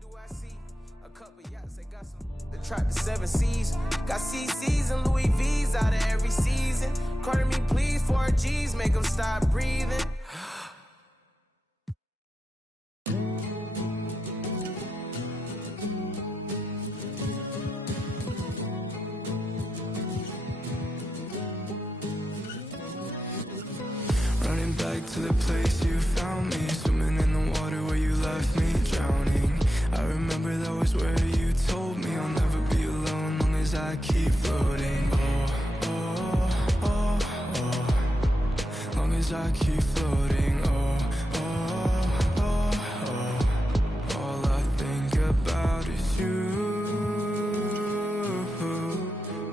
do I see? A couple yachts, they got some. The track the 7 Seas. Got CC's and Louis V's out of every season. Carter me please, 4 G's, make them stop breathing. Running back to the place you found me, swimming in the water where you left me drowning. I remember that was where you told me I'll never be alone long as I keep floating. Oh, oh, oh, oh, long as I keep floating. Oh, oh, oh, oh, all I think about is you.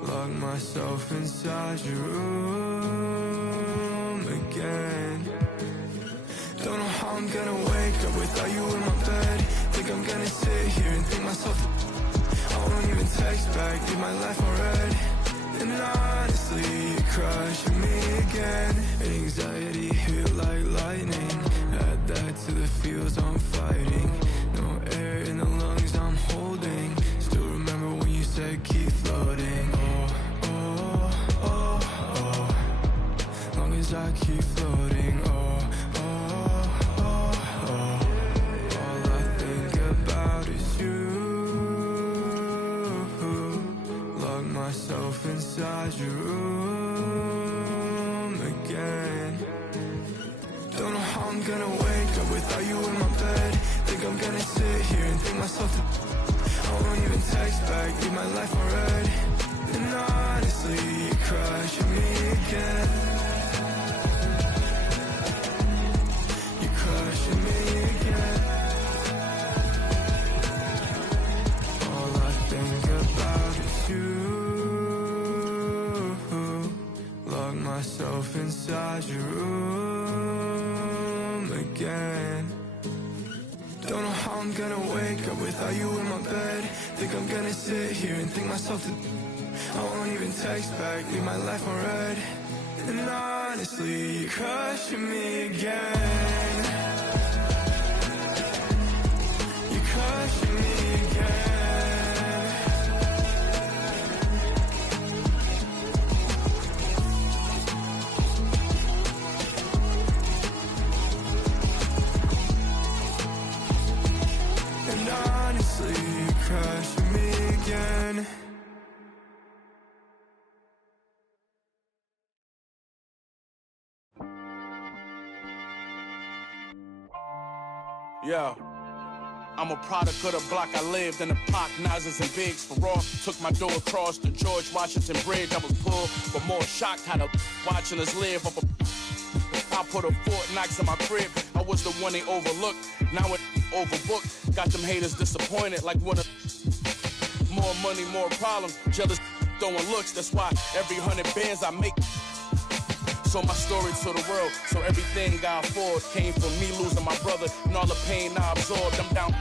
Lock myself inside your room again. Don't know how I'm gonna wake up without you in my bed. Think I'm gonna sit here and think myself I won't even text back, leave my life on red. And honestly, you're crushing me again. Anxiety hit like lightning. Add that to the feels I'm fighting. No air in the lungs I'm holding. Still remember when you said keep floating. Oh, oh, oh, oh, long as I keep floating. Oh, myself inside your room again. Don't know how I'm gonna wake up without you in my bed. Think I'm gonna sit here and think myself I won't even text back, leave my life on red. And honestly, you're crushing me again. You're crushing me again. All I think about is you. Myself inside your room again. Don't know how I'm gonna wake up without you in my bed. Think I'm gonna sit here and think myself I won't even text back, leave my life on red. And honestly, you're crushing me again. You're crushing me again. Crushing me again. Yeah, I'm a product of the block I lived in. The Pac, Nazis and Biggs for raw. Took my door across the George Washington Bridge. I was pulled, but more shocked how the watching us live up a. I put a Fort Knox in my crib. I was the one they overlooked. Now it overbooked. Got them haters disappointed like what a. More money, more problems. Jealous throwing looks. That's why every 100 bands I make. So my story to the world. So everything I afford came from me losing my brother and all the pain I absorbed. I'm down.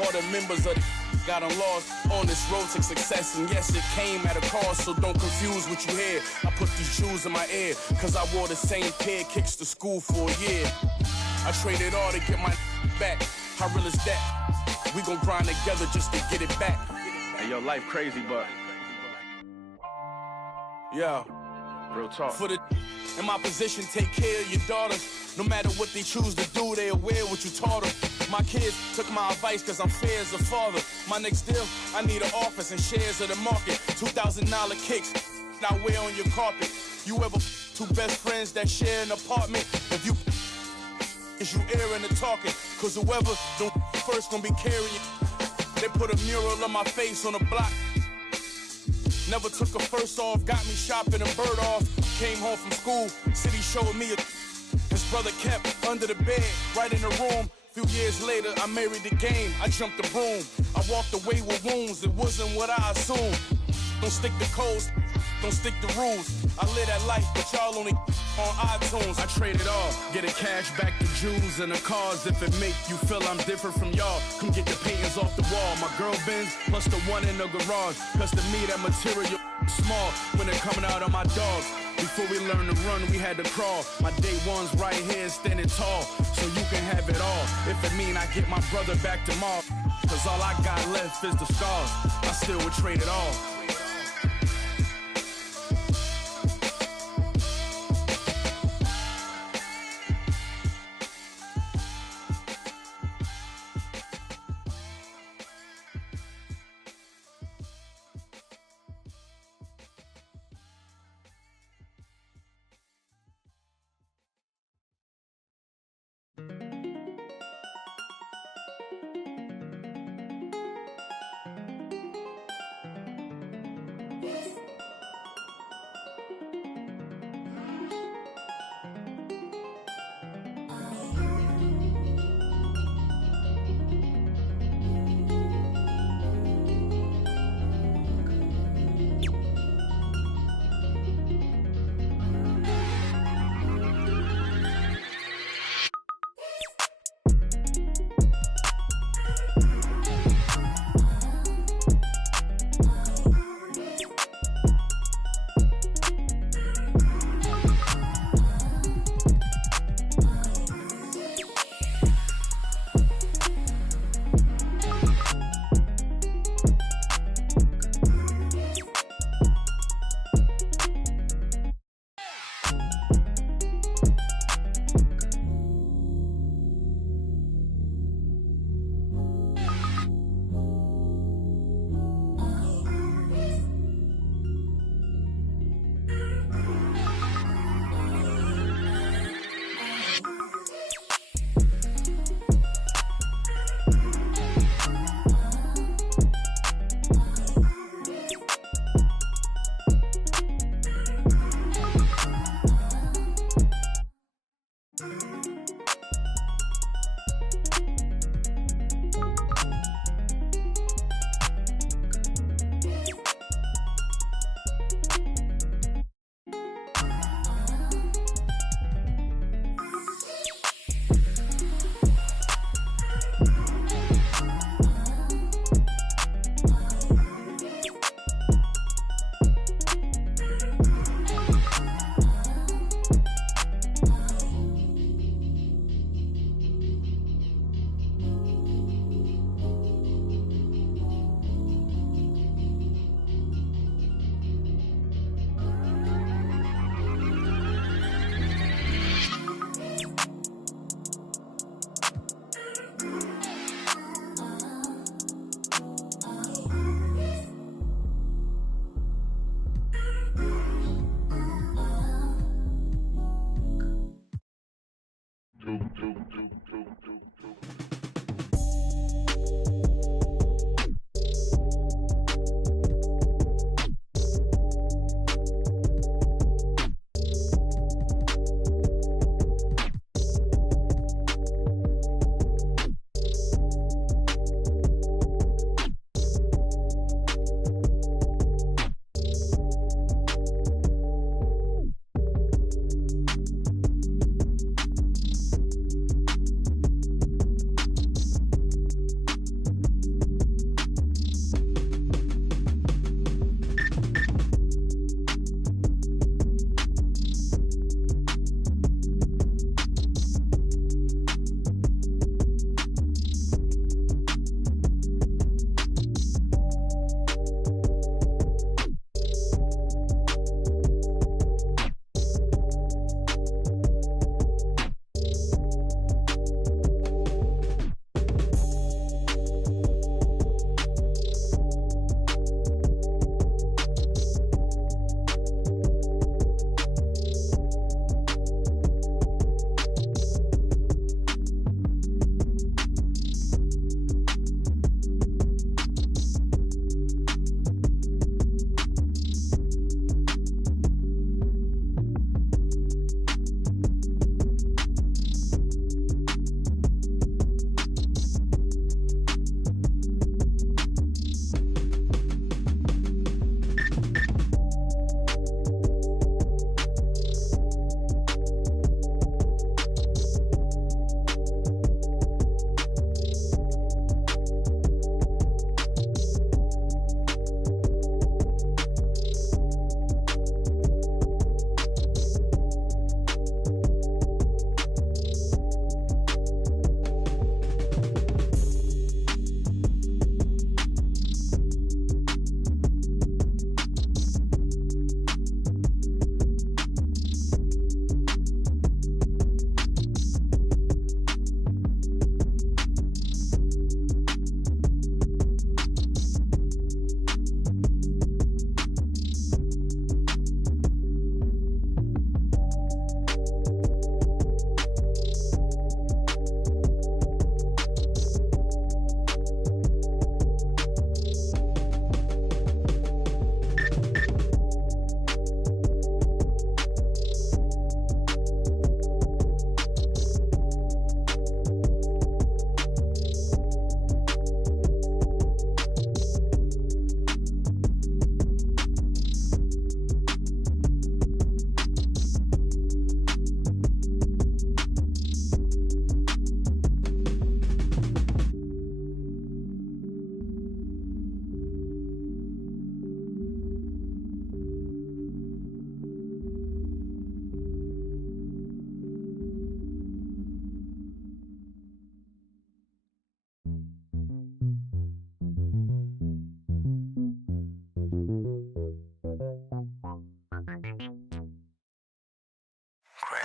All the members of the got lost on this road to success. And yes, it came at a cost. So don't confuse what you hear. I put these shoes in my ear. Cause I wore the same pair of kicks to school for a year. I traded all to get my back. How real is that? We gon' grind together just to get it back. Hey, yo, life crazy, but yeah, real talk. For the in my position, take care of your daughters. No matter what they choose to do, they aware what you taught them. My kids took my advice cause I'm fair as a father. My next deal, I need an office and shares of the market. $2,000 kicks, now wear on your carpet. You ever two best friends that share an apartment? If you is you airing and talking, cause whoever don't first gonna be carrying. They put a mural on my face on a block. Never took a first off, got me shopping and bird off. Came home from school, city showed me his brother kept under the bed, right in the room. Few years later, I married the game, I jumped the broom. I walked away with wounds, it wasn't what I assumed. Don't stick to codes, don't stick to rules. I live that life, but y'all only on iTunes. I trade it all, get the cash back to Jews and the cars. If it make you feel I'm different from y'all, come get the paintings off the wall. My girl Benz, plus the one in the garage. Cause to me that material small when it coming out of my dogs. Before we learned to run, we had to crawl. My day one's right here standing tall, so you can have it all. If it mean I get my brother back tomorrow, cause all I got left is the scars. I still would trade it all.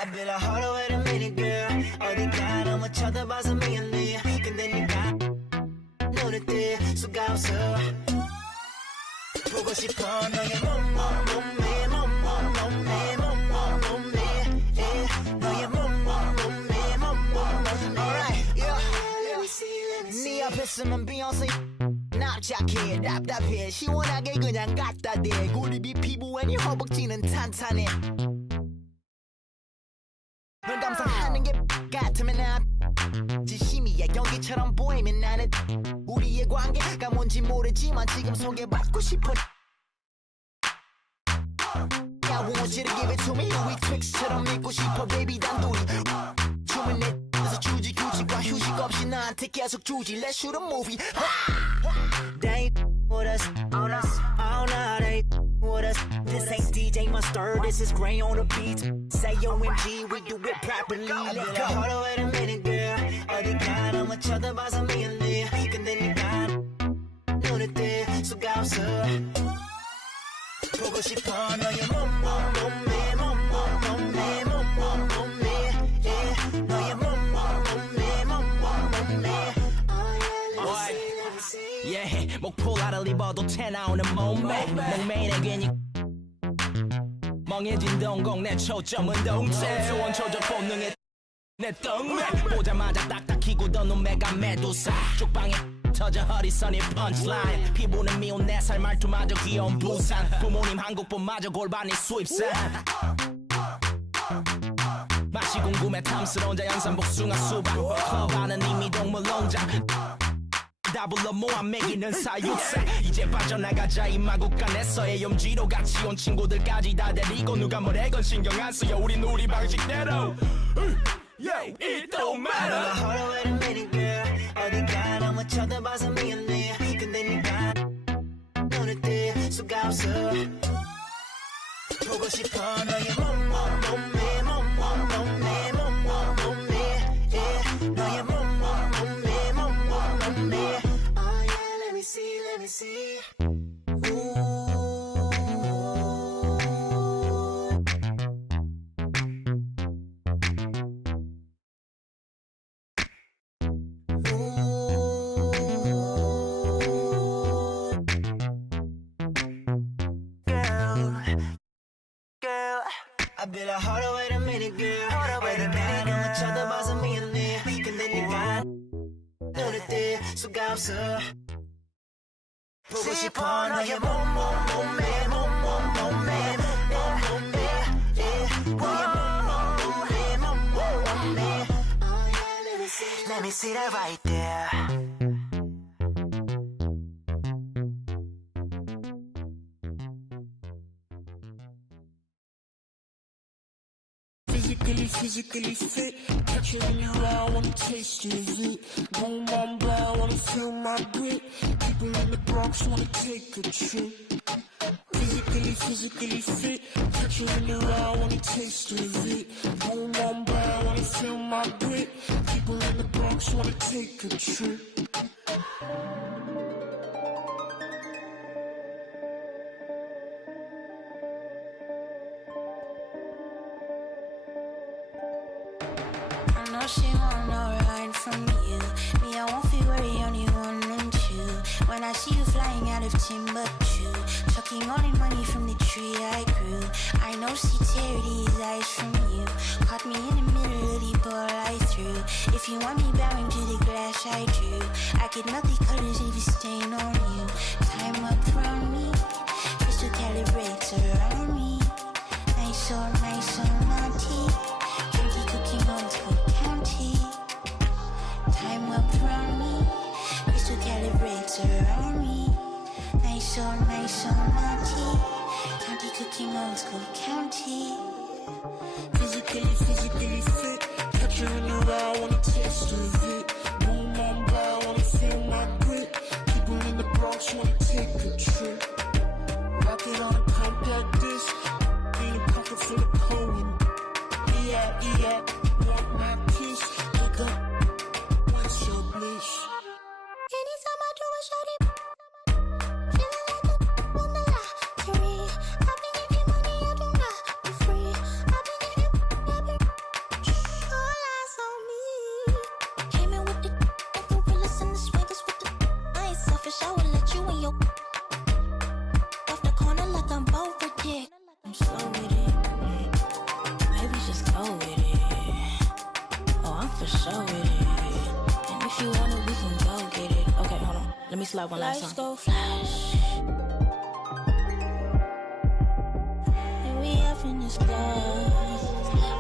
I've been a harder wait a minute girl 어디가 너무 쳐다봐서 미안해 근데 네가 노릇해 수가 없어 보고 싶어 너의 몸매 너의 몸매 Alright 네 앞에 있으면 비욘세 납작해 답답해 시원하게 그냥 갖다 대 고립이 피부에 네 허벅지는 탄탄해 널 감상하는 게 같으면 난 진심이야 연기처럼 보이면 나는 우리의 관계가 뭔지 모르지만 지금 소개받고 싶어 I want you to give it to me 우리 트릭스처럼 믿고 싶어 baby 단둘이 춤은 내에서 주지 규칙과 휴식 없이 나한테 계속 주지 Let's shoot a movie They with us all night they with us This ain't DJ Mustard this is Gray on the beat Say OMG we do it properly Let's go Hold on wait a minute girl 어디가 너무 쳐다봐서 미안해 근데 네가 눈을 뜰 수가 없어 보고 싶어 너의 몸매 너의 몸매 Yeah 목폴라를 입어도 태 나오는 몸매 목매인에 괜히 멍해진 동공 내 초점은 동체 원초적 본능에 내 똥매 보자마자 딱딱히고 더는 메가 메두사 쪽방에 터져 허리선이 펀치라인 피부는 미운 내 살 말투마저 귀여운 부산 부모님 한국분마저 골반이 수입산 맛이 궁금해 탐스러운 자연산 복숭아 수박 클럽 안은 이미 동물 농장 다 불러 모아 먹이는 사육사 이제 빠져나가자 이 마구간에서의 염지로 같이 온 친구들까지 다 데리고 누가 뭐래건 신경 안 쓰여 우린 우리 방식대로 Yeah, it don't matter Hold on wait a minute girl 어디가 너무 쳐다봐서 미안해 근데 네가 눈을 뜰 수가 없어 보고 싶어 너의 몸매 너의 몸매 Oh yeah let me see I've been a harder wait a minute girl 어디가 너무 쳐다봐서 미안해 근데 네가 눈을 뜰 수가 없어 보고 싶어 너의 몸매 Let me see that right there Physically fit, catch it in your eye, wanna taste of it. Boom, boom, brown, wanna feel my grit. People in the Bronx wanna take a trip. Physically fit, catch it in your eye, wanna taste of it. Boom, boom, brown, wanna feel my grit. People in the Bronx wanna take a trip. She want no ride from you. Me, I won't feel worry, only one and two. When I see you flying out of Timbuktu, sucking all the money from the tree I grew. I know sincerity is eyes from you. Caught me in the middle of the ball I threw. If you want me bowing to the glass I drew, I could melt the colors if you stain on you. Time up around me, crystal calibrates around me. Nice or naughty. Dirty cooking on school county. Time up around me, crystal calibrates around me. Nice or naughty. County cooking old school county. Physically fit, catch you in the eye, wanna taste of it. Boom, boom, brown, wanna feel my grit. People in the Bronx wanna take a trip. Rock it on a compact disc, in a pocket full of coin. Yeah, want my kiss, pick up, what's your bliss? Anytime I do a shawty, feeling like a wonder to me. I've been getting money, I do not be free. I've been getting me slap one last Lights time. go flash. And we up in this club,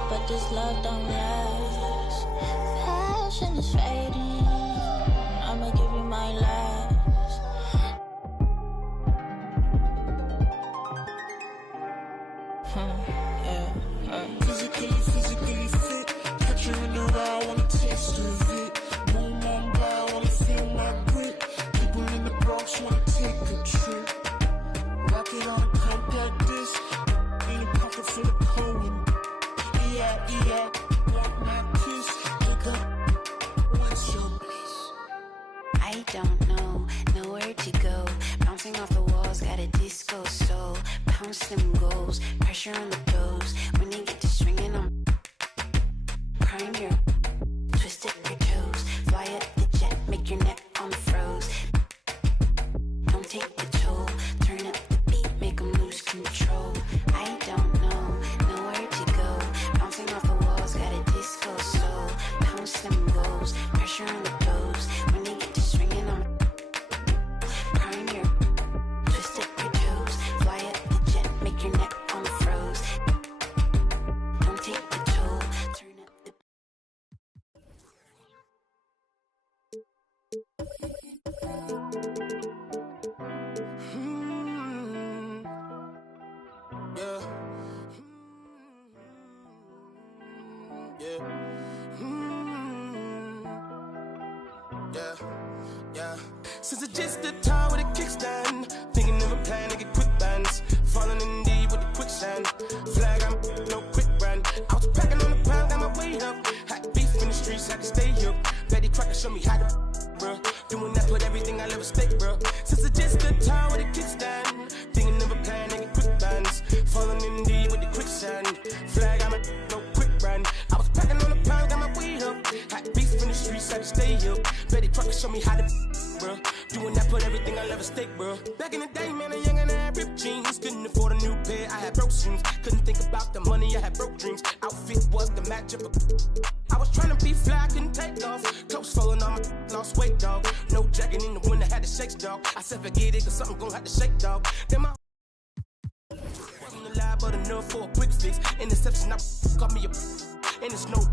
but this love don't last. Passion is fading. I'ma give you my last. Physically fit. Catch you in the ride, wanna taste of it. Boom on by, wanna feel my grip. People in the Bronx wanna take a trip. Rocket on a compact disc. In a pocket full of coin. Yeah, want my kiss. Pick up, what's your bliss? I don't know, nowhere to go. Bouncing off the walls, got a disco soul. Pounce them goals, pressure on the toes. When they get to swinging on, prime your, twist up your toes. Fly up the jet, make your neck on froze. Don't take the toll, turn up the beat, make them lose control. I don't know, nowhere to go. Bouncing off the walls, got a disco soul. Pounce them goals, pressure on the toes. When they get to swinging on, prime your, twist up your toes. Fly up the jet, make your neck on froze. Don't take the toll, turn up the Since it's just the time with a kickstand, thinking of a plan to get quick bands, falling in deep with the quicksand. Flag, I'm no quick brand. I was packing on the pound, got my weight up. Hot beef in the streets, had to stay up. Betty Crocker show me how to, bruh. Doing that with everything I ever stake, bruh. Since it's just the time with a kickstand, thinking of a plan to get quick bands, falling in deep with the quicksand. Flag, I'm no quick brand. I was packing on the pound, got my weight up. Hot beef in the streets, had to stay up. Betty Crocker show me how to, bruh. Doing that, put everything I ever stake, bro. Back in the day, man, a young and I had ripped jeans. Couldn't afford a new pair, I had broke shoes. Couldn't think about the money, I had broke dreams. Outfit was the match of a. I was trying to be fly, couldn't take off. Clothes falling on my, lost weight, dog. No jacket in the winter, had to shake, dog. I said forget it, cause something gon' have to shake, dog. Then my wasn't alive, but enough for a quick fix. Interception, I got me a, and it's no.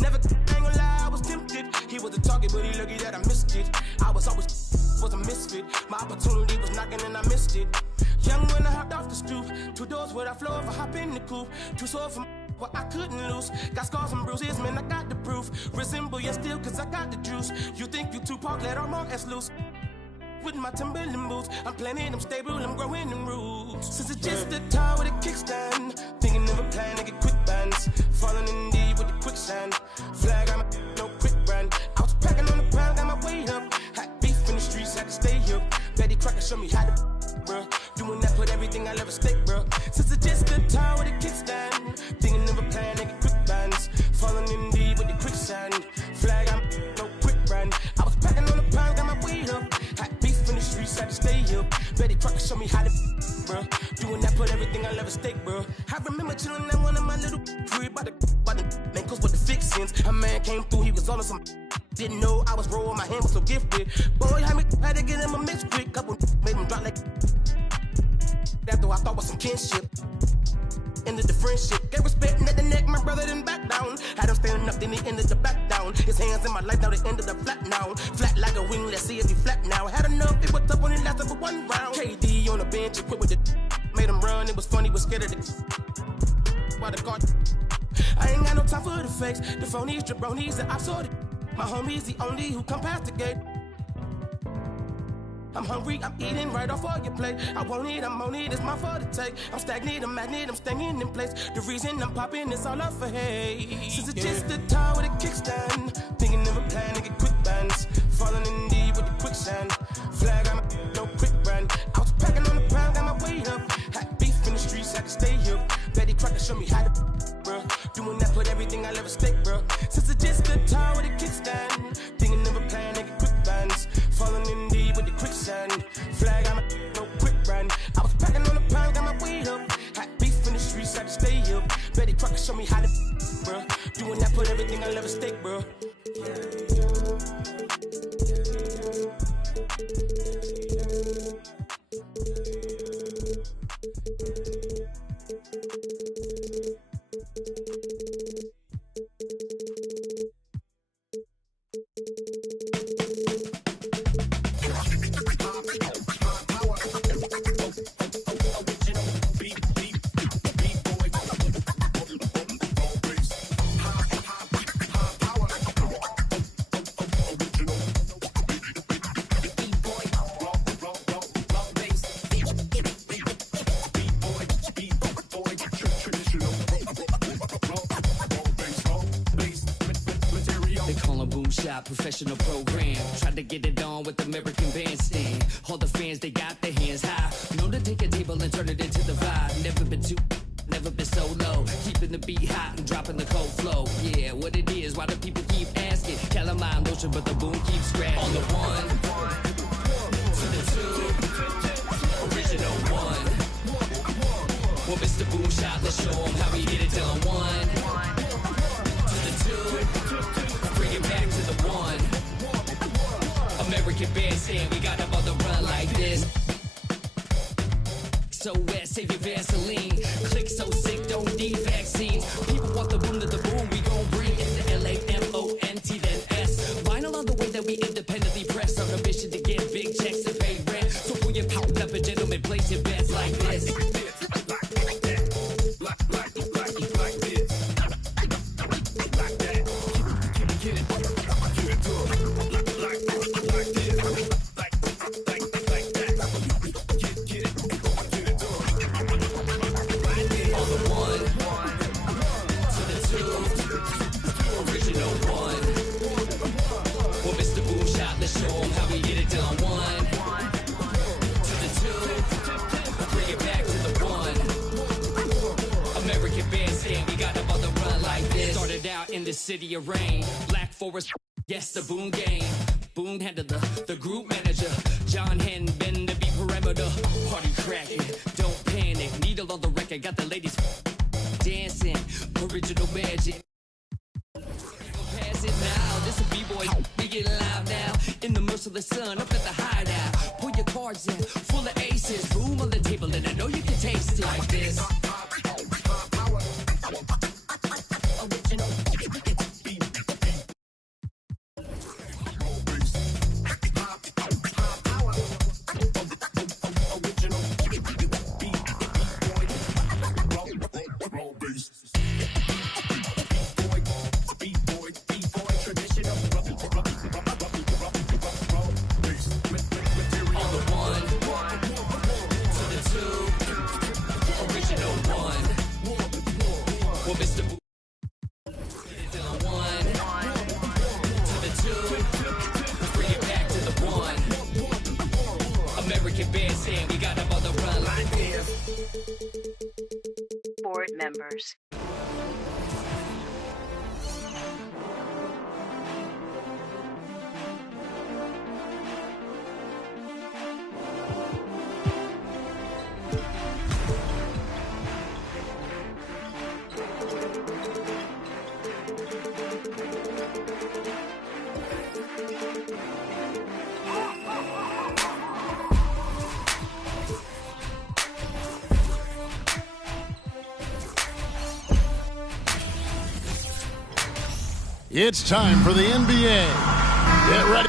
Never, I ain't gonna lie, I was tempted. He was a target, but he lucky that I missed it. I was always was a misfit. My opportunity was knocking and I missed it. Young when I hopped off the stoop. 2 doors where I flow if I hop in the coupe. Too sore from what I couldn't lose. Got scars and bruises, man, I got the proof. Resemble you still, cause I got the juice. You think you Tupac, let all more ass loose. With my Timberland boots, I'm planning, I'm stable, I'm growing in roots. Since it's just the time with a kickstand, thinking of a plan to get quick bands, falling in deep with the quicksand. Flag, I'm no quick brand. I was packing on the pound, got my weight up. Hot beef in the streets, had to stay up. Betty Crocker show me how to, bruh. Doing that, put everything I ever stake, bruh. Since it's just the time with a kickstand, thinking of a plan to get quick bands, falling in deep with the quicksand. Flag, I'm no quick brand. I was packing on the pound, got my weight up. Hot beef in the streets, had to stay up. Betty Crocker show me how to, bruh. Doing that, put everything I ever stake, bruh. I remember chilling at one of my little free by the man, cause with the fixins. A man came through, he was on some. Didn't know I was rolling, my hand was so gifted. Boy, had to get him a mixed quick. Couple made him drop like. That though I thought was some kinship. Ended the friendship, gave respect at the neck, my brother didn't back down. Had him standing up, then he ended the back down. His hands in my life, now they ended up flat now. Flat like a wing, let's see if he flat now. Had enough, it was tough when it lasted for 1 round. KD on the bench, equipped with it. Made him run, it was funny, was scared of the. Why the guard? I ain't got no time for the fakes. The phonies, jabronis, and I saw it. My homie's the only who come past the gate. I'm hungry, I'm eating right off all your plate. I won't eat, I'm on it, it's my fault to take. I'm stagnant, I'm magnet, I'm staying in place. The reason I'm popping is all up for hate. Since it's just the time with a kickstand, thinking of a plan to get quick bands, falling in deep with the quicksand. Flag, I'm no quick brand. I was packing on the pound, got my weight up. Hot beef in the streets, had to stay up. Betty Crocker show me how to, bruh. Doing that, put everything I ever stake, bruh. Since it's just the time with a kickstand, thinking of a plan to get quick bands, falling in deep with the quicksand. Flag, I'm no quick brand. I was packing on the pound, got my weight up. Hot beef in the streets, had to stay up. Betty Crocker show me how to, bruh. Doing that, put everything I ever stake, bruh. professional program. Tried to get it on with the American Bandstand. All the fans, they got their hands high. Known to take a table and turn it into the vibe. Never been too, never been so low. Keeping the beat hot and dropping the cold flow. Yeah, what it is, why do people keep asking? Calamine lotion, but the boom keeps scratching. On the one, to the two, original one. Well, Mr. Boom Shot, let's show him how we get it done. One, to the two, bring it back to the one. American Bandstand, we got them on the run like this. So wet, save your Vaseline. Click so sick, don't need vaccines. People want the boom to the boom, we gon' bring it to L-A-M-O-N-T then S. Vinyl on the way that we independently press. On a mission to get big checks to pay rent. So pull your power up and gentlemen, place your bets like this. In the city of rain, Black Forest, yes, the Boom Gang. Boom handled the group manager. John Henn been to be perimeter. Party cracking, don't panic. Needle on the record, got the ladies dancing. Original magic. Pass it now, this a B-boy. We get live now. In the merciless sun, up at the hideout. Pull your cards in, full of aces. Boom on the table, and I know you can taste it like this. Board members. It's time for the NBA. Get ready.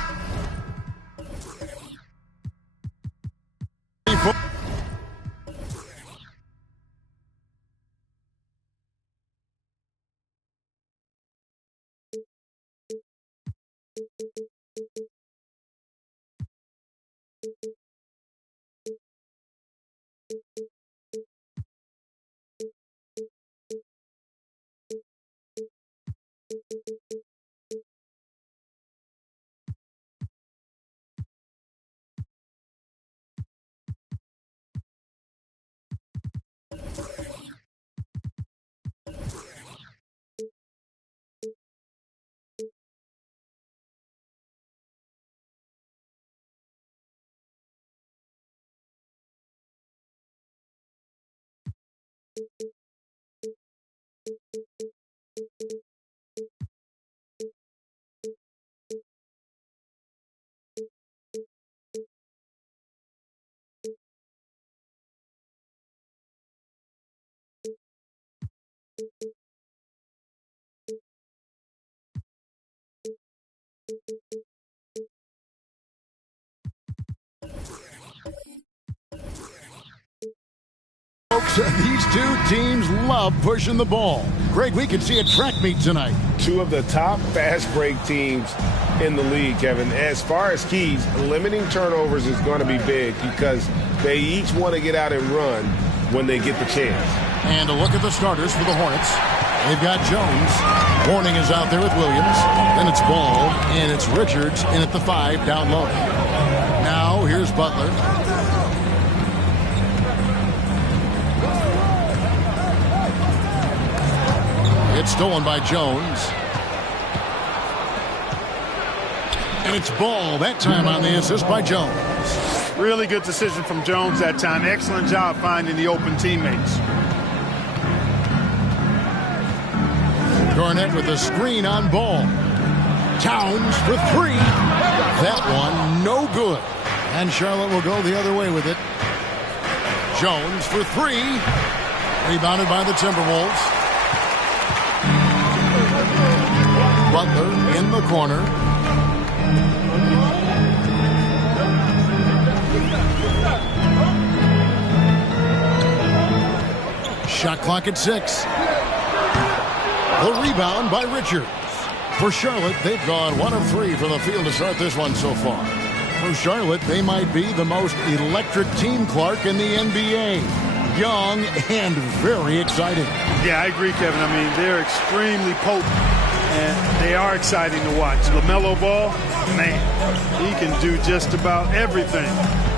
Folks, these two teams love pushing the ball. Greg, we can see a track meet tonight. Two of the top fast break teams in the league, Kevin. As far as keys, limiting turnovers is going to be big because they each want to get out and run when they get the chance. And a look at the starters for the Hornets. They've got Jones, Warning is out there with Williams. Then it's Ball, and it's Richards in at the 5 down low. Now here's Butler. It's stolen by Jones. And it's Ball that time on the assist by Jones. Really good decision from Jones that time. Excellent job finding the open teammates. Garnett with a screen on Ball. Towns for 3. That one no good. And Charlotte will go the other way with it. Jones for 3. Rebounded by the Timberwolves. Butler in the corner. Shot clock at 6. The rebound by Richards. For Charlotte, they've gone 1 of 3 from the field to start this one so far. For Charlotte, they might be the most electric team, Clark, in the NBA. Young and very exciting. Yeah, I agree, Kevin. I mean, they're extremely potent, and they are exciting to watch. LaMelo Ball, man, he can do just about everything.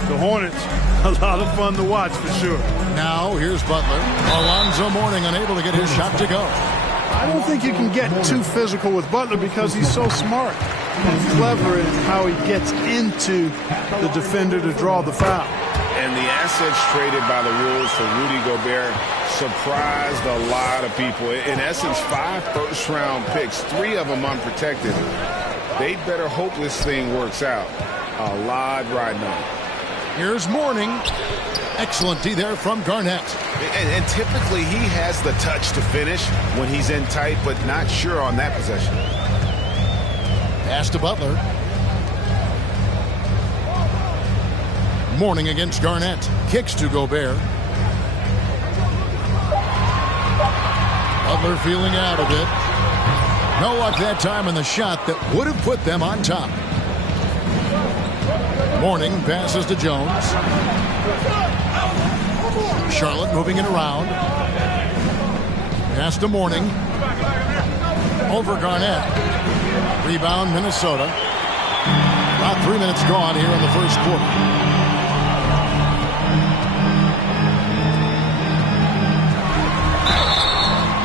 The Hornets, a lot of fun to watch for sure. Now, here's Butler. Alonzo Mourning unable to get his shot to go. I don't think you can get too physical with Butler because he's so smart and clever in how he gets into the defender to draw the foul. And the assets traded by the Wolves for Rudy Gobert surprised a lot of people. In essence, 5 first-round picks, 3 of them unprotected. They better hope this thing works out. A lot riding on it. Here's Mourning. Excellent D there from Garnett. And typically he has the touch to finish when he's in tight, but not sure on that possession. Pass to Butler. Mourning against Garnett. Kicks to Gobert. Butler feeling out of it. No luck that time in the shot that would have put them on top. Mourning passes to Jones. Charlotte moving it around. Pass to Mourning. Over Garnett. Rebound Minnesota. About 3 minutes gone here in the first quarter.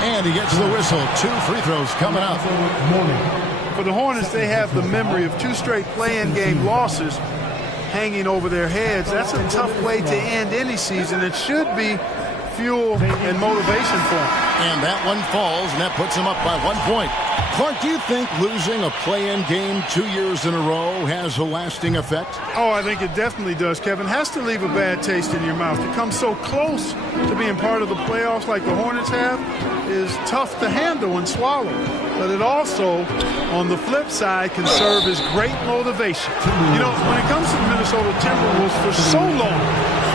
And he gets the whistle. 2 free throws coming up. For the Hornets, they have the memory of 2 straight play-in game losses hanging over their heads. That's a tough way to end any season. It should be fuel and motivation for them. And that one falls, and that puts them up by 1 point. Clark, do you think losing a play-in game 2 years in a row has a lasting effect? Oh, I think it definitely does, Kevin. Has to leave a bad taste in your mouth. To come so close to being part of the playoffs like the Hornets have is tough to handle and swallow. But it also, on the flip side, can serve as great motivation. You know, when it comes to the Minnesota Timberwolves, for so long,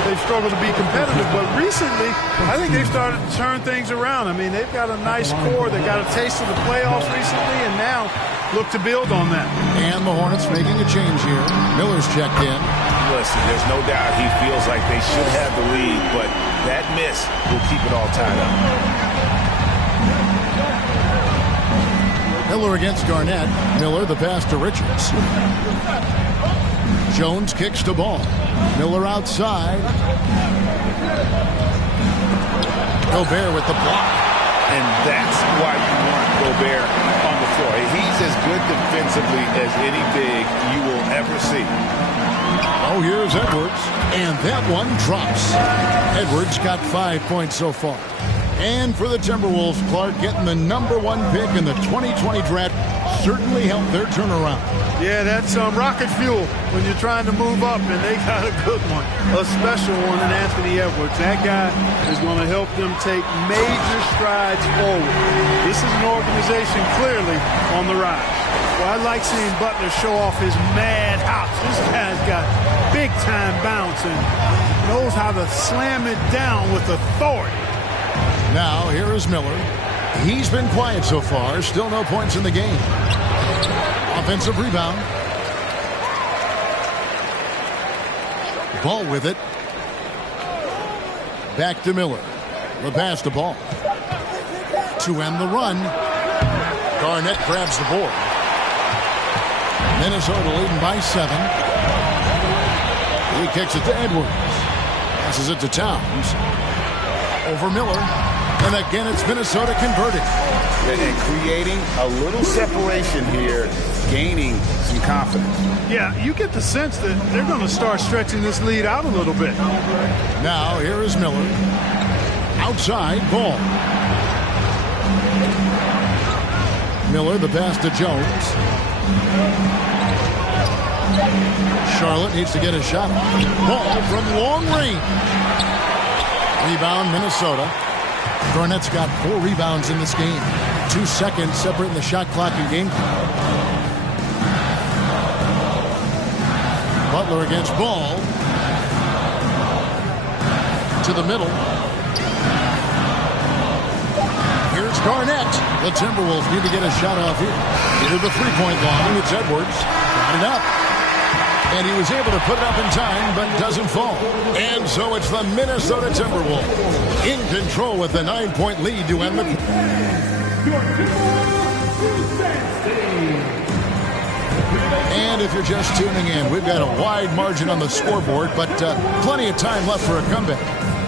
they've struggled to be competitive. But recently, I think they've started to turn things around. I mean, they've got a nice core. They got a taste of the playoffs recently, and now look to build on that. And the Hornets making a change here. Miller's checked in. Listen, there's no doubt he feels like they should have the lead, but that miss will keep it all tied up. Miller against Garnett. Miller the pass to Richards. Jones kicks to Ball. Miller outside. Gobert with the block. And that's why you want Gobert on the floor. He's as good defensively as any big you will ever see. Oh, here's Edwards. And that one drops. Edwards got 5 points so far. And for the Timberwolves, Clark, getting the #1 pick in the 2020 draft certainly helped their turnaround. Yeah, that's rocket fuel when you're trying to move up, and they got a good one, a special one in Anthony Edwards. That guy is going to help them take major strides forward. This is an organization clearly on the rise. Well, I like seeing Butler show off his mad hops. This guy's got big-time bounce and knows how to slam it down with authority. Now, here is Miller. He's been quiet so far. Still no points in the game. Offensive rebound. Ball with it. Back to Miller. The pass to Ball. To end the run. Garnett grabs the board. Minnesota leading by 7. He kicks it to Edwards. Passes it to Towns. Over Miller. And again, it's Minnesota converting. And creating a little separation here, gaining some confidence. Yeah, you get the sense that they're going to start stretching this lead out a little bit. Now, here is Miller. Outside, Ball. Miller, the pass to Jones. Charlotte needs to get a shot. Ball from long range. Rebound, Minnesota. Garnett's got 4 rebounds in this game. 2 seconds separating the shot clock and game clock. Butler against Ball. To the middle. Here's Garnett. The Timberwolves need to get a shot off here. Near the three-point line, it's Edwards. Got it up. And he was able to put it up in time, but doesn't fall. And so it's the Minnesota Timberwolves in control with the 9-point lead to end the... And if you're just tuning in, we've got a wide margin on the scoreboard, but plenty of time left for a comeback.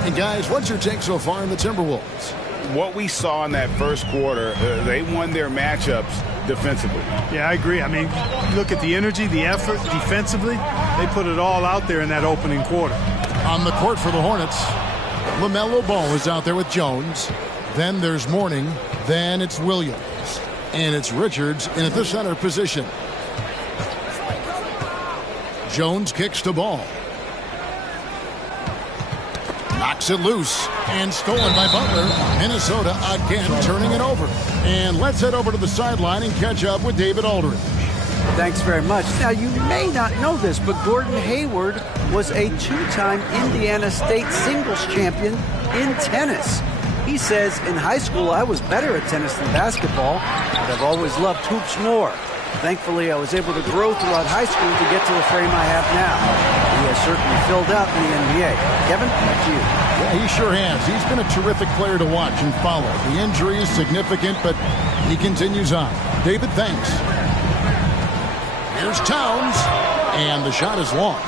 And guys, what's your take so far in the Timberwolves? What we saw in that first quarter, they won their matchups defensively. Yeah, I agree. I mean, look at the energy, the effort defensively. They put it all out there in that opening quarter. On the court for the Hornets, LaMelo Ball is out there with Jones. Then there's Mourning. Then it's Williams. And it's Richards in at the center position. Jones kicks to Ball. Knocks it loose and stolen by Butler. Minnesota again turning it over. And let's head over to the sideline and catch up with David Aldridge. Thanks very much. Now, you may not know this, but Gordon Hayward was a 2-time Indiana State singles champion in tennis. He says, in high school, I was better at tennis than basketball, but I've always loved hoops more. Thankfully, I was able to grow throughout high school to get to the frame I have now. He has certainly filled out in the NBA. Kevin, back to you. Yeah, he sure has. He's been a terrific player to watch and follow. The injury is significant, but he continues on. David, thanks. Here's Towns, and the shot is long.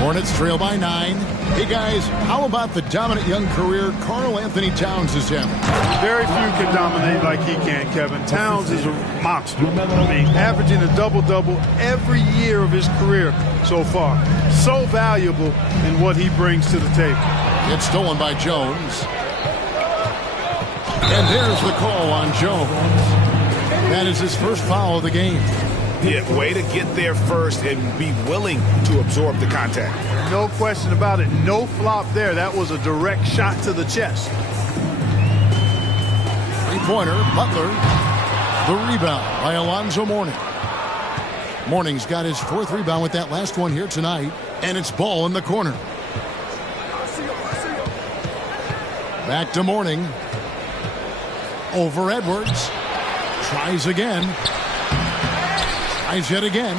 Hornets trail by 9. Hey, guys, how about the dominant young career Karl Anthony Towns is having? Very few can dominate like he can, Kevin. Towns is a monster. I mean, averaging a double-double every year of his career so far. So valuable in what he brings to the table. It's stolen by Jones. And there's the call on Jones. That is his first foul of the game. Yeah, way to get there first and be willing to absorb the contact. No question about it. No flop there. That was a direct shot to the chest. Three-pointer, Butler. The rebound by Alonzo Mourning. Mourning's got his 4th rebound with that last one here tonight. And it's Ball in the corner. Back to Mourning. Over Edwards. Tries again. Tries yet again.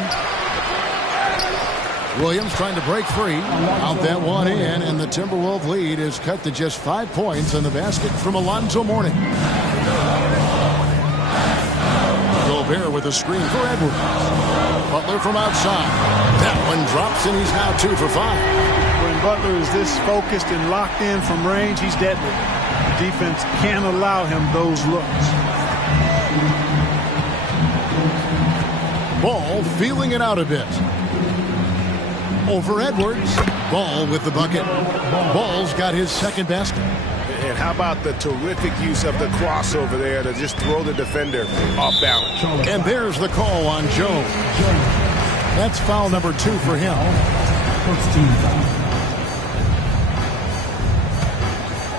Williams trying to break free. Out that one in, and the Timberwolves lead is cut to just 5 points on the basket from Alonzo Mourning. Gobert with a screen for Edwards. Butler from outside. That one drops, and he's now 2 for 5. When Butler is this focused and locked in from range, he's deadly. The defense can't allow him those looks. Ball feeling it out a bit. Over Edwards. Ball with the bucket. Ball's got his 2nd basket. And how about the terrific use of the crossover there to just throw the defender off balance. And there's the call on Jones. That's foul number 2 for him.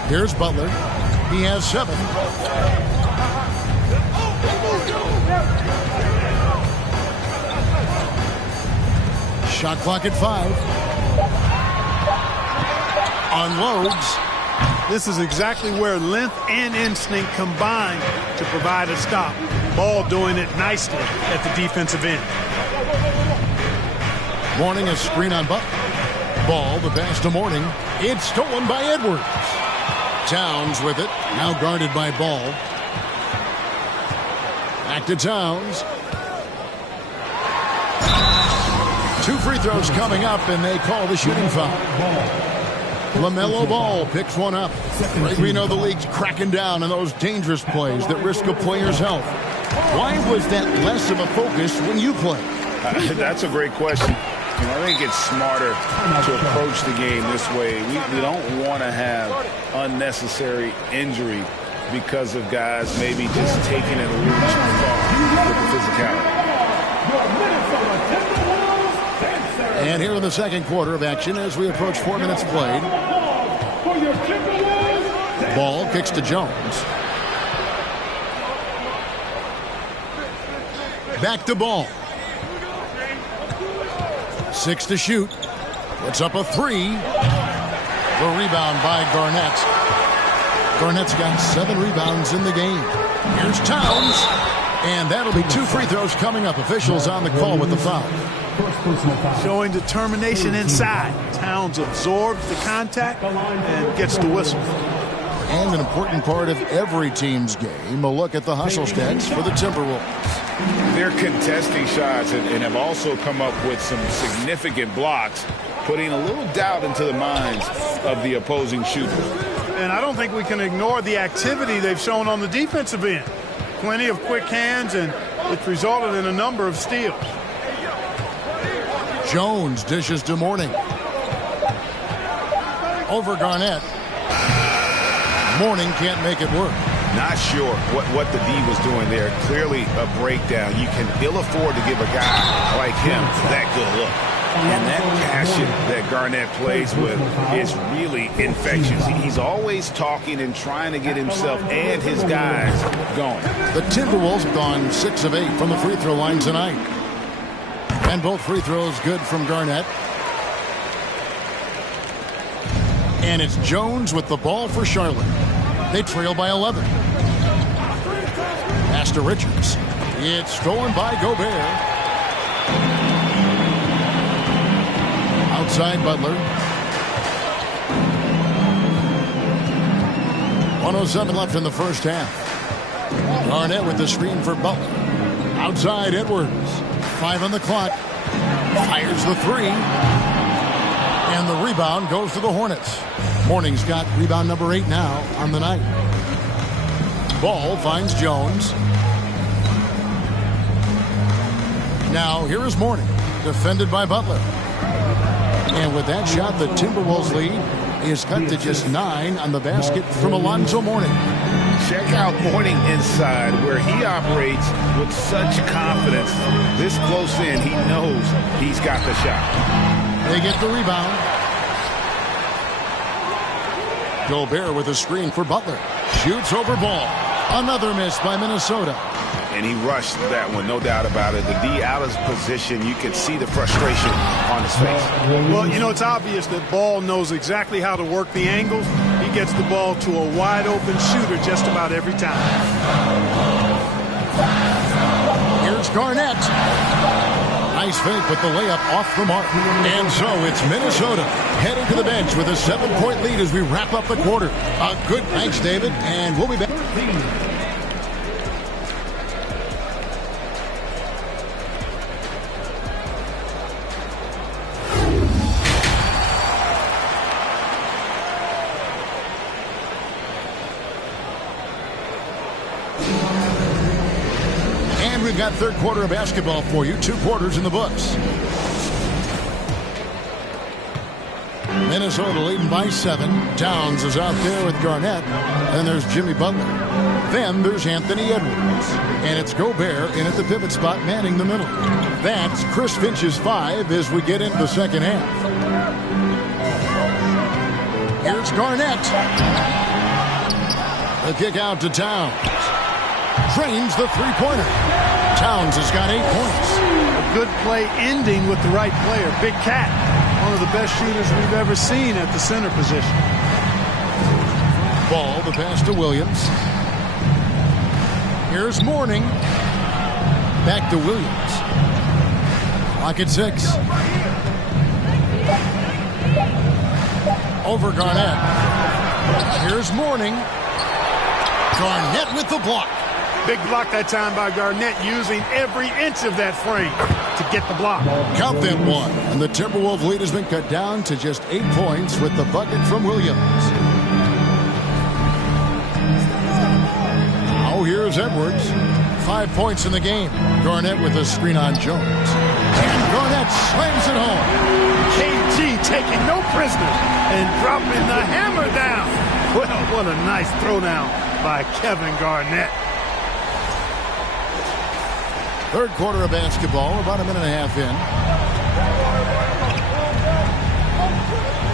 Here's Butler. He has 7. Shot clock at 5. Unloads. This is exactly where length and instinct combine to provide a stop. Ball doing it nicely at the defensive end. Mourning a screen on Butler. Ball, the pass to Mourning. It's stolen by Edwards. Towns with it. Now guarded by Ball. Back to Towns. 2 free throws coming up, and they call the shooting foul. LaMelo Ball picks one up. Right, we know the league's cracking down on those dangerous plays that risk a player's health. Why was that less of a focus when you play? That's a great question. I think it's smarter to approach the game this way. We don't want to have unnecessary injury because of guys maybe just taking it a little too far with the physicality. And here in the second quarter of action as we approach 4 minutes played. Ball kicks to Jones. Back to Ball. 6 to shoot. Puts up a 3. The rebound by Garnett. Garnett's got 7 rebounds in the game. Here's Towns. And that'll be 2 free throws coming up. Officials on the call with the foul. Showing determination inside. Towns absorbs the contact and gets the whistle. And an important part of every team's game, a look at the hustle stats for the Timberwolves. They're contesting shots and have also come up with some significant blocks, putting a little doubt into the minds of the opposing shooters. And I don't think we can ignore the activity they've shown on the defensive end. Plenty of quick hands, and it's resulted in a number of steals. Jones dishes to Mourning. Over Garnett. Mourning can't make it work. Not sure what the D was doing there. Clearly a breakdown. You can ill afford to give a guy like him that good look. And that passion that Garnett plays with is really infectious. He's always talking and trying to get himself and his guys going. The Timberwolves have gone 6 of 8 from the free throw line tonight. And both free throws good from Garnett. And it's Jones with the ball for Charlotte. They trail by 11. Pass to Richards. It's stolen by Gobert. Outside Butler. 1:07 left in the first half. Garnett with the screen for Butler. Outside Edwards. 5 on the clock. Fires the 3. And the rebound goes to the Hornets. Mourning's got rebound number 8 now on the night. Ball finds Jones. Now here is Mourning, defended by Butler. And with that shot, the Timberwolves lead is cut to just 9 on the basket from Alonzo Mourning. Check out Mourning inside, where he operates with such confidence. This close in, he knows he's got the shot. They get the rebound. Gobert with a screen for Butler. Shoots over Ball. Another miss by Minnesota. And he rushed that one, no doubt about it. The D out of his position, you can see the frustration on his face. Well, you know, it's obvious that Ball knows exactly how to work the angles. He gets the ball to a wide-open shooter just about every time. Here's Garnett. Nice fake with the layup off the mark. And so it's Minnesota heading to the bench with a 7-point lead as we wrap up the quarter. Good. Thanks, David. And we'll be back. We've got third quarter of basketball for you. 2 quarters in the books. Minnesota leading by 7. Towns is out there with Garnett. Then there's Jimmy Butler. Then there's Anthony Edwards. And it's Gobert in at the pivot spot, manning the middle. That's Chris Finch's 5 as we get into the second half. Here's Garnett. The kick out to Towns. Drains the three-pointer. Towns has got 8 points. A good play ending with the right player. Big Cat, one of the best shooters we've ever seen at the center position. Ball, the pass to Williams. Here's Mourning. Back to Williams. Clock at 6. Over Garnett. Here's Mourning. Garnett with the block. Big block that time by Garnett, using every inch of that frame to get the block. Count that one. And the Timberwolves lead has been cut down to just 8 points with the bucket from Williams. Now here's Edwards. 5 points in the game. Garnett with a screen on Jones. And Garnett slams it home. KG taking no prisoners and dropping the hammer down. Well, what a nice throwdown by Kevin Garnett. Third quarter of basketball, about a minute and a half in.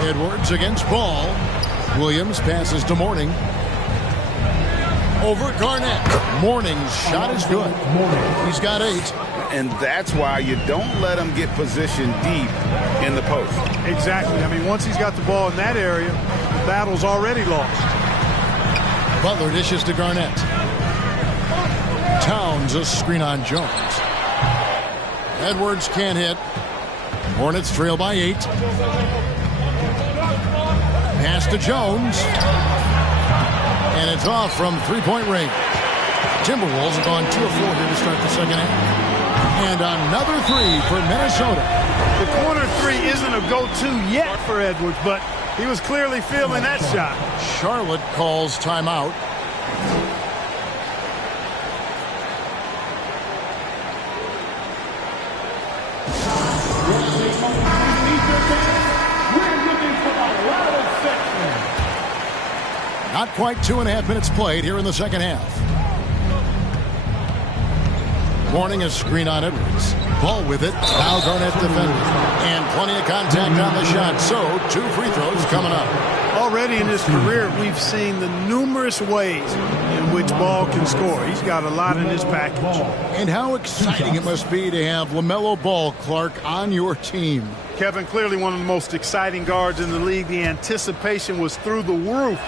Edwards against Ball. Williams passes to Mourning. Over Garnett. Mourning's shot is good. He's got 8. And that's why you don't let him get positioned deep in the post. Exactly. I mean, once he's got the ball in that area, the battle's already lost. Butler dishes to Garnett. Towns a screen on Jones. Edwards can't hit. Hornets trail by 8. Pass to Jones. And it's off from 3-point range. Timberwolves have gone 2 of 4 here to start the second half. And another 3 for Minnesota. The corner 3 isn't a go-to yet for Edwards, but he was clearly feeling that shot. Charlotte calls timeout. Not quite 2.5 minutes played here in the second half. Mourning a screen on Edwards. Ball with it. Now Garnett defending. And plenty of contact on the shot. So 2 free throws coming up. Already in his career, we've seen the numerous ways in which Ball can score. He's got a lot in his package. And how exciting it must be to have LaMelo Ball, Clark, on your team. Kevin, clearly one of the most exciting guards in the league. The anticipation was through the roof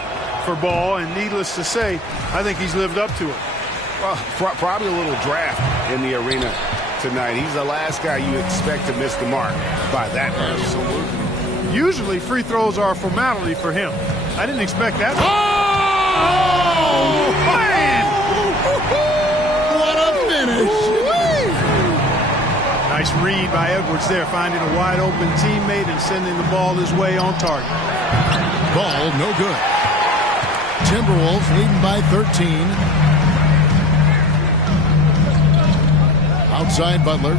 for Ball, and needless to say, I think he's lived up to it. Well, probably a little draft in the arena tonight. He's the last guy you expect to miss the mark by that much. Absolutely. Usually free throws are a formality for him. I didn't expect that. Oh, man! What a finish! Nice read by Edwards there, finding a wide open teammate and sending the ball his way on target. Ball no good. Timberwolves leading by 13. Outside Butler.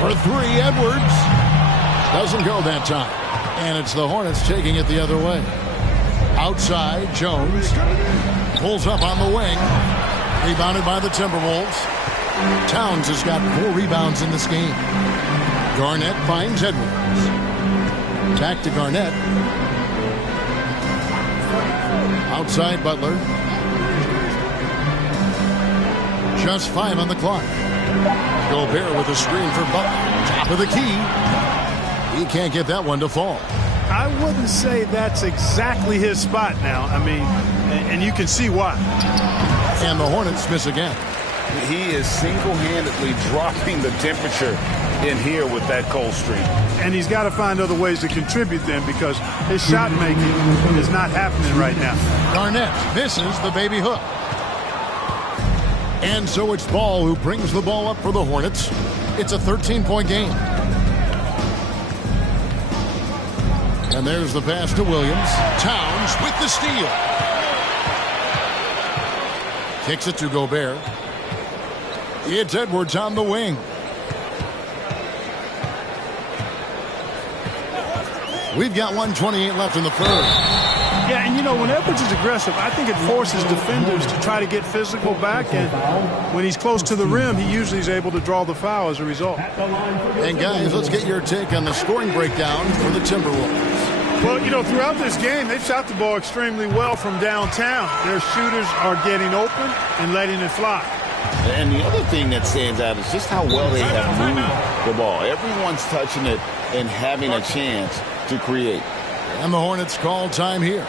For 3, Edwards. Doesn't go that time. And it's the Hornets taking it the other way. Outside, Jones. Pulls up on the wing. Rebounded by the Timberwolves. Towns has got 4 rebounds in this game. Garnett finds Edwards. Back to Garnett. Outside Butler. Just 5 on the clock. Gobert with a screen for Butler. Top of the key. He can't get that one to fall. I wouldn't say that's exactly his spot now. I mean, and you can see why. And the Hornets miss again. He is single-handedly dropping the temperature in here with that cold streak. And he's got to find other ways to contribute then, because his shot making is not happening right now. Garnett misses the baby hook. And so it's Ball who brings the ball up for the Hornets. It's a 13-point game. And there's the pass to Williams. Towns with the steal. Kicks it to Gobert. It's Edwards on the wing. We've got 1:28 left in the third. Yeah, and you know, when Edwards is aggressive, I think it forces defenders to try to get physical back, and when he's close to the rim, he usually is able to draw the foul as a result. And guys, let's get your take on the scoring breakdown for the Timberwolves. Well, you know, throughout this game, they've shot the ball extremely well from downtown. Their shooters are getting open and letting it fly. And the other thing that stands out is just how well they have moved the ball. Everyone's touching it and having a chance to create. And the Hornets call time here.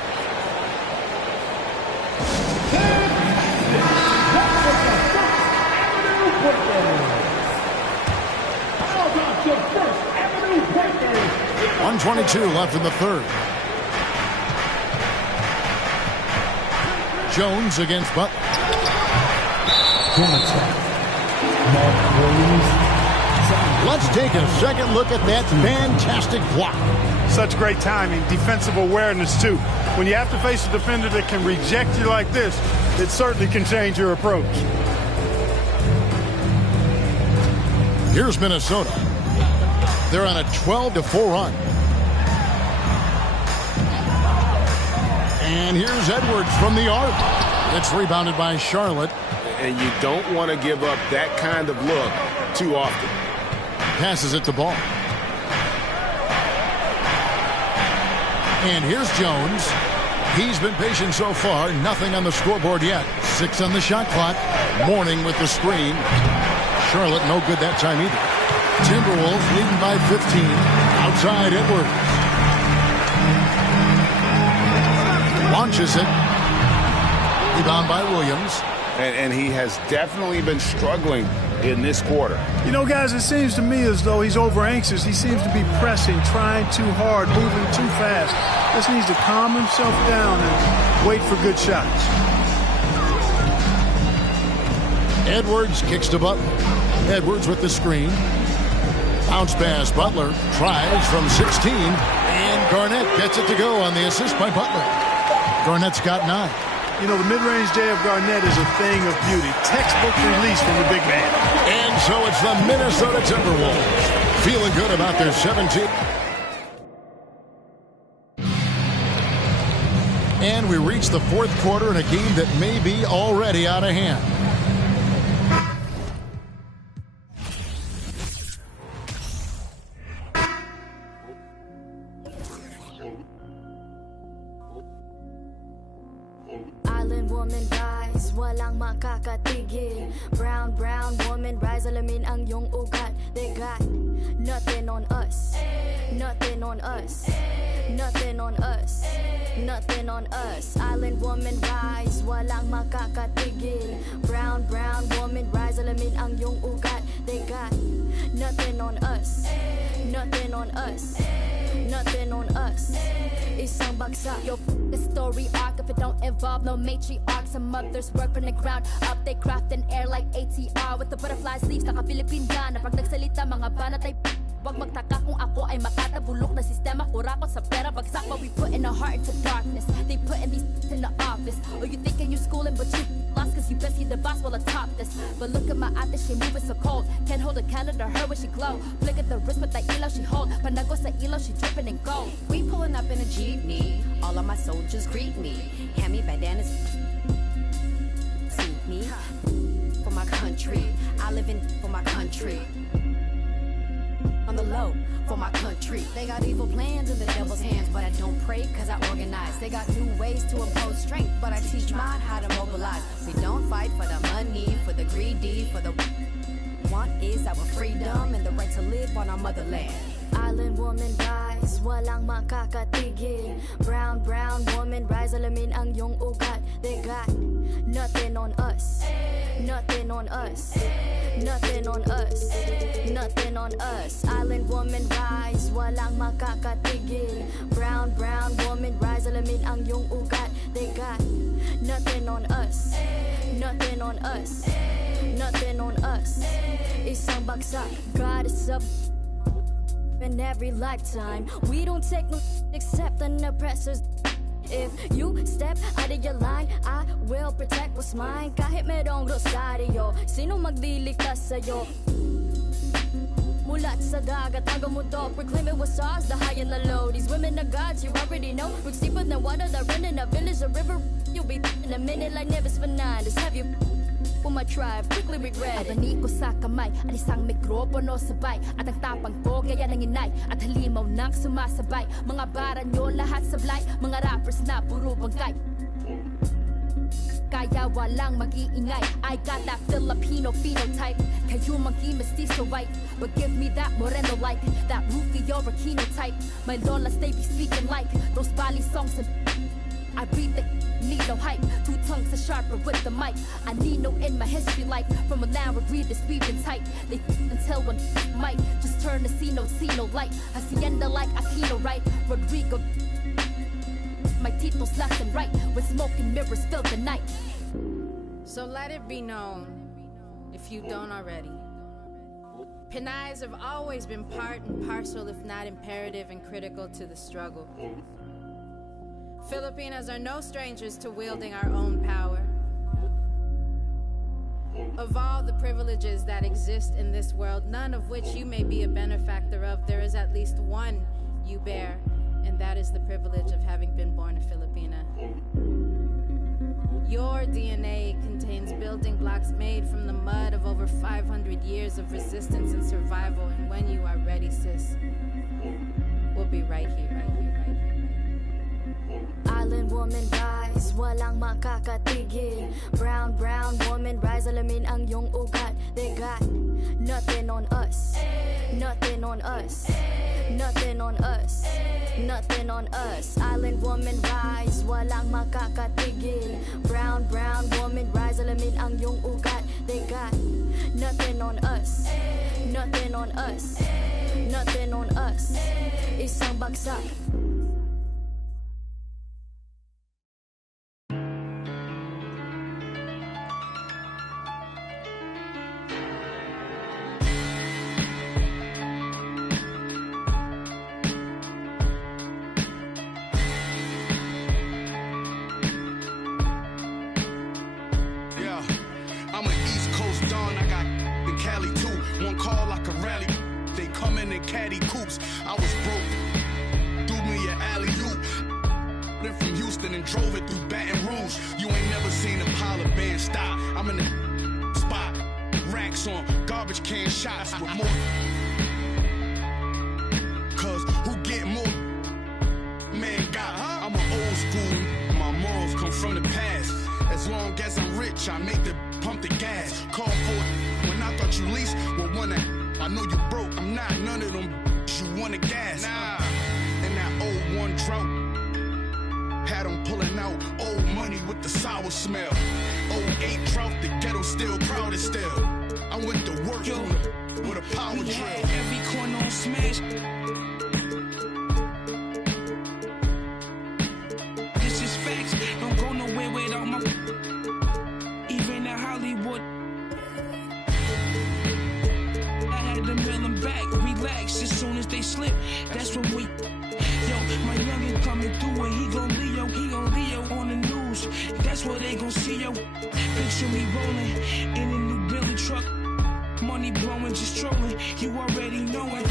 .122 left in the third. Jones against Butler. Let's take a second look at that fantastic block. Such great timing, defensive awareness, too. When you have to face a defender that can reject you like this, it certainly can change your approach. Here's Minnesota. They're on a 12-4 run. And here's Edwards from the arc. It's rebounded by Charlotte. And you don't want to give up that kind of look too often. Passes it to Ball. And here's Jones. He's been patient so far. Nothing on the scoreboard yet. 6 on the shot clock. Mourning with the screen. Charlotte no good that time either. Timberwolves leading by 15. Outside Edwards. Launches it. Rebound by Williams. And he has definitely been struggling in this quarter. You know, guys, it seems to me as though he's over anxious. He seems to be pressing, trying too hard, moving too fast. Just needs to calm himself down and wait for good shots. Edwards kicks to Butler. Edwards with the screen. Bounce pass. Butler tries from 16. And Garnett gets it to go on the assist by Butler. Garnett's got 9. You know, the mid-range day of Garnett is a thing of beauty. Textbook release from the big man. And so it's the Minnesota Timberwolves feeling good about their 17th. And we reach the fourth quarter in a game that may be already out of hand. Island woman rise, walang makakatigil. Brown, brown woman rise, alamin ang iyong ugat. They got nothing on us, nothing on us, nothing on us, nothing on us. Island woman rise, walang makakatigil. Brown, brown woman rise, alamin ang iyong ugat. They got nothing on us, nothing on us, nothing on us. Isang bagsak. Yo, the story arc if it don't involve no matriarch. Some mothers work from the ground up. They craft in air like ATR with the butterfly sleeves. Naka-Philippine na pag nagsalita mga banat ay wag magtaka kung ako ay makatabulok na sistema. Kurakot sa pera bagsak, but we put in our heart into darkness. They put in these in the office. Or you thinking you schooling but you lost cause you best see the boss while atop this. But look at my ate, she moving so cold. Can't hold a candle to her when she glow. Flick at the wrist with that ilaw she hold. Panago sa ilaw, she dripping in gold. We pulling up in a jeepney. All of my soldiers greet me. Hand me bandanas. See me. For my country. I live in for my country. On the low for my country. They got evil plans in the devil's hands, but I don't pray cause I organize. They got new ways to impose strength, but I teach mine how to mobilize. We don't fight for the money, for the greedy, for the want is our freedom and the right to live on our motherland. Island woman rise, walang makakatigil. Brown, brown woman rise, alamin ang iyong ugat. They got nothing on us, nothing on us, nothing on us, nothing on us. Island woman rise, walang makakatigil. Brown, brown woman rise, alamin ang iyong ugat. They got nothing on us, nothing on us, nothing on us. Isang bagsak, God is up in every lifetime. We don't take no except an oppressor's. If you step out of your line, I will protect what's mine. Kahit merong rosaryo, sino magdiligtas sa'yo? Mulat sa dagat hanggang mundo, proclaim it was ours, the high and the low. These women are gods, you already know. Roots deeper than water that run in a village, a river. You'll be in a minute like Nevis for 9. Just have you for my tribe, quickly regret it. Abani ko sa kamay, ang isang mikropono sabay. At ang tapang ko, gaya ng inay. At halimaw nang sumasabay. Mga bara nyo lahat sablay. Mga rappers na puro bangkay. Kaya walang mag-iingay. I got that Filipino phenotype. Kayo monkey mestizo white, but give me that moreno like that Rufio Aquino type. My lolas they be speaking like those Bali songs and I breathe the need no hype. 2 tongues are sharper with the mic. I need no in my history like from a land where greed is weaving tight. They until one might just turn to see no light. Hacienda like Aquino right. Rodrigo my titles left and right when smoke and mirrors fill the night. So let it be known, if you don't already. Pinayas have always been part and parcel, if not imperative and critical to the struggle. Filipinas are no strangers to wielding our own power. Of all the privileges that exist in this world, none of which you may be a benefactor of, there is at least one you bear, and that is the privilege of having been born a Filipina. Your DNA contains building blocks made from the mud of over 500 years of resistance and survival, and when you are ready, sis, we'll be right here, right here, right here. Island woman rise, walang makakatigil. Brown, brown woman rise, alamin ang iyong ugat. They got nothing on us, nothing on us, nothing on us, nothing on us. Island woman rise, walang makakatigil. Brown, brown woman rise, alamin ang iyong ugat. They got nothing on us, nothing on us, nothing on us. Isang bagsak. Caddy coops. I was broke. Threw me an alley-oop. Then from Houston and drove it through Baton Rouge. You ain't never seen a pile of bands stop. I'm in the spot. Racks on garbage can shots with more. Cause who get more man got? I'm an old school. My morals come from the past. As long as I'm rich, I make the pump the gas. Call for it when I thought you least would wanna. I know you broke, I'm not none of them you wanna gas. Nah, and that old one drought had them pulling out old money with the sour smell. 08 drought, the ghetto still crowded still. I went to work with a power drill. Every corner on smash. This is facts, don't go nowhere without my. Even in Hollywood. To mail them back, relax as soon as they slip. That's when we. Yo, my youngin' coming through and he gon' Leo on the news. That's what they gon' see, yo. Picture me rolling in a new Billy truck. Money blowing, just trolling. You already knowing,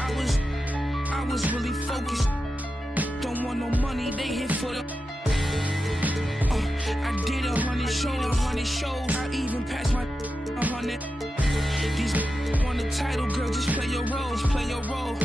I was really focused. Don't want no money, they hit for the. I did 100 shows. I even passed my 100. These want the title, girl, just play your role, play your role.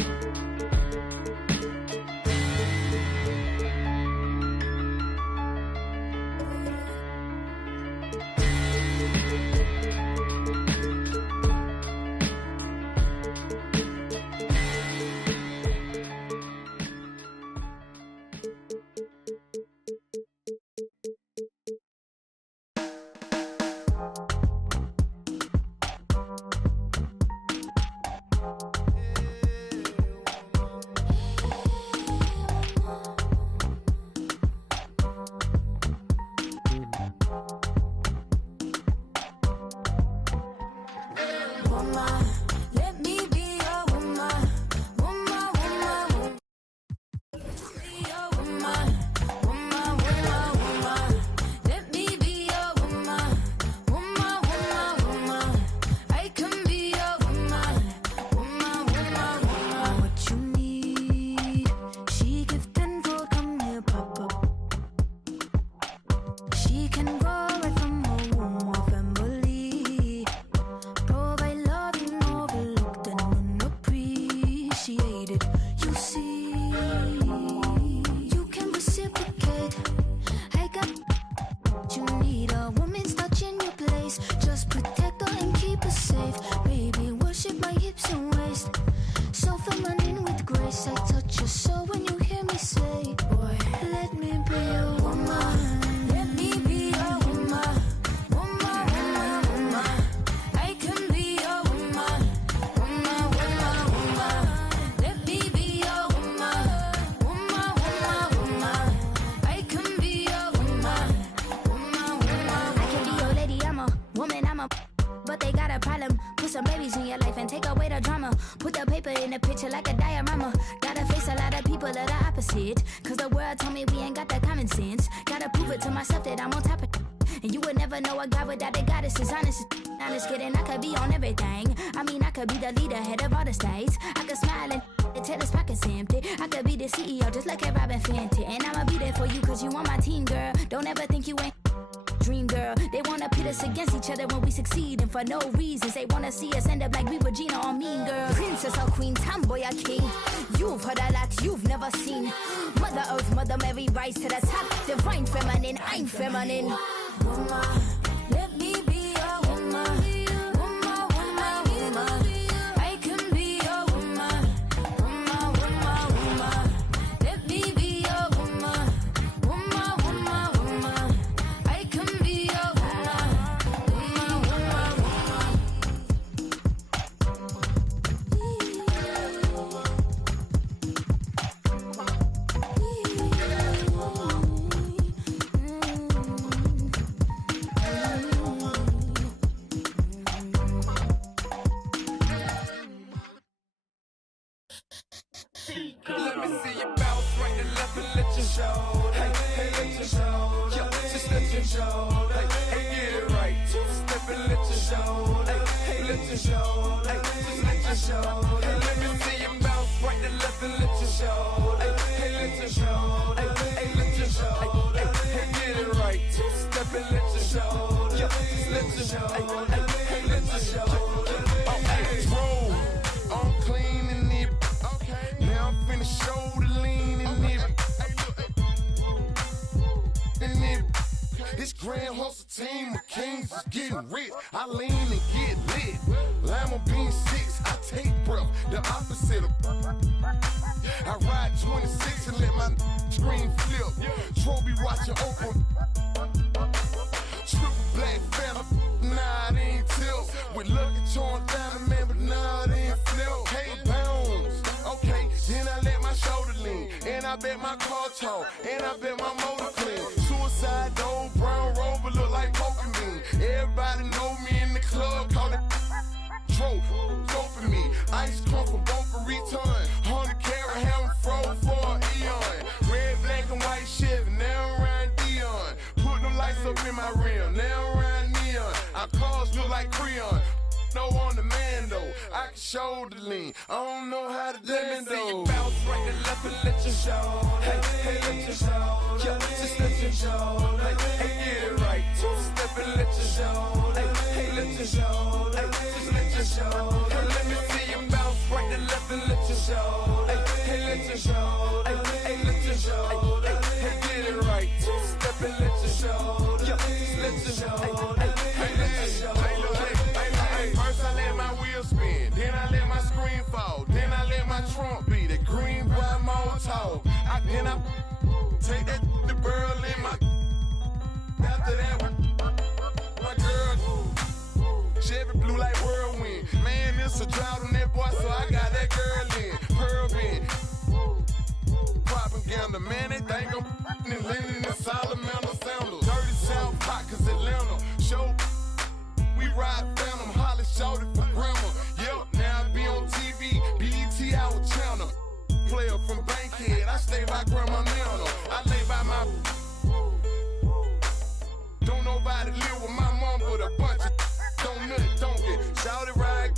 drama. Gotta face a lot of people that are opposite. Cause the world told me we ain't got that common sense. Gotta prove it to myself that I'm on top of it. And you would never know a guy without a goddess is honest. Honest kidding, I could be on everything. I mean, I could be the leader, head of all the states. I could smile and tell his pockets empty. I could be the CEO, just like a Robin Fenty. And I'ma be there for you, cause you on my team, girl. Don't ever think you ain't dream, girl. They wanna pit us against each other when we succeed, and for no reasons. They wanna see us end up like we Regina or Mean Girl. Princess or queen, tomboy or king. You've heard a lot you've never seen. Mother Earth, Mother Mary, rise to the top. Divine feminine, I'm feminine. Woman, let me be a woman. Woman, woman, woman. I can be a woman. Woman, woman, woman. Let me be a woman. Woman, woman, woman. I can be a woman. Woman, woman, woman. Let me see you bounce right and left and let you show. Hey, hey, let you show. Yo, just let you show. Hey, hey, get it right. Two-step and let you show. Hey, hey, let you show. Hey, just let you show. Hey, let me see you bounce right and left and let you show. Hey, hey, let you show. Hey, hey, let you show. Hey, hey, get it right. Two-step and let you show. Yo, just let you show. Hey, hey, hey, let you show. Oh, hey, roll. I'm clean and it. Now I'm finna show the lean in it. This grand hustle team of kings is getting rich. I lean and get lit. Lima bean 6, I take breath. The opposite of. I ride 26 and let my screen flip. Trophy watching open. Triple black phantom. Nah, it ain't tilt. With lucky charms down the man, but nah, it ain't flip. Hey, bounce. Okay, then I let my shoulder lean. And I bet my car tall. And I bet my motor clean. Suicide door, brown rover look like Pokemon. Everybody know me in the club, call it Tro. Scoping me. Ice come from Boca Raton. 100 carat hammer froze for an eon. Red, black, and white Chevy, now around Dion. Put them lights up in my rim, now around neon. Our cars look like Creon. No on the man though, I can shoulder lean. I don't know how to dance though. Let me see you bounce right and left and let you show. Hey, hey, let you show. Yo, just let you show. Hey, hey, get it right. Two-step and let you show. Hey, hey, let you show. Hey, just let you show. Hey, let me see you bounce right and left and let you show. Hey, hey, let you show. Hey, hey, let you show. Hey, hey, get it right. Two-step and let you show. Yo, just let you show. Hey, hey, hey, let you show. First I let my wheel spin, then I let my screen fall, then I let my trunk be the green boy Molotov. Then I take that the girl in my. After that, my girl Chevy blue like whirlwind. Man, it's a drought on that boy, so I got that girl in. Pearl bin. Propaganda, man, they think I'm in Lennon and Salamander sandals. Dirty South Pot, cause Atlanta show. We ride Phantom, Holly shouted for grandma. Yep, now I be on TV, BET our channel. Player from Bankhead, I stay by Grandma Nana. I lay by my. Don't nobody live with my mom, but a bunch of don't nut, don't get shouted right.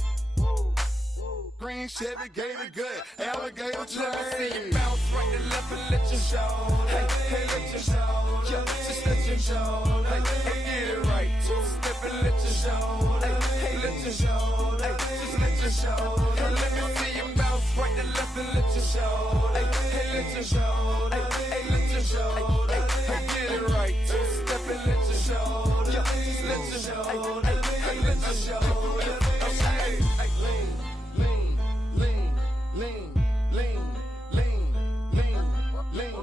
Green Chevy, gator gut, alligator train. Let me see you bounce right and left and let you show. Hey, hey, let you show. Yo, just let you show. Hey, hey, get it right. Two-step and let you show. Hey, hey, let you show. Hey, just let you show. Hey, let me see you bounce right and left and let you show. Hey, hey, let you show. Hey, hey, let you show. Hey, hey, get it right. Two-step and let you show. Yo, just let you show. Hey, hey, let you show. Hey, hey, lean. Lean, lean, lean, lean, lean, lean,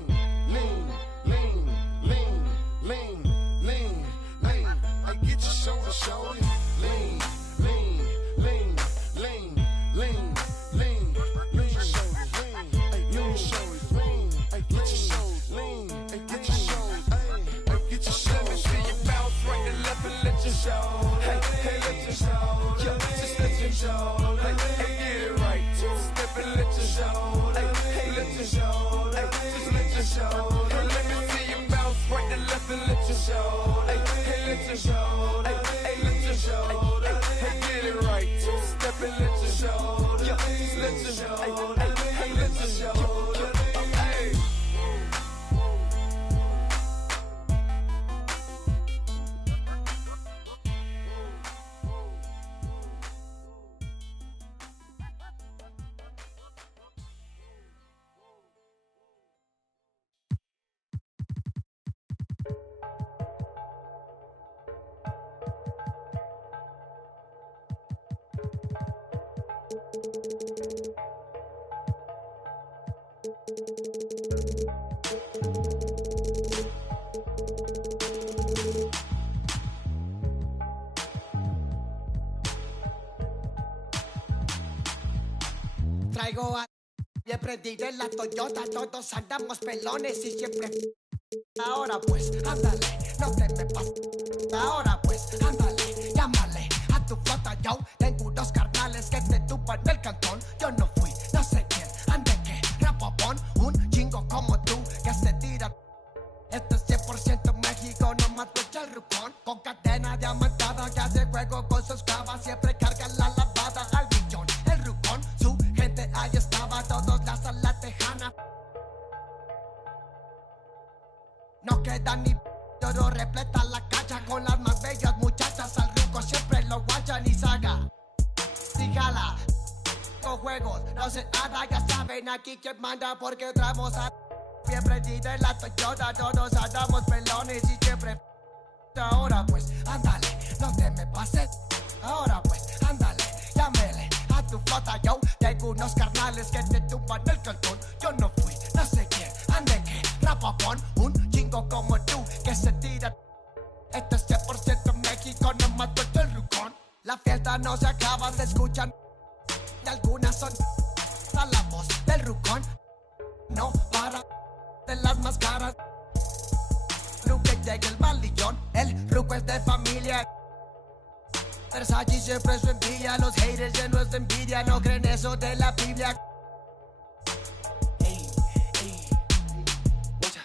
lean, lean, lean, lean, lean, lean. I get your shoulder, shoulder. Lean, lean, lean, lean, lean, lean, lean, shoulder, lean, lean, shoulder, lean. I get your shoulder, lean, I get your shoulder, I get your shoulder. Let me see you bounce right and left and let you show. Hey, hey, let you show. Yo, just let you show. Hey, hey, get it right. Two-step and let you show. shoulder. Let me see you bounce right and left and lift your shoulder. Hey, lift your shoulder. Hey, lift your shoulder. Hey, get it right. Two-step and lift your shoulder. Just lift your shoulder. Hey, lift your shoulder. Hey. Traigo a bien prendido en la Toyota, todos andamos pelones y siempre. Ahora pues, ándale, no te me pases. Ahora pues, ándale, llámale a tu flota, yo tengo unos carnales que te tupan del cantón. Yo no fui, no sé quién, ande que rapopón, un chingo como tú que se tira. Esto es 100% México, no mato el rucón. Con cadena diamantada que hace juego con sus clavas, siempre carga la lavada al billón. El rucón, su gente ahí estaba, todos las a la tejana. No queda ni oro, repleta la cacha con las más bellas muchachas. Al ruco siempre lo guachan y saga. Y jala, con juegos, no se nada, ya saben aquí quién manda porque entramos a. Bien prendida en la Toyota, todos andamos pelones y siempre. Ahora pues, ándale, no te me pases. Ahora pues, ándale, llámele a tu flota, yo tengo unos carnales que te tumban el cantón. Yo no fui, no sé quién, ande que rapapón, un chingo como tú que se tira. Esto es 100% México, no mato el rucón. La fiesta no se acaba, se escuchan y algunas son a la voz del rucón. No para de las más caras. Ruque llega el balillón, el ruco es de familia. Versace siempre su envidia, los haters llenos de envidia, no creen eso de la Biblia.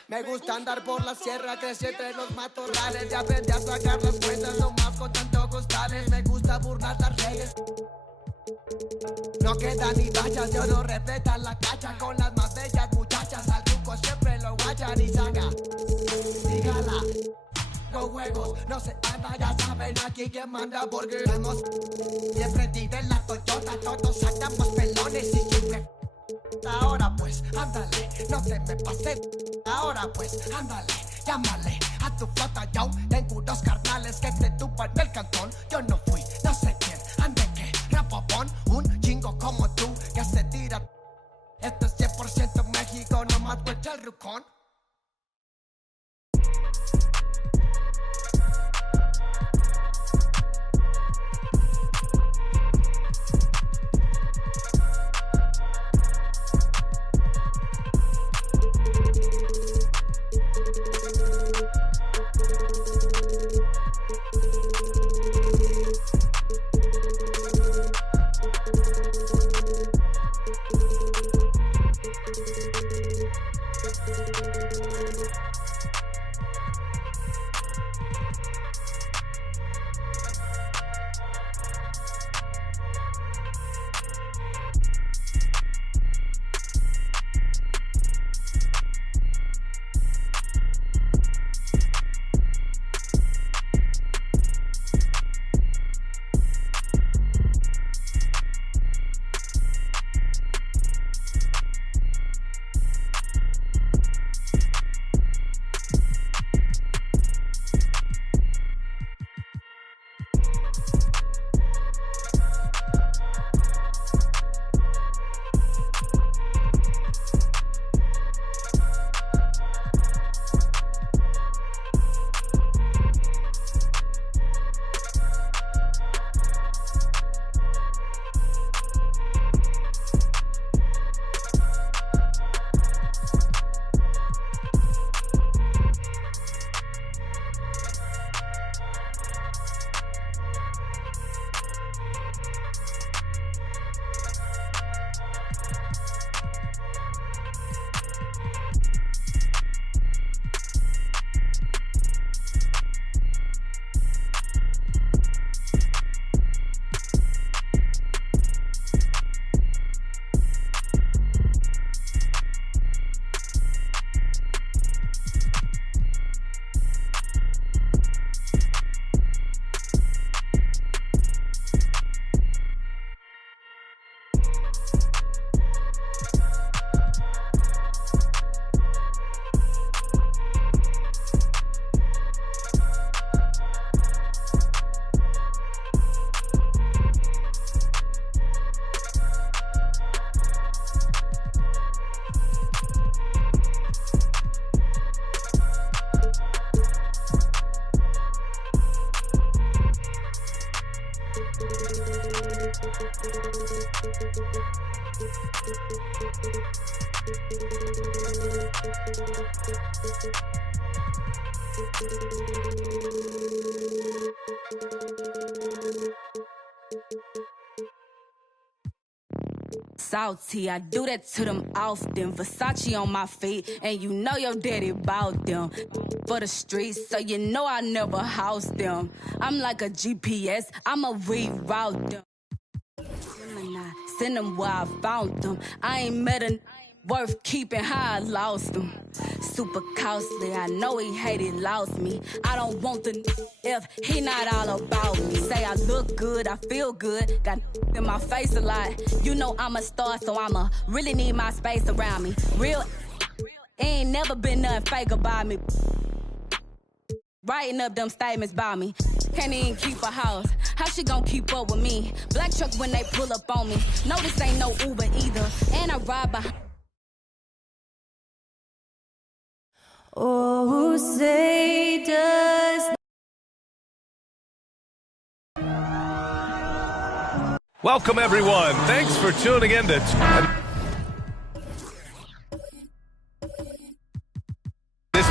Me gusta andar por la sierra, crecí entre los matorrales y aprendí a sacar las cuentas, no más con tanto costales. Me gusta burlar las redes. No queda ni vallas, yo no respeta la cacha con las más bellas muchachas. Al truco siempre lo guachan y saca. Dígala, con juegos, no se anda, ya saben aquí quién manda porque estamos bien prendidos en la Toyota, todos andamos pelones y siempre. Ahora pues, ándale, no te me pases. Ahora pues, ándale, llámale a tu flota, yo tengo unos carnales que te tupan del cantón. Yo no fui, no sé quién, ande que rapopón, un chingo como tú que se tira. Esto es 100% México, no mato el rucón. salty. I do that to them often. Versace on my feet, and you know your daddy bought them for the streets, so you know I never house them. I'm like a GPS, I'ma reroute them. Send them where I found them. I ain't met a worth keeping how I lost them. Super costly, I know he hated, lost me. I don't want the if he not all about me. Say I look good, I feel good. Got in my face a lot. You know I'm a star, so I'ma really need my space around me. Real ain't never been nothing fake about me. Writing up them statements about me. Can't even keep a house. How she gon' keep up with me? Black truck when they pull up on me. No, this ain't no Uber either. And I ride behind. Oh, who say does. Welcome, everyone. Thanks for tuning in to. This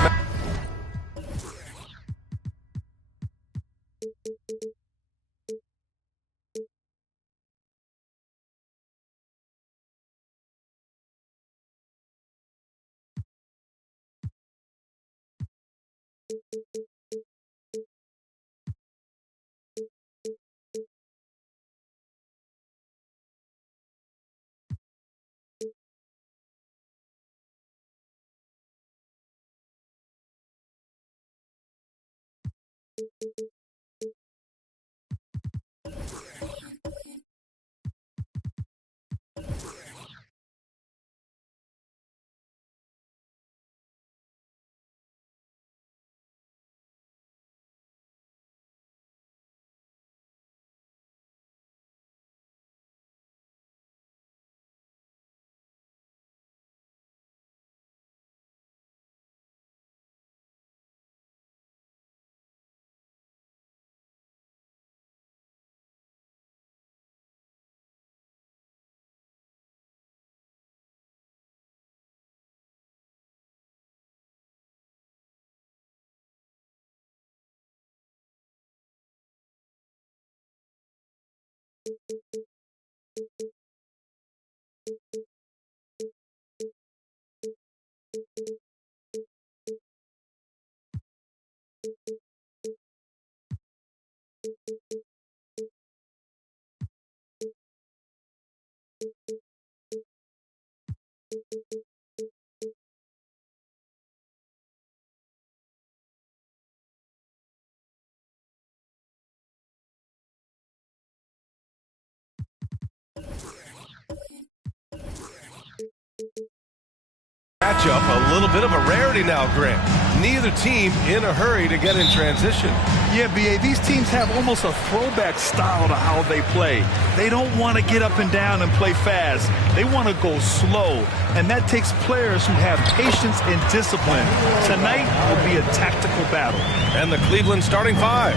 matchup, a little bit of a rarity now, Grant. Neither team in a hurry to get in transition. Yeah, B.A., these teams have almost a throwback style to how they play. They don't want to get up and down and play fast. They want to go slow, and that takes players who have patience and discipline. Tonight will be a tactical battle. And the Cleveland starting five.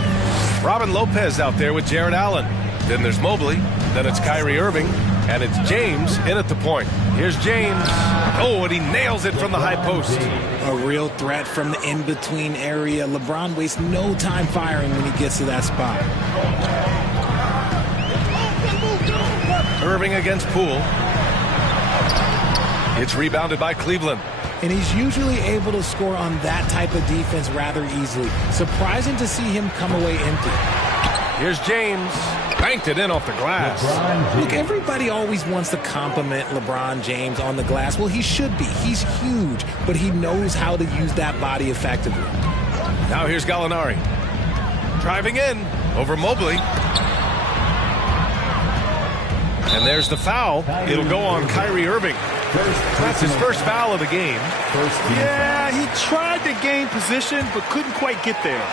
Robin Lopez out there with Jared Allen. Then there's Mobley. Then it's Kyrie Irving. And it's James in at the point. Here's James. Oh, and he nails it from the high post. A real threat from the in-between area. LeBron wastes no time firing when he gets to that spot. Irving against Poole. It's rebounded by Cleveland. And he's usually able to score on that type of defense rather easily. Surprising to see him come away empty. Here's James. Banked it in off the glass. Look, everybody always wants to compliment LeBron James on the glass. Well, he should be. He's huge, but he knows how to use that body effectively. Now here's Gallinari. Driving in over Mobley. And there's the foul. It'll go on Kyrie Irving. That's his first foul of the game. Yeah, he tried to gain position, but couldn't quite get there.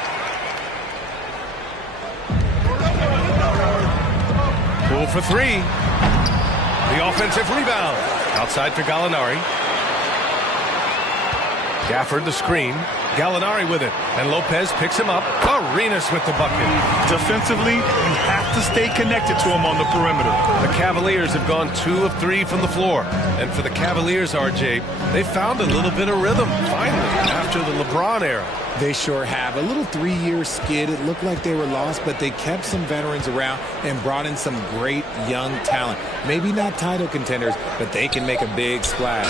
Poole for three. The offensive rebound. Outside for Gallinari. Gafford the screen. Gallinari with it. And Lopez picks him up. Arenas with the bucket. Defensively, you have have to stay connected to him on the perimeter. The Cavaliers have gone 2 of 3 from the floor. And for the Cavaliers, RJ, they found a little bit of rhythm, finally, after the LeBron era. They sure have. A little 3-year skid. It looked like they were lost, but they kept some veterans around and brought in some great young talent. Maybe not title contenders, but they can make a big splash.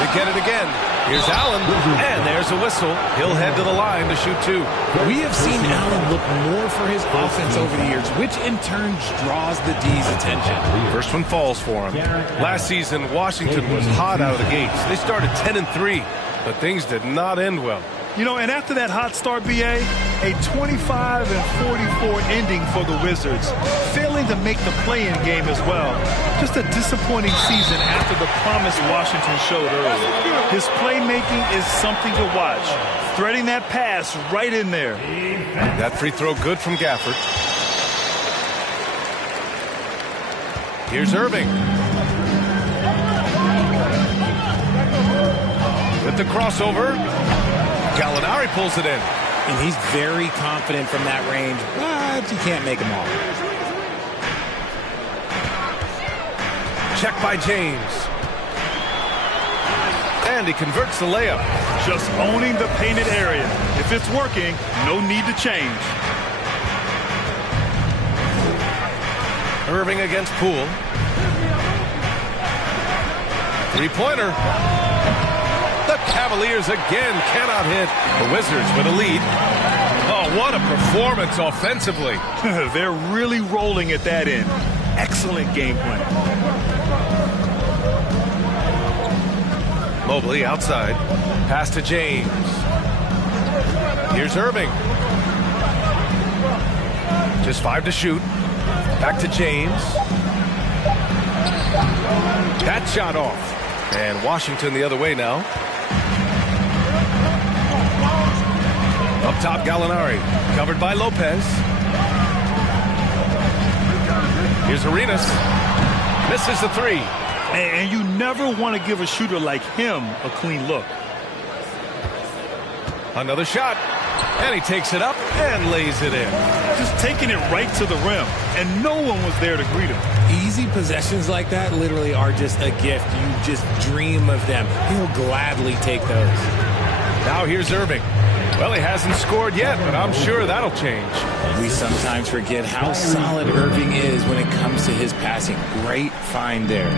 They get it again. Here's Allen, and there's a whistle. He'll head to the line to shoot 2. We have seen Allen look more for his offense over the years, which in turn draws the D's attention. First one falls for him. Last season, Washington was hot out of the gates. They started 10-3, but things did not end well. You know, and after that hot start, BA, a 25-44 ending for the Wizards, failing to make the play-in game as well. Just a disappointing season after the promise Washington showed earlier. His playmaking is something to watch. Threading that pass right in there. That free throw good from Gafford. Here's Irving. With the crossover. Gallinari pulls it in. And he's very confident from that range, but you can't make him all. Check by James. And he converts the layup. Just owning the painted area. If it's working, no need to change. Irving against Poole. Three-pointer. The Cavaliers again cannot hit. The Wizards with a lead. Oh, what a performance offensively. They're really rolling at that end. Excellent game plan. Mobley outside. Pass to James. Here's Irving. Just 5 to shoot. Back to James. That shot off. And Washington the other way now. Up top, Gallinari. Covered by Lopez. Here's Arenas. Misses the 3. And you never want to give a shooter like him a clean look. Another shot. And he takes it up and lays it in. Just taking it right to the rim. And no one was there to greet him. Easy possessions like that literally are just a gift. You just dream of them. He'll gladly take those. Now here's Irving. Well, he hasn't scored yet, but I'm sure that'll change. We sometimes forget how solid Irving is when it comes to his passing. Great find there.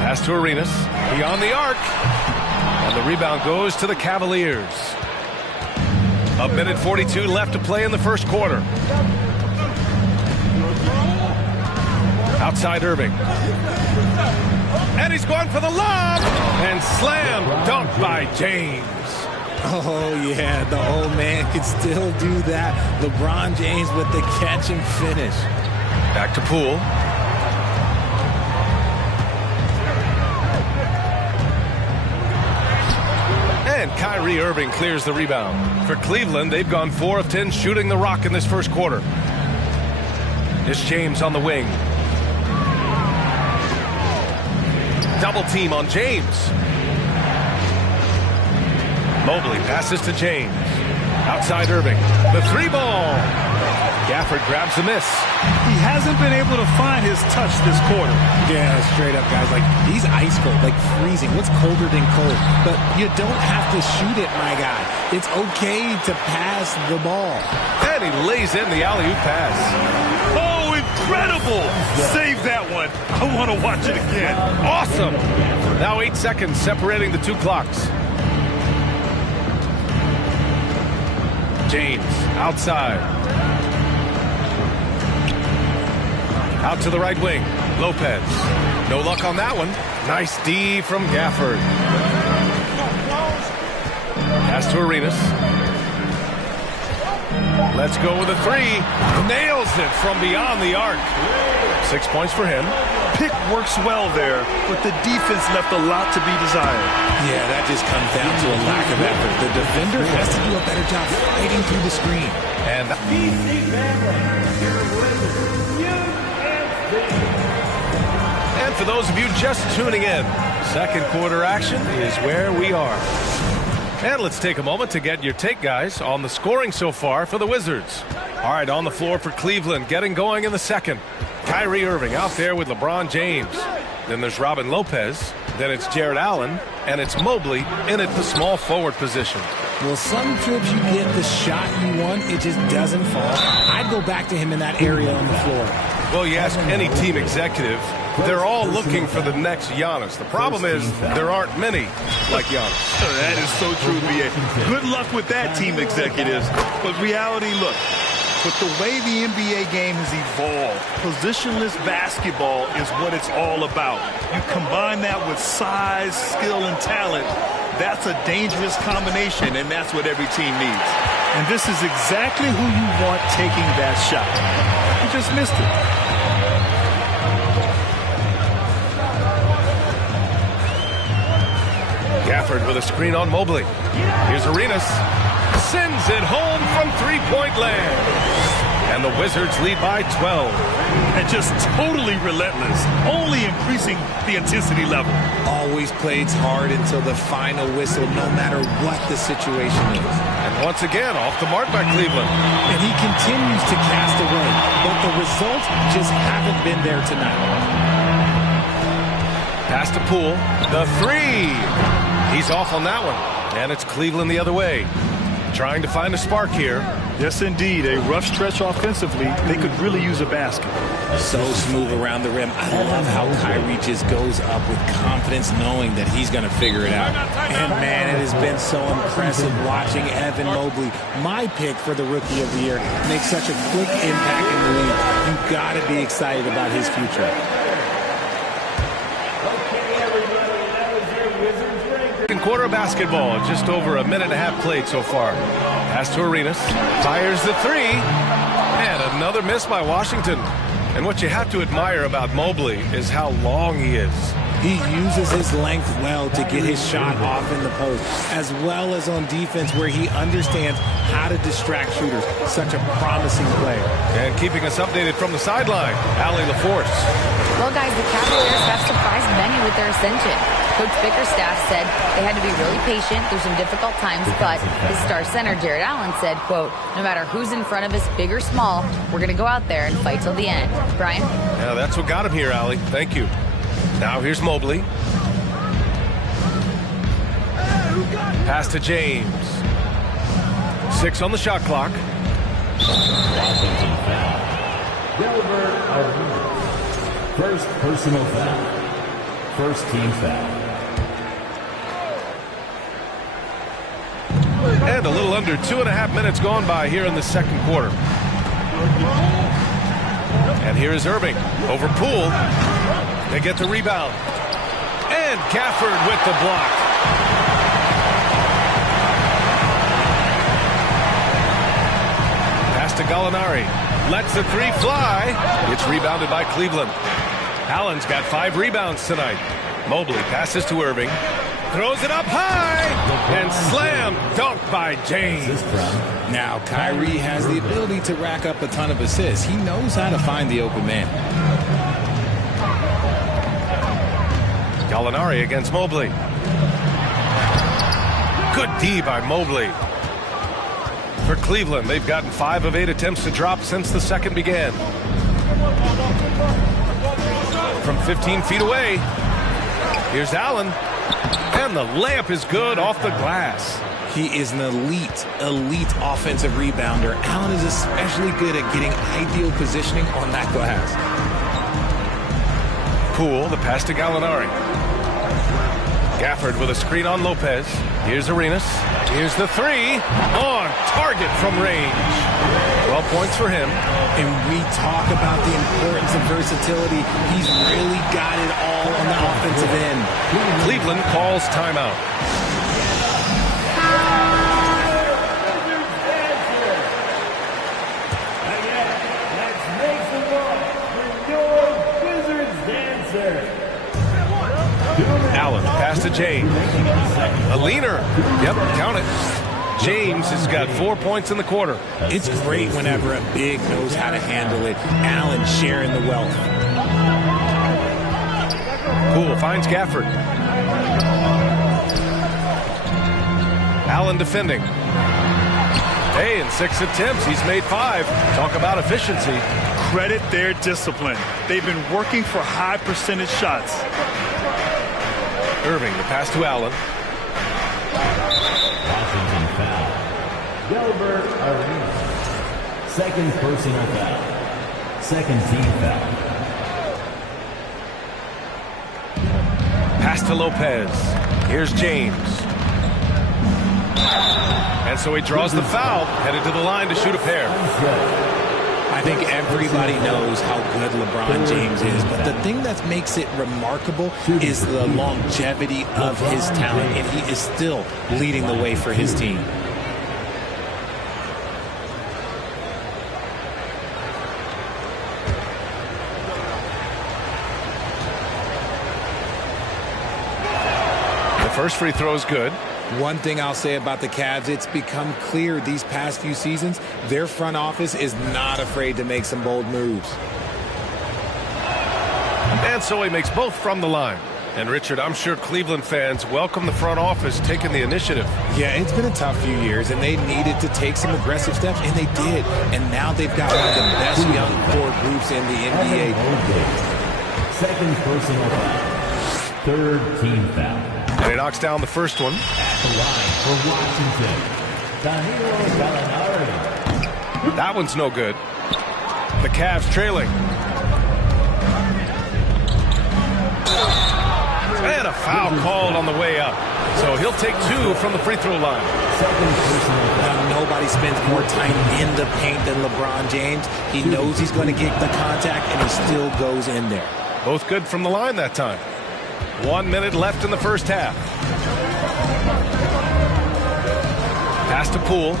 Pass to Arenas. Beyond the arc. And the rebound goes to the Cavaliers. 1:42 left to play in the first quarter. Outside Irving. And he's going for the lob. And slam dunk by James. Oh, yeah, the old man can still do that. LeBron James with the catch and finish. Back to Poole. And Kyrie Irving clears the rebound. For Cleveland, they've gone 4 of 10 shooting the rock in this first quarter. Here's James on the wing. Double team on James. Mobley passes to James. Outside Irving. The 3-ball. Gafford grabs the miss. He hasn't been able to find his touch this quarter. Yeah, straight up, guys. Like, he's ice cold, like freezing. What's colder than cold? But you don't have to shoot it, my guy. It's okay to pass the ball. And he lays in the alley-oop pass. Oh, incredible! Save that one. I want to watch it again. Awesome! Now 8 seconds separating the 2 clocks. James outside. Out to the right wing. Lopez. No luck on that one. Nice D from Gafford. Pass to Arenas. Let's go with a 3. Nails it from beyond the arc. 6 points for him. Pick works well there, but the defense left a lot to be desired. Yeah, that just comes down to a lack of effort. The defender has to do a better job fighting through the screen. And for those of you just tuning in, second quarter action is where we are. And let's take a moment to get your take, guys, on the scoring so far for the Wizards. All right, on the floor for Cleveland, getting going in the second. Kyrie Irving out there with LeBron James. Then there's Robin Lopez. Then it's Jared Allen. And it's Mobley in at the small forward position. Well, some trips you get the shot you want, it just doesn't fall. I'd go back to him in that area on the floor. Well, you ask any team executive, they're all looking for the next Giannis. The problem is there aren't many like Giannis. That is so true, B.A. Good luck with that, team executives. But reality, look, with the way the NBA game has evolved, positionless basketball is what it's all about. You combine that with size, skill, and talent, that's a dangerous combination, and that's what every team needs. And this is exactly who you want taking that shot. You just missed it. Gafford with a screen on Mobley. Here's Arenas. Sends it home from three-point land. And the Wizards lead by 12. And just totally relentless, only increasing the intensity level. Always plays hard until the final whistle, no matter what the situation is. And once again, off the mark by Cleveland. And he continues to cast away, but the results just haven't been there tonight. Pass to Poole. The three. He's off on that one. And it's Cleveland the other way. Trying to find a spark here. Yes, indeed. A rough stretch offensively. They could really use a basket. So smooth around the rim. I love how Kyrie just goes up with confidence, knowing that he's going to figure it out. And, man, it has been so impressive watching Evan Mobley, my pick for the Rookie of the Year, make such a quick impact in the league. You've got to be excited about his future. Quarter of basketball, just over a minute and a half played so far. Pass to Arenas, fires the three, and another miss by Washington. And what you have to admire about Mobley is how long he is. He uses his length well to get his shot off in the post, as well as on defense where he understands how to distract shooters. Such a promising player. And keeping us updated from the sideline, Allie LaForce. Well, guys, the Cavaliers have surprised many with their ascension. Coach Bickerstaff said they had to be really patient through some difficult times, but his star center, Jared Allen, said, quote, no matter who's in front of us, big or small, we're going to go out there and fight till the end. Brian? Yeah, that's what got him here, Allie. Thank you. Now here's Mobley. Pass to James. 6 on the shot clock. First personal foul. First team foul. And a little under 2.5 minutes gone by here in the second quarter. And here is Irving over Poole. They get the rebound. And Gafford with the block. Pass to Gallinari. Lets the three fly. It's rebounded by Cleveland. Allen's got 5 rebounds tonight. Mobley passes to Irving. Throws it up high. And slam dunk by James. Now, Kyrie has the ability to rack up a ton of assists. He knows how to find the open man. Gallinari against Mobley. Good D by Mobley. For Cleveland, they've gotten 5 of 8 attempts to drop since the second began. From 15 feet away, here's Allen. And the layup is good off the glass. He is an elite offensive rebounder. Allen is especially good at getting ideal positioning on that glass. Poole, the pass to Gallinari. Gafford with a screen on Lopez. Here's Arenas. Here's the three. On target from range. 12 points for him. And we talk about the importance of versatility. He's really got it all on the offensive end. Cleveland calls timeout. Allen, pass to James. A leaner. Yep, count it. James has got 4 points in the quarter. It's great whenever a big knows how to handle it. Allen sharing the wealth. Poole finds Gafford. Allen defending. Hey, in 6 attempts, he's made 5. Talk about efficiency. Credit their discipline. They've been working for high percentage shots. Irving, the pass to Allen. Washington foul. Gilbert Arenas. Second personal foul. Second team foul. Pass to Lopez. Here's James. And so he draws the foul, headed to the line to shoot a pair. I think everybody knows how good LeBron James is, but the thing that makes it remarkable is the longevity of his talent, and he is still leading the way for his team. The first free throw is good. One thing I'll say about the Cavs, it's become clear these past few seasons, their front office is not afraid to make some bold moves. And so he makes both from the line. And Richard, I'm sure Cleveland fans welcome the front office taking the initiative. Yeah, it's been a tough few years, and they needed to take some aggressive steps, and they did. And now they've got one of the best young core groups in the NBA. Second personal foul. Third team foul. And he knocks down the first one. At the line for Washington, Danilo Gallinari. That one's no good. The Cavs trailing. And a foul called on the way up. So he'll take 2 from the free throw line. Nobody spends more time in the paint than LeBron James. He knows he's going to get the contact, and he still goes in there. Both good from the line that time. 1 minute left in the first half. Pass to Poole.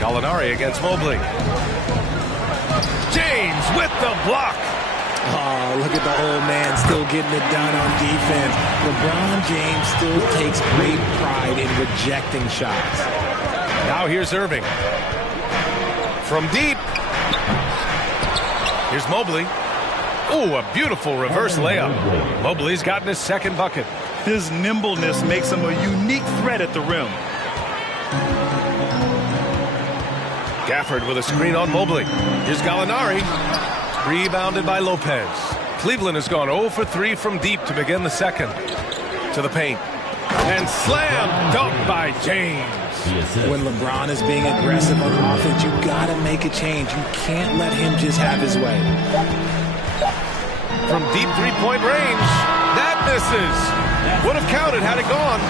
Gallinari against Mobley. James with the block. Oh, look at the old man still getting it done on defense. LeBron James still takes great pride in rejecting shots. Now here's Irving. From deep. Here's Mobley. Oh, a beautiful reverse layup. Mobley's gotten his second bucket. His nimbleness makes him a unique threat at the rim. Gafford with a screen on Mobley. Here's Gallinari. Rebounded by Lopez. Cleveland has gone 0 for 3 from deep to begin the second. To the paint. And slam dunk by James. When LeBron is being aggressive on offense, you got to make a change. You can't let him just have his way. From deep three-point range. That misses. Would have counted had it gone.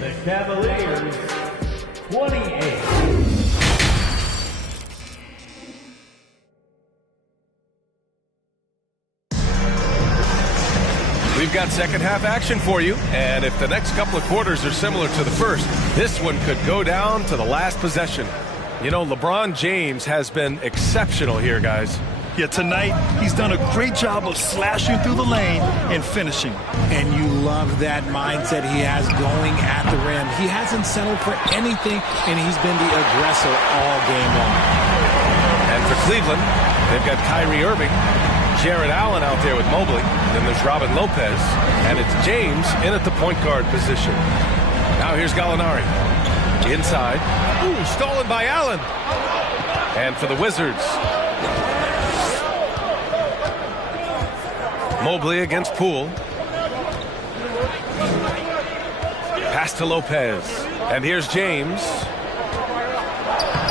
The Cavaliers, 28. We've got second half action for you, and if the next couple of quarters are similar to the first, this one could go down to the last possession. You know, LeBron James has been exceptional here, guys. Yeah, tonight he's done a great job of slashing through the lane and finishing. And you love that mindset he has going at the rim. He hasn't settled for anything, and he's been the aggressor all game long. And for Cleveland, they've got Kyrie Irving, Jared Allen out there with Mobley. Then there's Robin Lopez, and it's James in at the point guard position. Now here's Gallinari. Inside. Ooh, stolen by Allen. And for the Wizards, Mobley against Poole. Pass to Lopez. And here's James.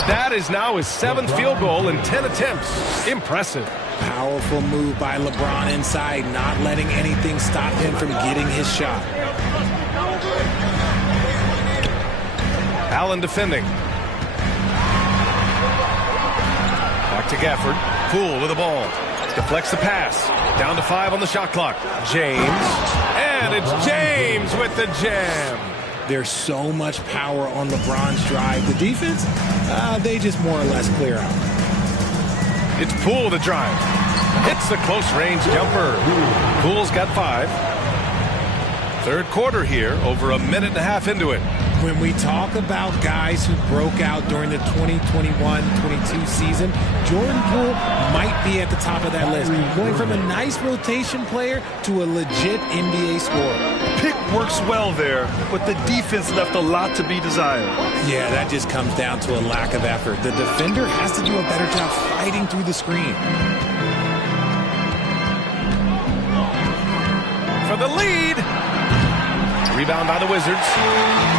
That is now his 7th field goal in 10 attempts. Impressive. Powerful move by LeBron inside, not letting anything stop him from getting his shot. Allen defending. Back to Gafford. Poole with the ball. Deflects the pass. Down to 5 on the shot clock. James. And it's James with the jam. There's so much power on LeBron's drive. The defense, they just more or less clear out. It's Poole to drive. Hits the close range jumper. Poole's got 5. Third quarter here, over a minute and a half into it. When we talk about guys who broke out during the 2021-22 season, Jordan Poole might be at the top of that list, going from a nice rotation player to a legit NBA scorer. Pick works well there, but the defense left a lot to be desired. Yeah, that just comes down to a lack of effort. The defender has to do a better job fighting through the screen. For the lead. Rebound by the Wizards.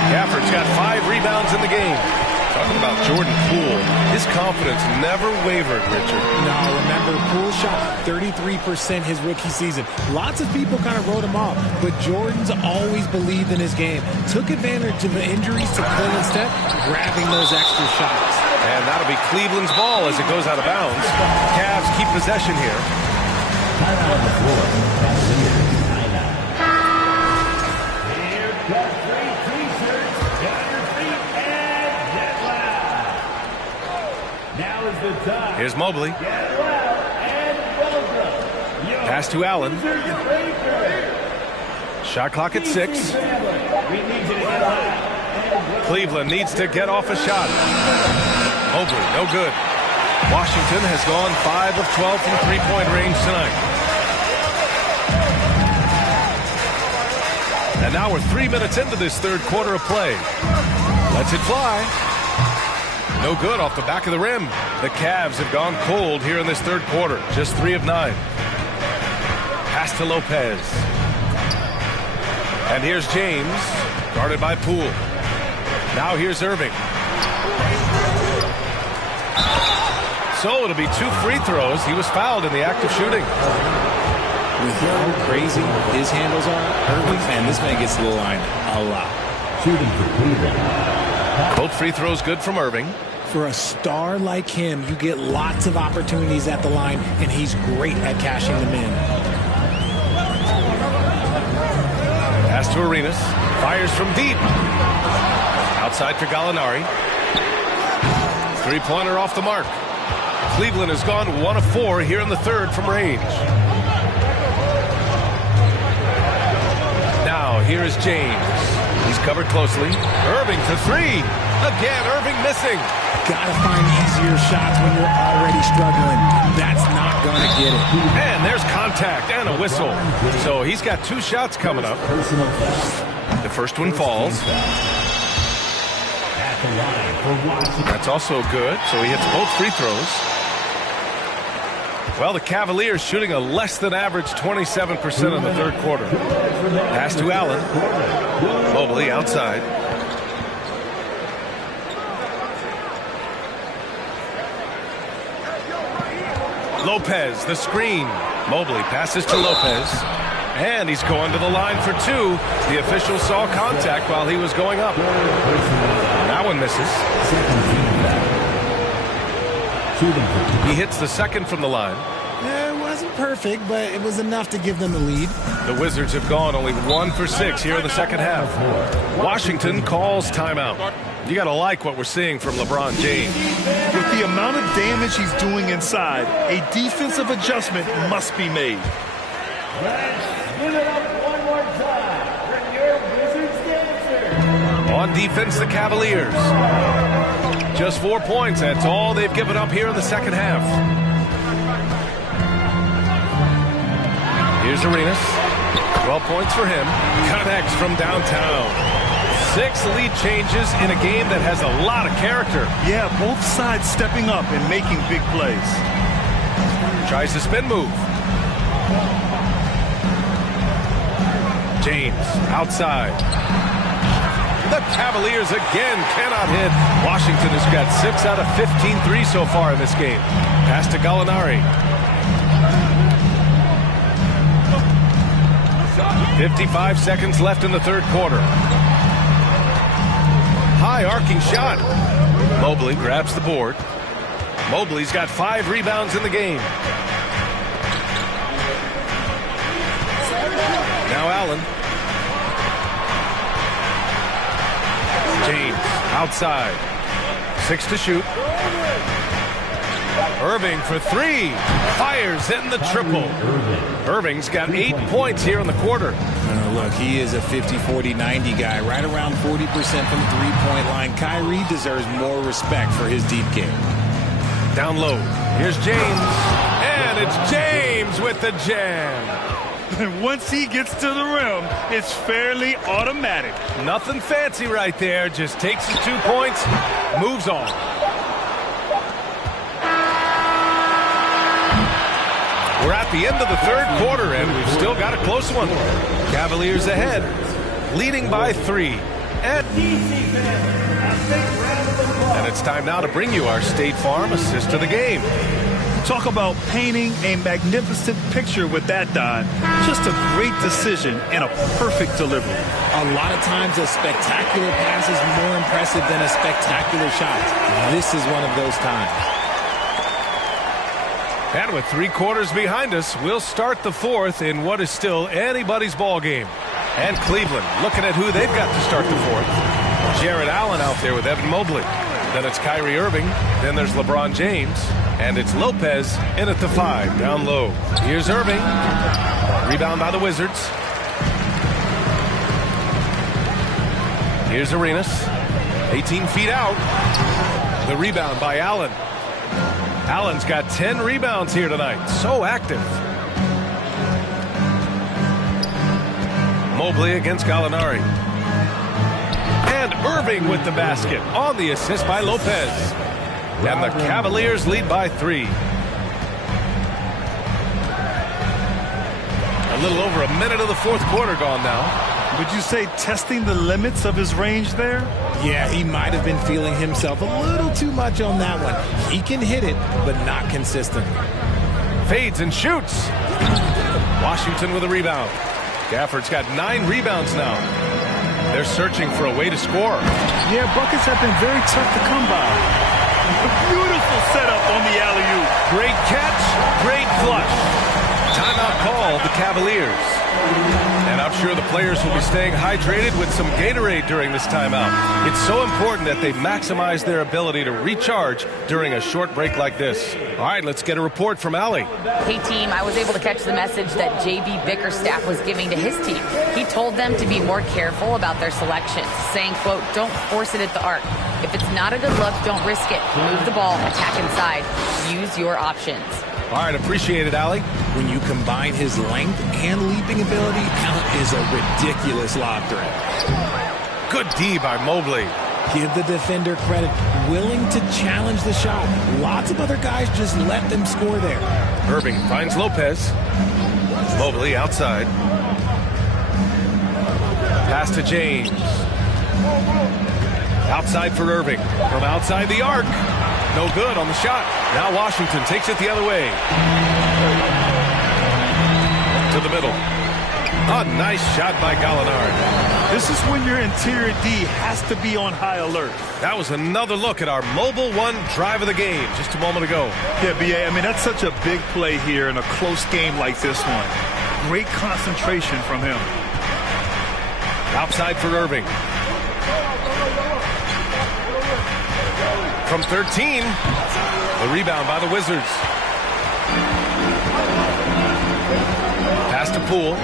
Gafford's got 5 rebounds in the game. Talking about Jordan Poole, his confidence never wavered, Richard. No, remember, Poole shot 33% his rookie season. Lots of people kind of wrote him off, but Jordan's always believed in his game. Took advantage of the injuries to play instead, grabbing those extra shots. And that'll be Cleveland's ball as it goes out of bounds. Cavs keep possession here. Time on the floor. Cavaliers. Here's Mobley. Pass to Allen. Shot clock at 6. Cleveland needs to get off a shot. Mobley, no good. Washington has gone 5 of 12 from three-point range tonight. And now we're 3 minutes into this third quarter of play. Lets it fly. No good off the back of the rim. The Cavs have gone cold here in this third quarter. Just 3 of 9. Pass to Lopez. And here's James, guarded by Poole. Now here's Irving. So it'll be 2 free throws. He was fouled in the act of shooting. With how crazy his handles are, Irving, man, this man gets to the line a lot. Shooting for Cleveland. Both free throws good from Irving. For a star like him, you get lots of opportunities at the line, and he's great at cashing them in. Pass to Arenas. Fires from deep. Outside for Gallinari. Three-pointer off the mark. Cleveland has gone 1 of 4 here in the third from range. Now, here is James. He's covered closely. Irving for 3. Again, Irving missing. Gotta find easier shots when you're already struggling. That's not gonna get it. And there's contact and a whistle. So he's got 2 shots coming up. The first one falls. That's also good. So he hits both free throws. Well, the Cavaliers shooting a less than average 27% in the third quarter. Pass to Allen. Mobley outside. Lopez, the screen. Mobley passes to Lopez. And he's going to the line for 2. The official saw contact while he was going up. That one misses. He hits the second from the line. Yeah, it wasn't perfect, but it was enough to give them the lead. The Wizards have gone only 1 for 6 here in the second half. Washington calls timeout. You got to like what we're seeing from LeBron James. With the amount of damage he's doing inside, a defensive adjustment must be made. Let's spin it up one more time for your Wizards dancer. On defense, the Cavaliers. Just 4 points. That's all they've given up here in the second half. Here's Arenas. 12 points for him. Connects from downtown. 6 lead changes in a game that has a lot of character. Yeah, both sides stepping up and making big plays. Tries the spin move. James outside. The Cavaliers again cannot hit. Washington has got 6 out of 15 threes so far in this game. Pass to Gallinari. 55 seconds left in the third quarter. High arcing shot. Mobley grabs the board. Mobley's got 5 rebounds in the game. Now Allen. James outside. 6 to shoot. Irving for 3. Fires in the triple. Irving's got 8 points here in the quarter. Look, he is a 50-40-90 guy, right around 40% from the three-point line. Kyrie deserves more respect for his deep game. Down low. Here's James. And it's James with the jam. And once he gets to the rim, it's fairly automatic. Nothing fancy right there. Just takes his 2 points, moves on. We're at the end of the third quarter, and we've still got a close one. Cavaliers ahead, leading by 3. And it's time now to bring you our State Farm assist of the game. Talk about painting a magnificent picture with that, Don. Just a great decision and a perfect delivery. A lot of times a spectacular pass is more impressive than a spectacular shot. This is one of those times. And with 3 quarters behind us, we'll start the fourth in what is still anybody's ball game. And Cleveland looking at who they've got to start the fourth. Jared Allen out there with Evan Mobley. Then it's Kyrie Irving. Then there's LeBron James. And it's Lopez in at the 5, down low. Here's Irving. Rebound by the Wizards. Here's Arenas. 18 feet out. The rebound by Allen. Allen's got 10 rebounds here tonight. So active. Mobley against Gallinari. And Irving with the basket on the assist by Lopez. And the Cavaliers lead by 3. A little over a minute of the fourth quarter gone now. Would you say testing the limits of his range there? Yeah, he might have been feeling himself a little too much on that one. He can hit it, but not consistently. Fades and shoots. Washington with a rebound. Gafford's got 9 rebounds now. They're searching for a way to score. Yeah, buckets have been very tough to come by. A beautiful setup on the alley-oop. Great catch, great flush. Timeout called the Cavaliers. And I'm sure the players will be staying hydrated with some Gatorade during this timeout. It's so important that they maximize their ability to recharge during a short break like this. All right, let's get a report from Allie. Hey, team, I was able to catch the message that J.B. Bickerstaff was giving to his team. He told them to be more careful about their selections, saying, quote, don't force it at the arc. If it's not a good look, don't risk it. Move the ball, attack inside. Use your options. All right, appreciate it, Allie. When you combine his length and leaping ability, Allen is a ridiculous lob threat. Good D by Mobley. Give the defender credit. Willing to challenge the shot. Lots of other guys just let them score there. Irving finds Lopez. Mobley outside. Pass to James. Outside for Irving. From outside the arc. No good on the shot. Now Washington takes it the other way. To the middle. A nice shot by Gallinari. This is when your interior D has to be on high alert. That was another look at our Mobile One drive of the game just a moment ago. Yeah, B.A., I mean, that's such a big play here in a close game like this one. Great concentration from him. Outside for Irving. From 13, the rebound by the Wizards. Pass to Poole.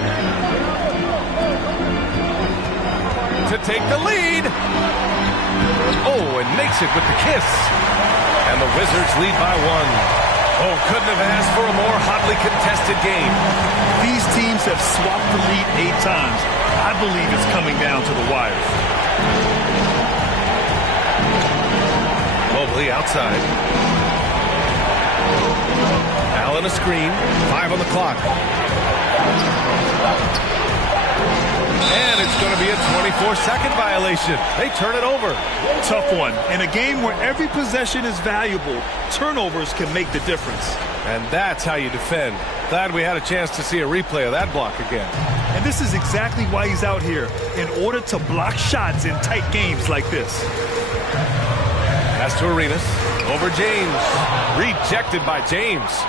To take the lead. Oh, and makes it with the kiss. And the Wizards lead by 1. Oh, couldn't have asked for a more hotly contested game. These teams have swapped the lead 8 times. I believe it's coming down to the wire. Mobley outside. Allen a screen. 5 on the clock. And it's going to be a 24-second violation. They turn it over. Tough one. In a game where every possession is valuable, turnovers can make the difference. And that's how you defend. Glad we had a chance to see a replay of that block again. And this is exactly why he's out here, in order to block shots in tight games like this. Pass to Arenas. Over James. Rejected by James.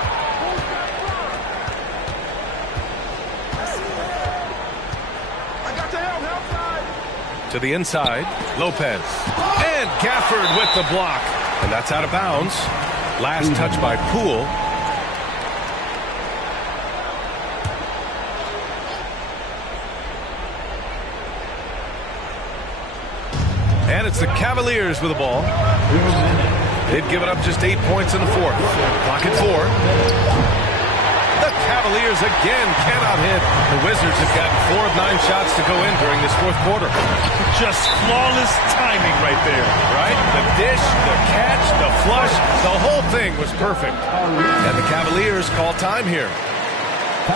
To the inside. Lopez. And Gafford with the block. And that's out of bounds. Last touch by Poole. And it's the Cavaliers with the ball. They've given up just 8 points in the fourth. Clock at 4. The Cavaliers again cannot hit. The Wizards have gotten 4 of 9 shots to go in during this fourth quarter. Just flawless timing right there. Right? The dish, the catch, the flush, the whole thing was perfect. And the Cavaliers call time here.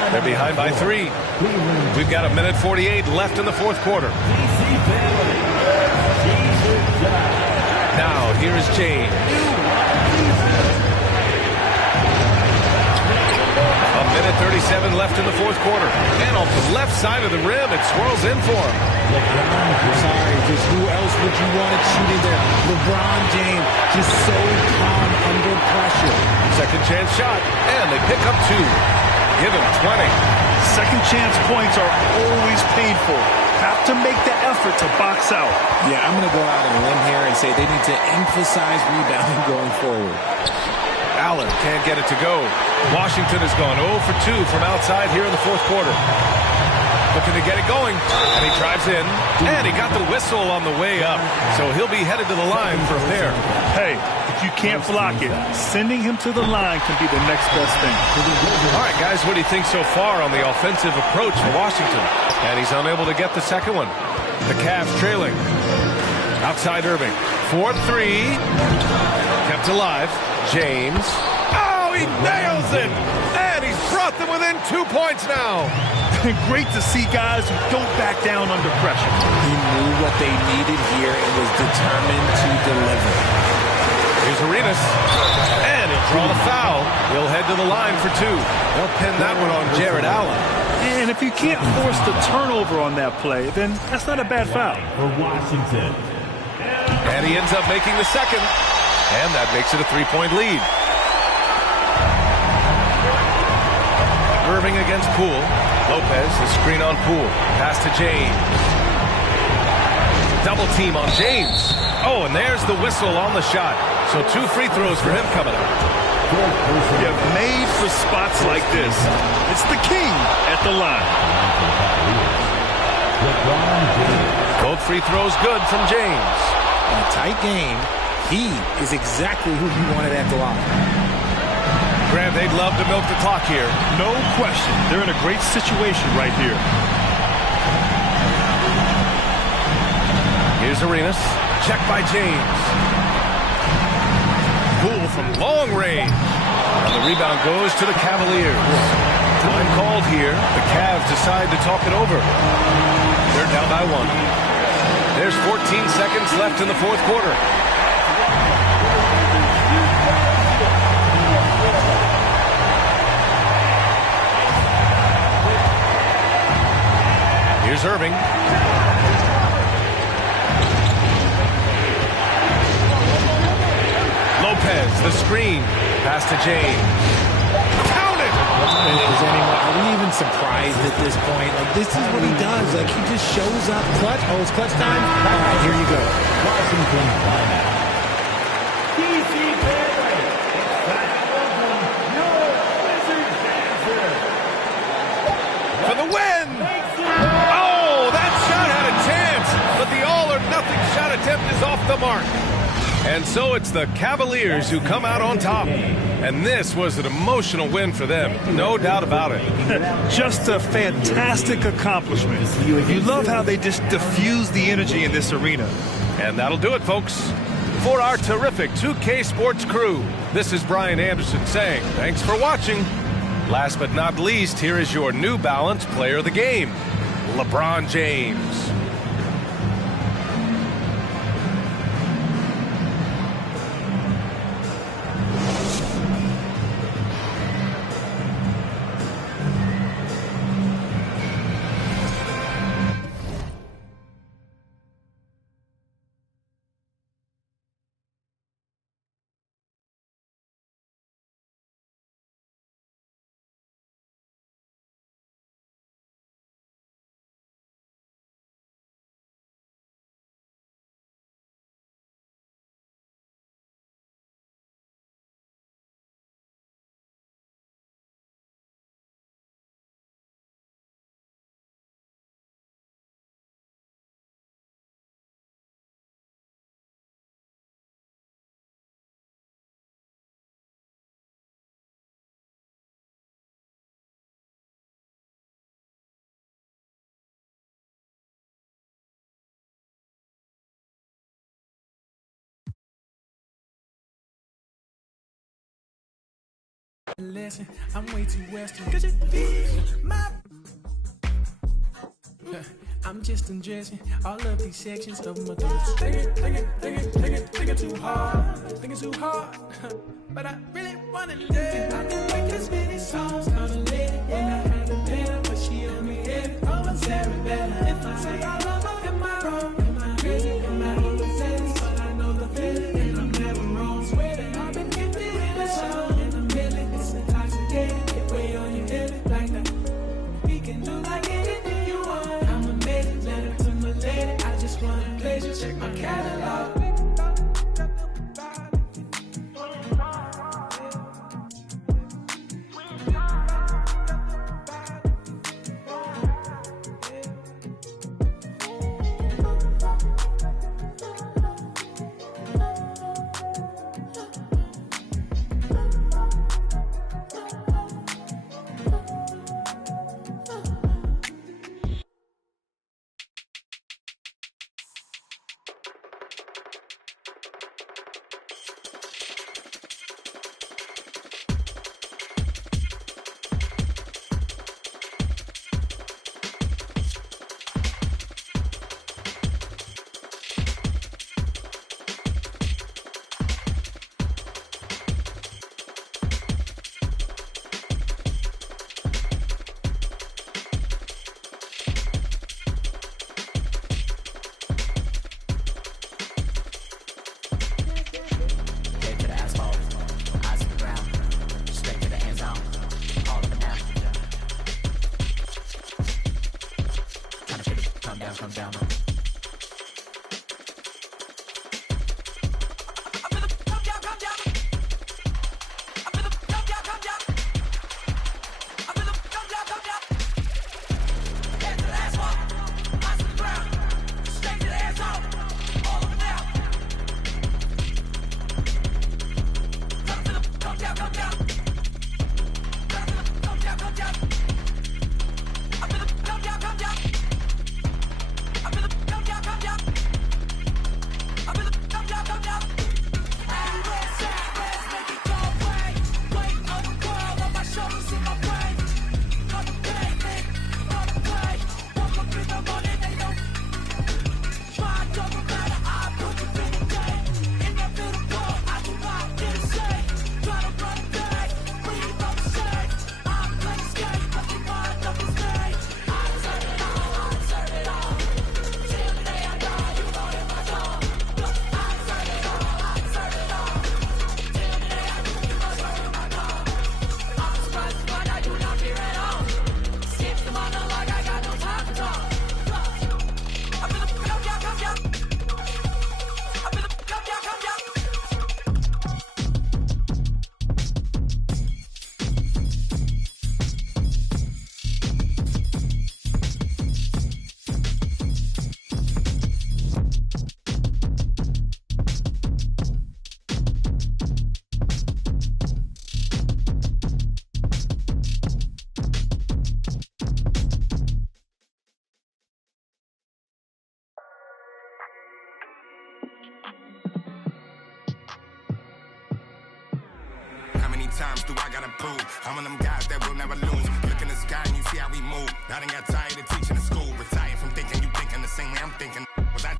They're behind by 3. We've got 1:48 left in the fourth quarter. Now, here is James. 1:37 left in the fourth quarter. And off the left side of the rim, it swirls in for him. I'm sorry, just who else would you want to shoot in there? LeBron James, just so calm under pressure. Second chance shot, and they pick up 2. Give him 20. Second chance points are always painful. Have to make the effort to box out. Yeah, I'm going to go out on a limb here and say they need to emphasize rebounding going forward. Allen can't get it to go. Washington has gone 0 for 2 from outside here in the fourth quarter. Looking to get it going, and he drives in, and he got the whistle on the way up, so he'll be headed to the line for a pair. Hey, if you can't block it, sending him to the line can be the next best thing. All right, guys, what do you think so far on the offensive approach for Washington? And he's unable to get the second one. The Cavs trailing. Outside Irving. 4-3. Kept alive. James. Oh, he nails it! And he's brought them within 2 points now. Great to see guys who don't back down under pressure. He knew what they needed here and was determined to deliver. Here's Arenas. And he'll draw the foul. He'll head to the line for 2. They'll pin that one on Jared Allen. And if you can't force the turnover on that play, then that's not a bad foul. For Washington. And he ends up making the second. And that makes it a 3-point lead. Irving against Poole. Lopez, the screen on Poole. Pass to James. Double team on James. Oh, and there's the whistle on the shot. So 2 free throws for him coming up. Yeah, made for spots like this. It's the king at the line. Both free throws good from James. In a tight game, he is exactly who you wanted at the line. Grant, they'd love to milk the clock here. No question. They're in a great situation right here. Here's Arenas. Check by James. Poole from long range. And the rebound goes to the Cavaliers. Time called here. The Cavs decide to talk it over. They're down by 1. There's 14 seconds left in the fourth quarter. Here's Irving. Lopez, the screen. Pass to James. Counted! Are we even surprised at this point? Like, this is what he does. Like, he just shows up clutch. Oh, it's clutch time? All right, here you go. Washington timeout. DC family, it's time to welcome your Wizards dancer. For the win! Oh, that shot had a chance, but the all-or-nothing shot attempt is off the mark. And so it's the Cavaliers who come out on top. And this was an emotional win for them, no doubt about it. Just a fantastic accomplishment. You love how they just diffuse the energy in this arena. And that'll do it, folks. For our terrific 2K Sports crew, this is Brian Anderson saying thanks for watching. Last but not least, here is your New Balance player of the game, LeBron James. Listen, I'm way too western. Could you be my? I'm just undressing all of these sections of my thoughts. Thinking too hard. But I really wanna live. I can make as many songs, not a lady. When I had a better, but she on me head. Oh, I'm Sarah Bella. If I say I love her, am I wrong? Am I crazy? Am I overzealous? But I know the feeling, and I'm never wrong. Swear that I've been gifted in a song in a million. It's intoxicating, get way on your head like that. We can do like anything you want. I'm amazing, letter to my lady. I just want a pleasure, check my catalog. Come down. Times do I gotta prove? I'm one of them guys that will never lose. Look in the sky and you see how we move. I done got tired of teaching in school. Retired from thinking you thinking the same way I'm thinking. Was I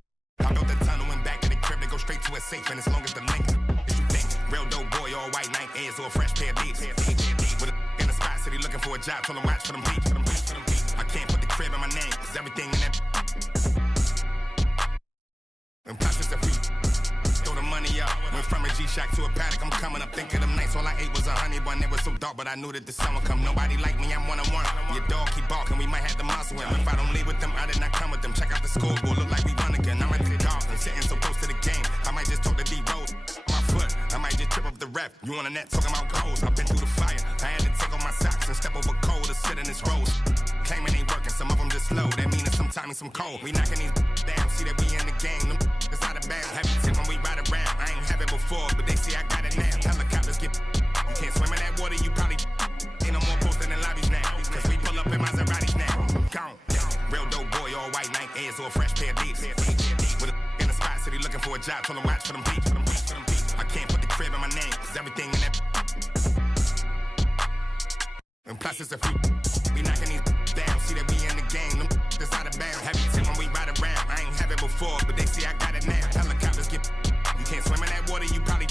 built the tunnel and back to the crib to go straight to a safe, and as long as the link is you think. Real dope boy, all white Nike Airs or a fresh pair of beats. With a in the spot, city looking for a job, told him watch for them beats. I can't put the crib in my name, cause everything in that. And plus it's a few. Throw the money up. Went from a G-Shock to a paddock. I'm coming up thinking them nights. All I ate was a honey bun. It was so dark, but I knew that the sun would come. Nobody like me, I'm one-on-one. Your dog keep barking, we might have to muscle him. If I don't leave with them, I did not come with them. Check out the scoreboard, look like we run again. I'm at the dog, I'm sitting so close to the game. I might just talk to D-Rose. My foot, I might just trip up the rep. You on the net talking about goals. I've been through the fire. I had to take off my socks and step over cold to sit in this rose. Claiming ain't working, some of them just slow. That mean it's sometimes some cold. We knocking these down, see that we in the game. Them it's out of bounds. Heavy tip when we ride around. I ain't have it before, but they see I got it now. Helicopters get. You can't swim in that water, you probably ain't no more posted in lobbies now. Cause we pull up in Maseratis now. Gone. Real dope boy, all white Nike Airs or a fresh pair of beats. With a in the spot, city looking for a job, told him watch for them beats. I can't put the crib in my name, cause everything in that. And plus it's a free. We knocking these down. See that we in the game. Them that's out of bounds. Heavy tip when we ride around. I ain't have it before, but they see I got it now. Helicopters get. You can't swim in that water. You probably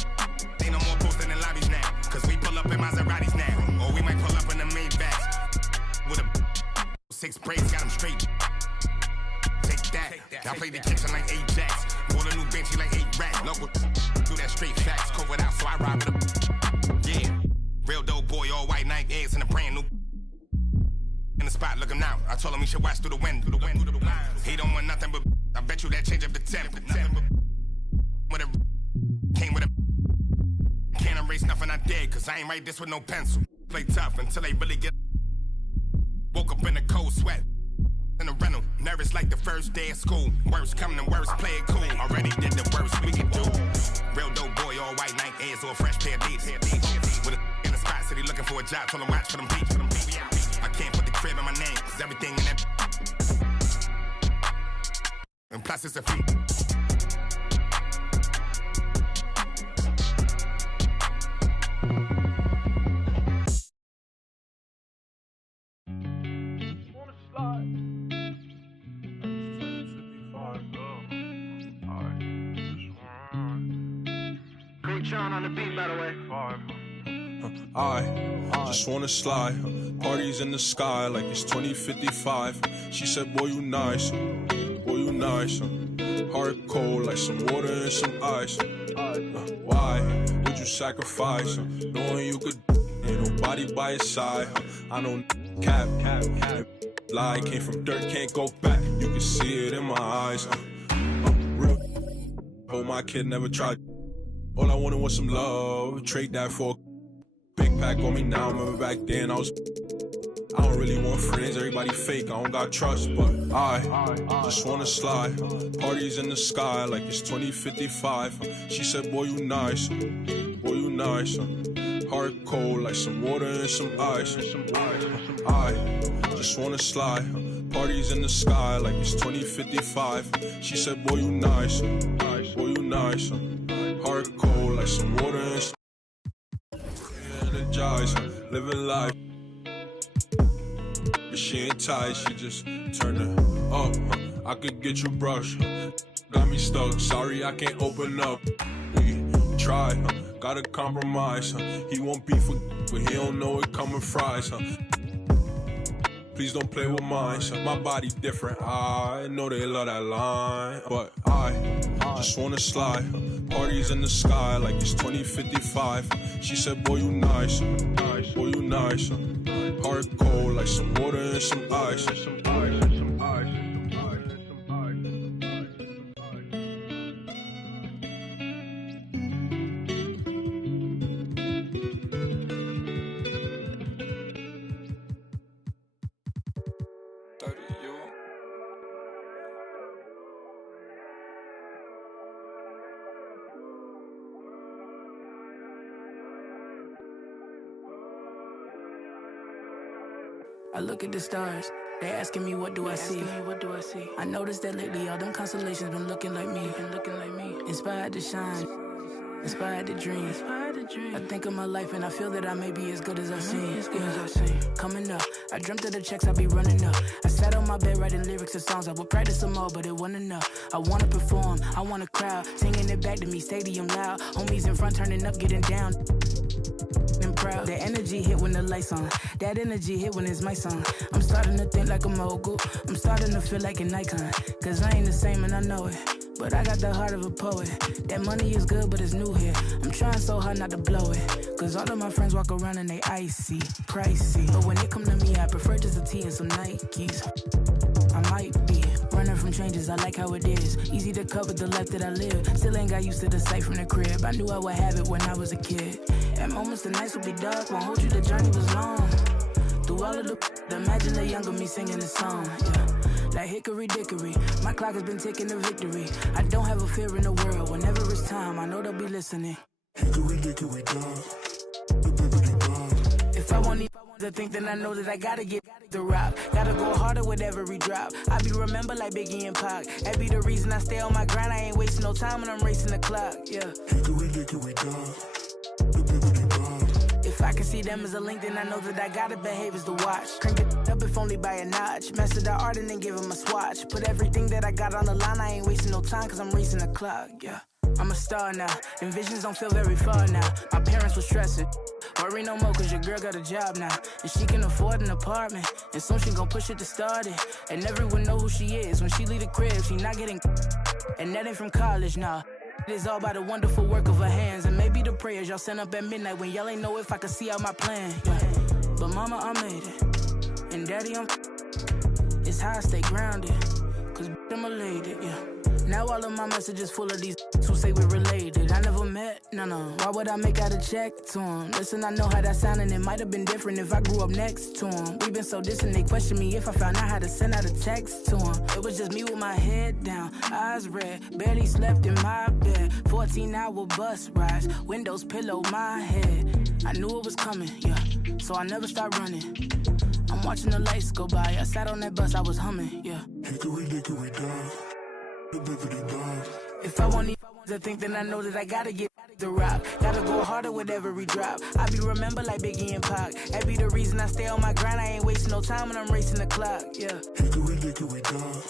ain't no more posting in lobbies now. Cause we pull up in Maseratis now. Or we might pull up in the Maybachs. With a 6 braids, got them straight. Take that. Y'all play the kitchen like Ajax. Bought a new Benchy like 8 racks. Local do that straight facts. Cover it out so I ride with a. Yeah. Real dope boy, all white Nike eggs and a brand new. In the spot, look him now. I told him he should watch through the wind. He don't want nothing but. I bet you that change up the temp. With a. Came with a. Can't erase nothing I did, cause I ain't write this with no pencil. Play tough until they really get. Woke up in a cold sweat. In a rental, nervous like the first day of school. Worst come to worst, play it cool. Already did the worst we could do. Real dope boy, all white Nike Airs or a fresh pair of D's. With a in the spot, city looking for a job. Told him watch for them beats. I can't put the crib in my name, cause everything in that. And plus it's a fee. Sean on the beat, by the way. I just wanna slide. Parties in the sky like it's 2055. She said, boy, you nice. Boy, you nice. Heart cold like some water and some ice. Why would you sacrifice? Knowing you could, ain't nobody by your side. I know cap. Lie came from dirt, can't go back. You can see it in my eyes. Real. Hope my kid never tried. All I wanted was some love, trade that for a big pack on me now. Remember back then I don't really want friends, everybody fake, I don't got trust. But I just wanna slide, parties in the sky like it's 2055. She said, boy, you nice, boy, you nice. Heart cold like some water and some ice. I just wanna slide, parties in the sky like it's 2055. She said, boy, you nice, boy, you nice. Heart cold like some water and energized, living life. But she ain't tight, she just turned it up. I could get you brushed, got me stuck. Sorry, I can't open up. We try, gotta compromise. He won't be for, but he don't know it coming fries. Please don't play with mine. My body different. I know they love that line, but I just wanna slide. Parties in the sky like it's 2055. She said, boy, you nice. Boy, you nice. Heart cold like some water and some ice. I look at the stars, they asking me what do I see. I noticed that lately all them constellations been looking like me. Inspired to shine, inspired to dream. I think of my life and I feel that I may be as good as I've seen. Coming up, I dreamt of the checks I be running up. I sat on my bed writing lyrics of songs. I would practice them all, but it wasn't enough. I wanna perform, I want a crowd singing it back to me, stadium loud. Homies in front turning up, getting down. Proud. That energy hit when the lights on. That energy hit when it's my song. I'm starting to think like a mogul. I'm starting to feel like an icon. Cause I ain't the same and I know it. But I got the heart of a poet. That money is good, but it's new here. I'm trying so hard not to blow it. Cause all of my friends walk around and they icy, pricey. But when it come to me, I prefer just a tee and some Nikes. I might be running from changes, I like how it is. Easy to cover the life that I live. Still ain't got used to the sight from the crib. I knew I would have it when I was a kid. At moments the nights would be dark, won't hold you, the journey was long. Through all of the imagine the younger me singing the song, yeah. Like hickory dickory, my clock has been ticking to victory. I don't have a fear in the world, whenever it's time, I know they'll be listening. Hickory dickory dog, if I want to think, then I know that I gotta get the rock. Gotta go harder with every drop. I be remembered like Biggie and Pac. That be the reason I stay on my grind. I ain't wasting no time when I'm racing the clock, yeah. Hickory dickory dog. If I I can see them as a link, then I know that I gotta behave as the watch. Crank it up if only by a notch. Master the art and then give him a swatch. Put everything that I got on the line, I ain't wasting no time, cause I'm racing the clock, yeah. I'm a star now, and visions don't feel very far now. My parents were stressing. Worry no more, cause your girl got a job now. And she can afford an apartment, and soon she gon' push it to start it. And everyone know who she is. When she leave the crib, she not getting. And that ain't from college, nah. It is all by the wonderful work of her hands. And maybe the prayers y'all send up at midnight when y'all ain't know if I could see out my plan, yeah. But mama, I made it. And daddy, it's how I stay grounded. Cause I'm elated, yeah. Now all of my messages full of these who say we're related. I never met, no. Why would I make out a check to him? Listen, I know how that sound, and it might have been different if I grew up next to him. We've been so distant, they question me if I found out how to send out a text to him. It was just me with my head down, eyes red, barely slept in my bed. 14-hour bus rides, windows pillow my head. I knew it was coming, yeah, so I never stopped running. I'm watching the lights go by, I sat on that bus, I was humming, yeah. Hickory dickory dock. If I want to think, then I know that I gotta get the rock. Gotta go harder with every drop. I be remembered like Biggie and Pac. That be the reason I stay on my grind. I ain't wasting no time when I'm racing the clock, yeah. Hickory dickory dock.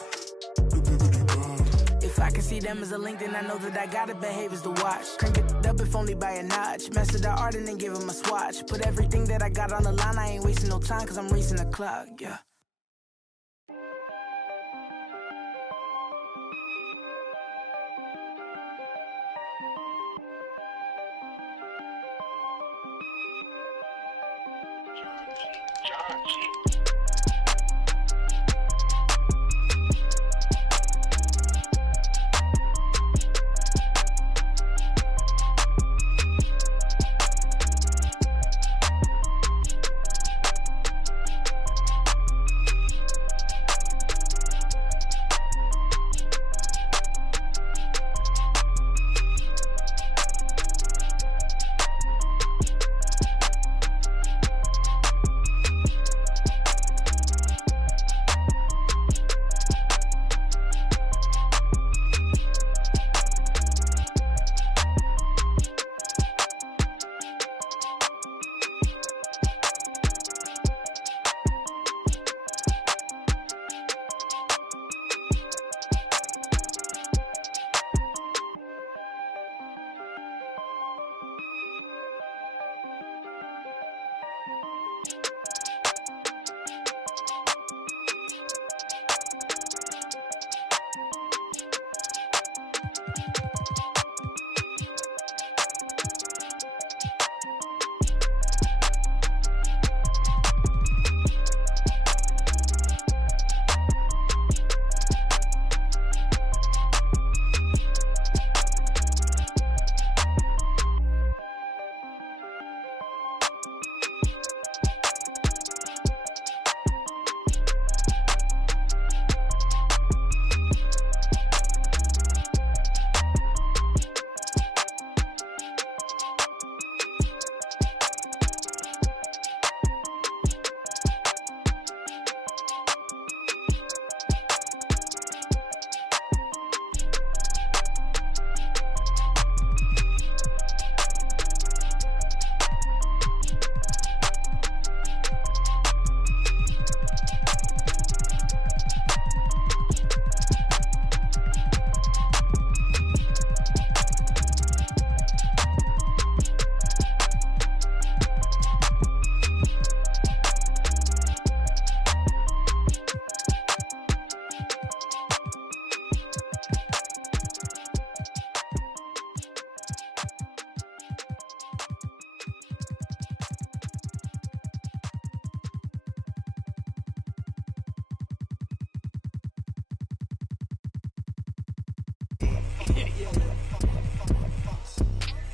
If I can see them as a link, then I know that I gotta behave as the watch. Crank it up if only by a notch. Master the art and then give him a swatch. Put everything that I got on the line. I ain't wasting no time, cause I'm racing the clock, yeah.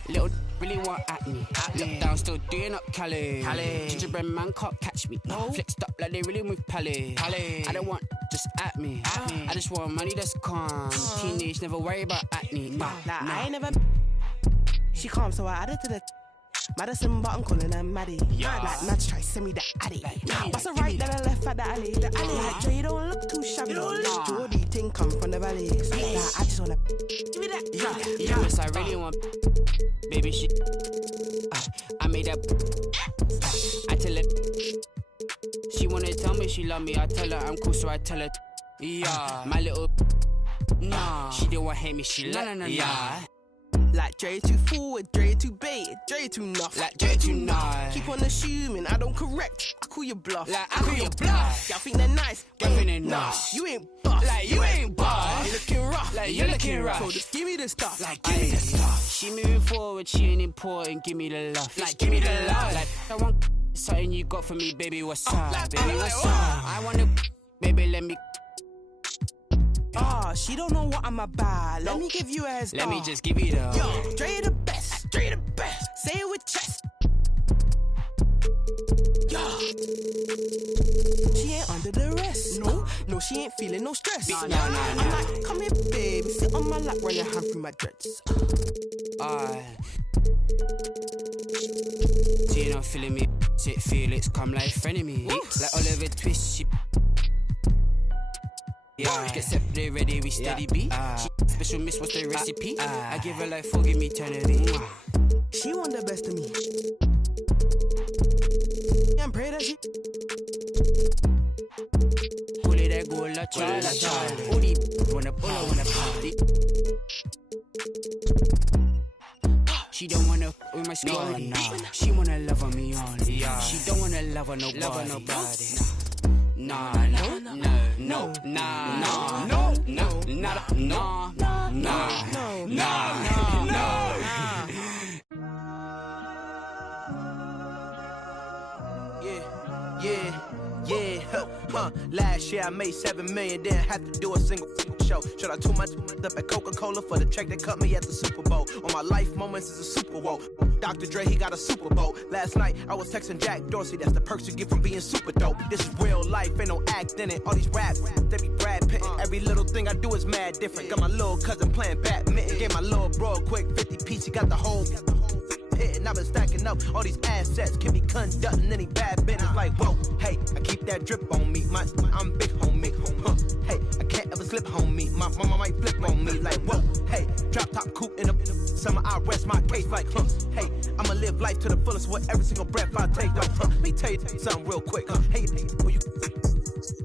Little really want at me. Look down, still doing up Cali. Gingerbread man can't catch me. Flexed up like they really move Pally. I don't want just at me. I just want money that's calm. Teenage, never worry about acne. Nah, I ain't never. She calm, so I added to the. Madison, but I'm calling her Maddie. Like Mads try send me the addy. Bust a right, then I left at the alley. Like Dre, you don't look too shabby. Jordy thing come from the valleys. Like, I just wanna give me that. Yes, I really want baby shit. I made that me she love me, I tell her I'm cool, so I tell her, yeah. My little, nah. She don't want hate me, she like, yeah. Like Dre too forward, Dre too bait, Dre too nuff. Like Dre too nice. Keep on assuming I don't correct. I call you bluff. Like I call you bluff. Y'all think they're nice, y'all think they're nice. You ain't buff. Like you ain't buff. You looking rough. Like you looking rough. So just give me the stuff. Like give me the stuff. She moving forward, she ain't important. Give me the love. Like give me the love. Like I want something you got for me, baby. What's up? Like, baby, what's up? I wanna, baby, let me. She don't know what I'm about. Let me give you a head start. Let me just give you the. Yo, Dre the best. Dre the best. Say it with chest. Yo. She ain't under the rest. No, she ain't feeling no stress. Nah. I'm like, come here, baby. Sit on my lap, run your hand through my dreads. She not feeling me. Sit Felix, come like frenemy. Like Oliver Twist, she. Yeah, get separate, ready, we steady beat. Special miss, what's the recipe? I give her like forgive me eternity. She want the best of me. I'm pray that she. Pull it, that go, la child. All these wanna party. She don't wanna with my squad, nah. She wanna love on me only. Yeah. She don't wanna love on nobody. Nah. Yeah. Last year I made 7 million, didn't have to do a single show. Should I too much up at Coca-Cola for the check that cut me at the Super Bowl? On my life moments is a Super Bowl. Dr. Dre, he got a Super Bowl. Last night I was texting Jack Dorsey, that's the perks you get from being super dope. This is real life, ain't no act in it. All these raps, they be Brad Pitt. Every little thing I do is mad different. Got my little cousin playing badminton. Gave my little bro a quick 50 piece, he got the whole and I've been stacking up all these assets. Can be conducting any bad business. Like, whoa, hey, I keep that drip on me. I'm big homie. Hey, I can't ever slip homie. My mama might flip on me. Like, whoa, hey, drop top coupe in the summer. I rest my case like, hey, I'ma live life to the fullest with every single breath I take. Let me tell you something real quick. Hey, you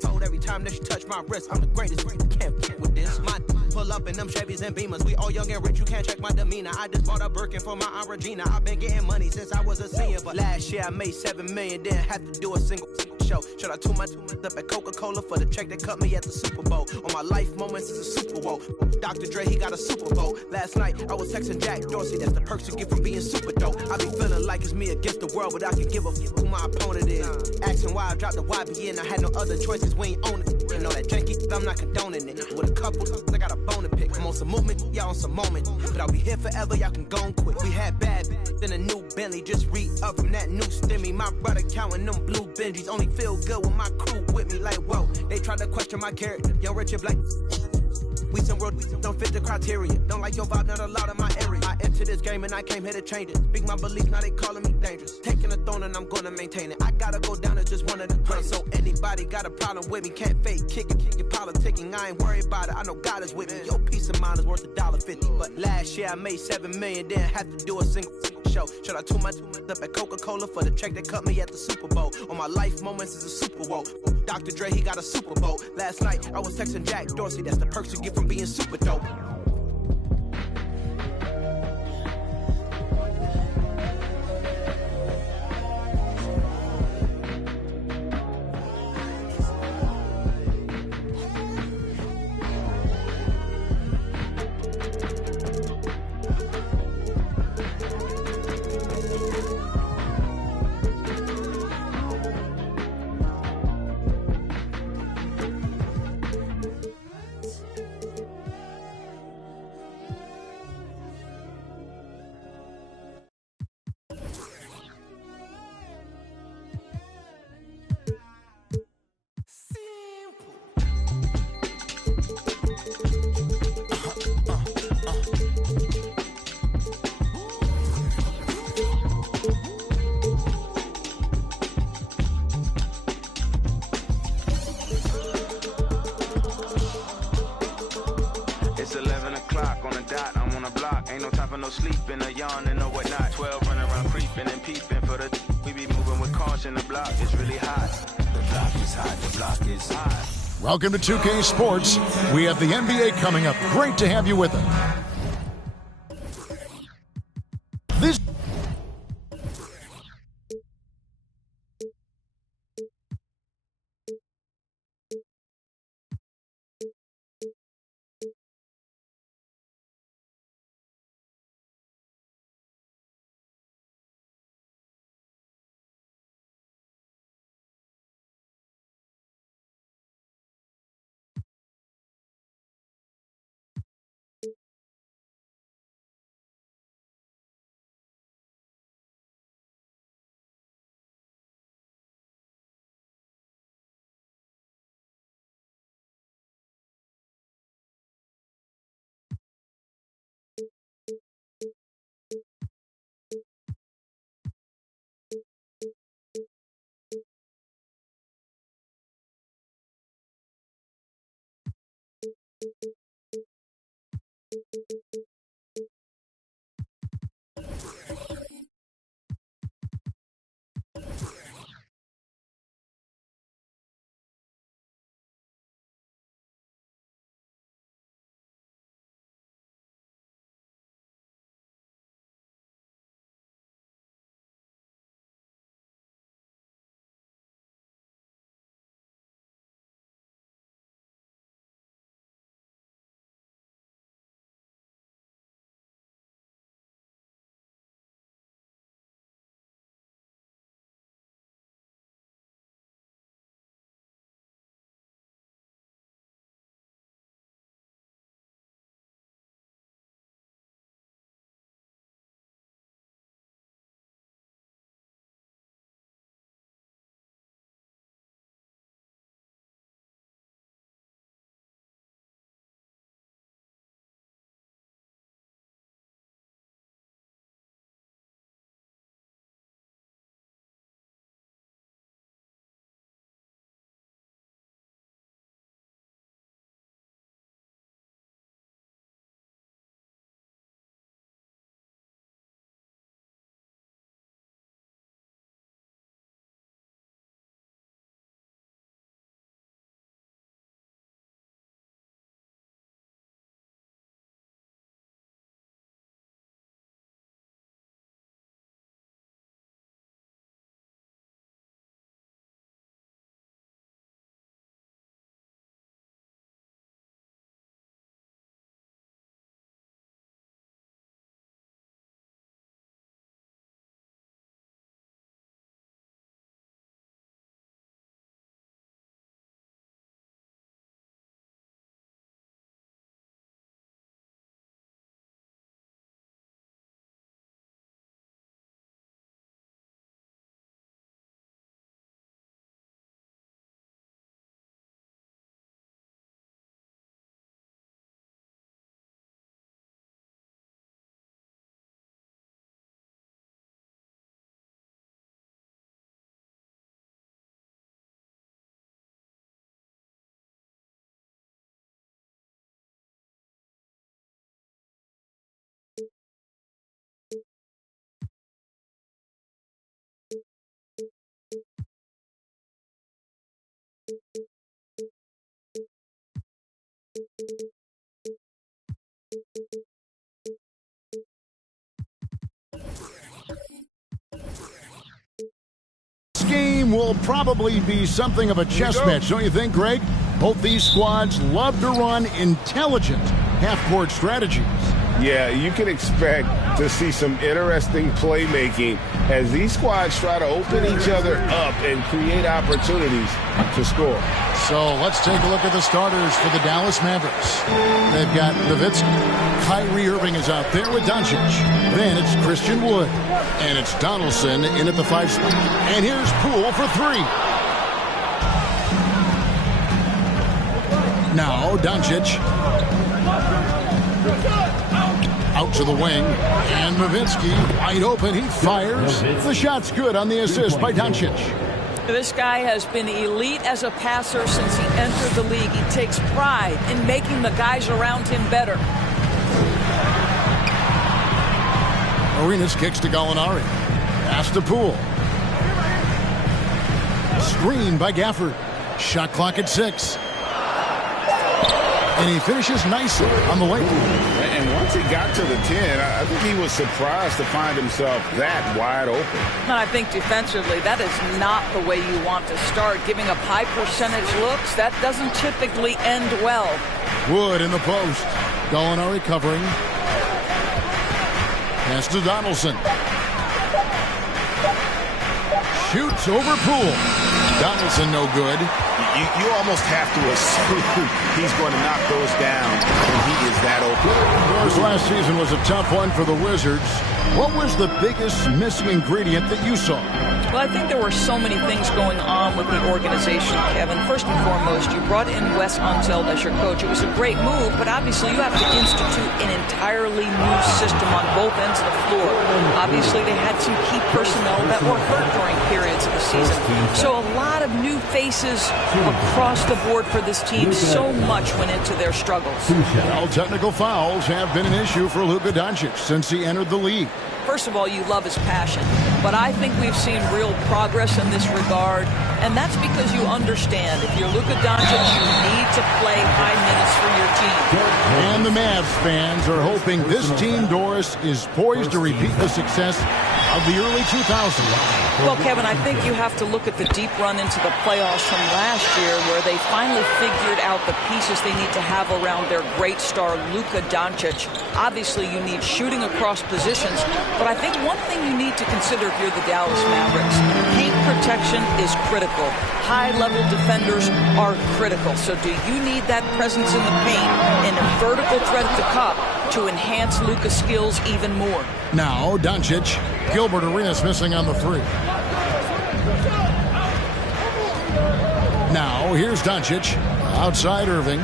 told every time that you touch my wrist, I'm the greatest. Can't fuck with this. My pull up in them Chevys and Beamers. We all young and rich, you can't check my demeanor. I just bought a Birkin for my Aunt Regina. I've been getting money since I was a senior, but last year I made 7 million, didn't have to do a single show. Should I too much up at Coca-Cola for the check that cut me at the Super Bowl? On my life moments is a Super Bowl. Dr. Dre, he got a Super Bowl. Last night I was texting Jack Dorsey, that's the perks you get from being super dope. I be feeling like it's me against the world, but I can give a f who my opponent is. Asking why I dropped the YBN, I had no other choices, we ain't own it. You know that janky, I'm not condoning it. With a couple, I got a bone to pick. I'm on some movement, y'all on some moment. But I'll be here forever, y'all can go and quit. We had bad in a new Bentley, just re-up from that new stimmy. My brother counting them blue Benjis, only feel good with my crew with me. Like, whoa, they tried to question my character. Young Richard Black. We some world, we don't fit the criteria. Don't like your vibe, not allowed in my area. I entered this game and I came here to change it. Speak my beliefs, now they calling me dangerous. Taking a throne and I'm gonna maintain it. I gotta go down as just one of the greatest. So anybody got a problem with me, can't fake, kick it, politicking. I ain't worried about it, I know God is with me. Your peace of mind is worth $1.50. But last year I made 7 million, didn't have to do a single show. Should I too much up at Coca-Cola for the check that cut me at the Super Bowl? On my life moments is a Super Bowl. Dr. Dre, he got a Super Bowl. Last night I was texting Jack Dorsey, that's the perks you get from being super dope. It's 11 o'clock on the dot, I'm on the block. Ain't no time for no sleeping, no yawning, no whatnot. 12 running around creeping and peeping for the we be moving with caution, the block is really hot. Welcome to 2K Sports. We have the NBA coming up. Great to have you with us. This game will probably be something of a chess match, don't you think, Greg? Both these squads love to run intelligent half-court strategies. Yeah, you can expect to see some interesting playmaking as these squads try to open each other up and create opportunities to score. So let's take a look at the starters for the Dallas Mavericks. They've got Nowitzki. Kyrie Irving is out there with Doncic. Then it's Christian Wood. And it's Donaldson in at the 5 spot. And here's Poole for 3. Now Doncic. Out to the wing. And Nowitzki wide open. He fires. The shot's good on the assist by Doncic. This guy has been elite as a passer since he entered the league. He takes pride in making the guys around him better. Arenas kicks to Gallinari. Pass to Poole. Screen by Gafford. Shot clock at 6. And he finishes nicely on the lane. And once he got to the 10, I think he was surprised to find himself that wide open. And I think defensively, that is not the way you want to start. Giving up high percentage looks, that doesn't typically end well. Wood in the post. Gallinari covering. Pass to Donaldson. Shoots over Poole. Donaldson no good. You almost have to assume he's going to knock those down when he is that open. This last season was a tough one for the Wizards. What was the biggest missing ingredient that you saw? Well, I think there were so many things going on with the organization, Kevin. First and foremost, you brought in Wes Unseld as your coach. It was a great move, but obviously you have to institute an entirely new system on both ends of the floor. Obviously, they had some key personnel that were hurt during periods of the season. So a lot of new faces across the board for this team. So much went into their struggles. Well, technical fouls have been an issue for Luka Doncic since he entered the league. First of all, you love his passion, but I think we've seen real progress in this regard, and that's because you understand if you're Luka Doncic, you need to play high minutes for your team. And the Mavs fans are hoping this team, Doris, is poised to repeat the success of the early 2000s. Well, Kevin, I think you have to look at the deep run into the playoffs from last year where they finally figured out the pieces they need to have around their great star, Luka Doncic. Obviously, you need shooting across positions, but I think one thing you need to consider if you're the Dallas Mavericks, paint protection is critical. High-level defenders are critical. So do you need that presence in the paint and a vertical threat at the cup to enhance Luka's skills even more? Now, Doncic. Gilbert Arenas missing on the 3. Now, here's Doncic. Outside Irving.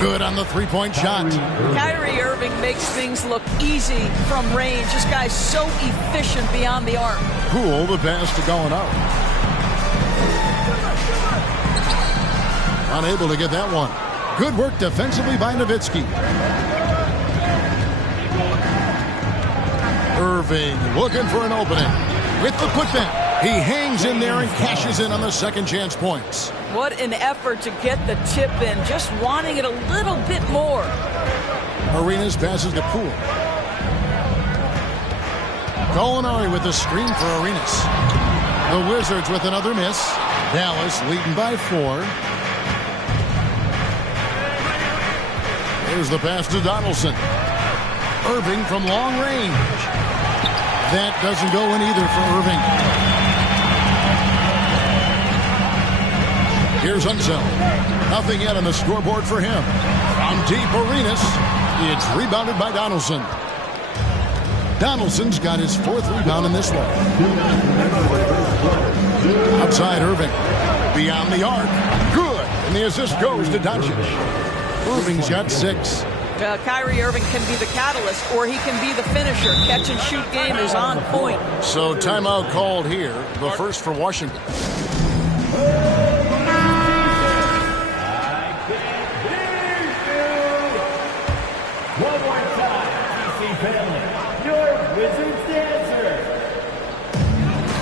Good on the three-point shot. Kyrie Irving makes things look easy from range. This guy's so efficient beyond the arc. Poole, the pass to Gallinari. Unable to get that one. Good work defensively by Nowitzki. Irving looking for an opening. With the putback. He hangs in there and cashes in on the second chance points. What an effort to get the tip in. Just wanting it a little bit more. Arenas passes to Poole. Gallinari with the screen for Arenas. The Wizards with another miss. Dallas leading by 4. Here's the pass to Donaldson. Irving from long range. That doesn't go in either for Irving. Here's Unseld. Nothing yet on the scoreboard for him. From deep, Arenas. It's rebounded by Donaldson. Donaldson's got his 4th rebound in this one. Outside Irving. Beyond the arc. Good. And the assist goes to Doncic. Irving's got 6. Kyrie Irving can be the catalyst, or he can be the finisher. Catch and shoot game is on point. So timeout called here. The first for Washington. One more time, DC family, your Wizards dancer.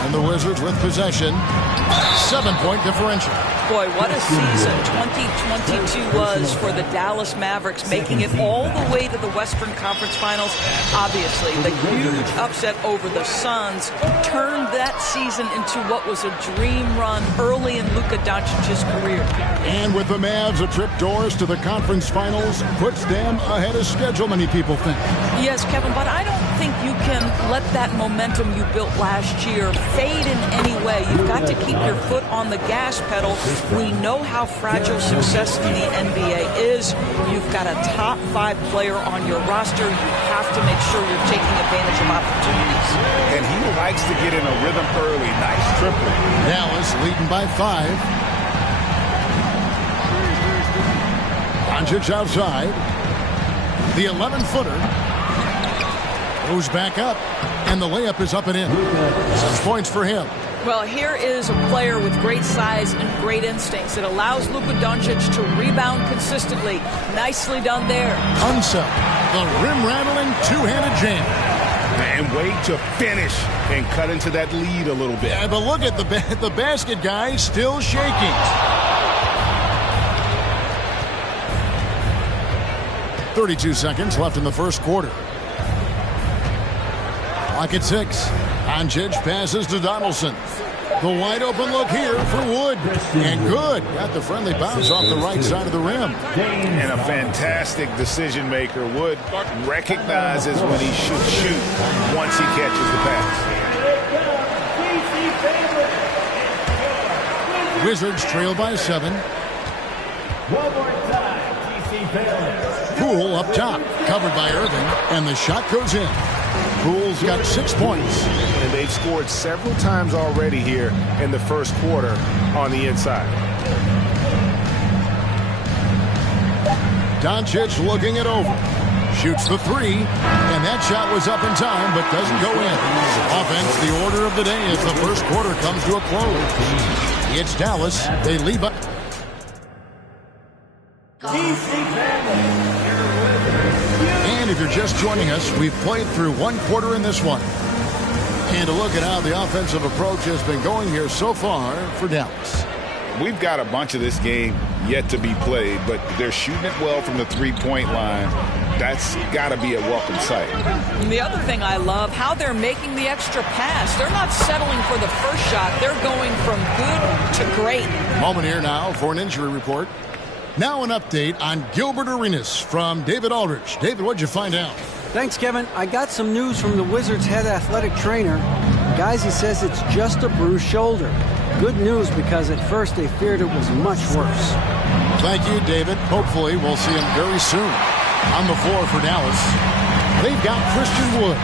And the Wizards with possession. 7-point differential. Boy, what a season 2022 was for the Dallas Mavericks, making it all the way to the Western Conference Finals. Obviously, the huge upset over the Suns turned that season into what was a dream run early in Luka Doncic's career. And with the Mavs, a trip Doris to the conference finals puts them ahead of schedule, many people think. Yes, Kevin, but I don't think you can let that momentum you built last year fade in any way. You've got to keep your foot on the gas pedal. We know how fragile success in the NBA is. You've got a top 5 player on your roster. You have to make sure you're taking advantage of opportunities. And he likes to get in a rhythm early. Nice triple. Dallas leading by 5. Doncic outside. The 11-footer goes back up, and the layup is up and in. 6 points for him. Well, here is a player with great size and great instincts. It allows Luka Doncic to rebound consistently. Nicely done there. Unseld, the rim-rattling two-handed jam. And wait to finish and cut into that lead a little bit. Yeah, but look at the basket guy still shaking. 32 seconds left in the first quarter. Clock at 6. Doncic passes to Donaldson. The wide open look here for Wood. And good. Got the friendly bounce off the right side of the rim. And a fantastic decision maker. Wood recognizes when he should shoot once he catches the pass. Wizards trail by 7. One more time, TC Baylor. Poole up top, covered by Irving, and the shot goes in. Poole's got 6 points. And they've scored several times already here in the first quarter on the inside. Doncic looking it over. Shoots the 3, and that shot was up in time, but doesn't go in. Offense, the order of the day as the first quarter comes to a close. It's Dallas. They lead by... And if you're just joining us, we've played through one quarter in this one. And to look at how the offensive approach has been going here so far for Dallas. We've got a bunch of this game yet to be played, but they're shooting it well from the three-point line. That's got to be a welcome sight. And the other thing I love, how they're making the extra pass. They're not settling for the first shot. They're going from good to great. Moment here now for an injury report. Now an update on Gilbert Arenas from David Aldridge. David, what'd you find out? Thanks, Kevin. I got some news from the Wizards' head athletic trainer. Guys, he says it's just a bruised shoulder. Good news because at first they feared it was much worse. Thank you, David. Hopefully we'll see him very soon. On the floor for Dallas, they've got Christian Wood.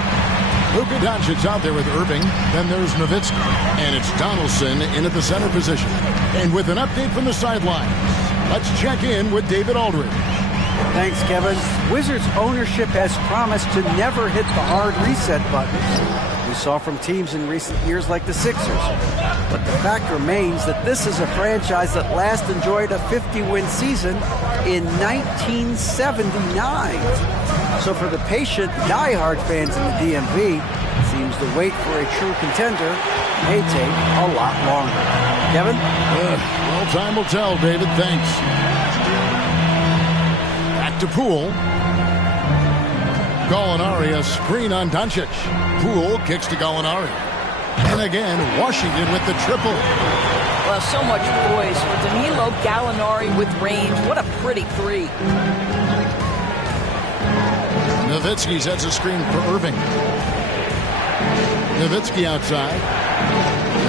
Luka Doncic out there with Irving. Then there's Nowitzki. And it's Donaldson in at the center position. And with an update from the sidelines, let's check in with David Aldridge. Thanks, Kevin. Wizards ownership has promised to never hit the hard reset button we saw from teams in recent years like the Sixers. But the fact remains that this is a franchise that last enjoyed a 50-win season in 1979. So for the patient, diehard fans in the DMV, it seems the wait for a true contender may take a lot longer. Kevin? Well, time will tell, David. Thanks. Back to Poole. Gallinari, a screen on Doncic. Poole kicks to Gallinari. And again, Washington with the triple. Well, so much poise for Danilo Gallinari with range. What a pretty 3. Nowitzki sets a screen for Irving. Nowitzki outside.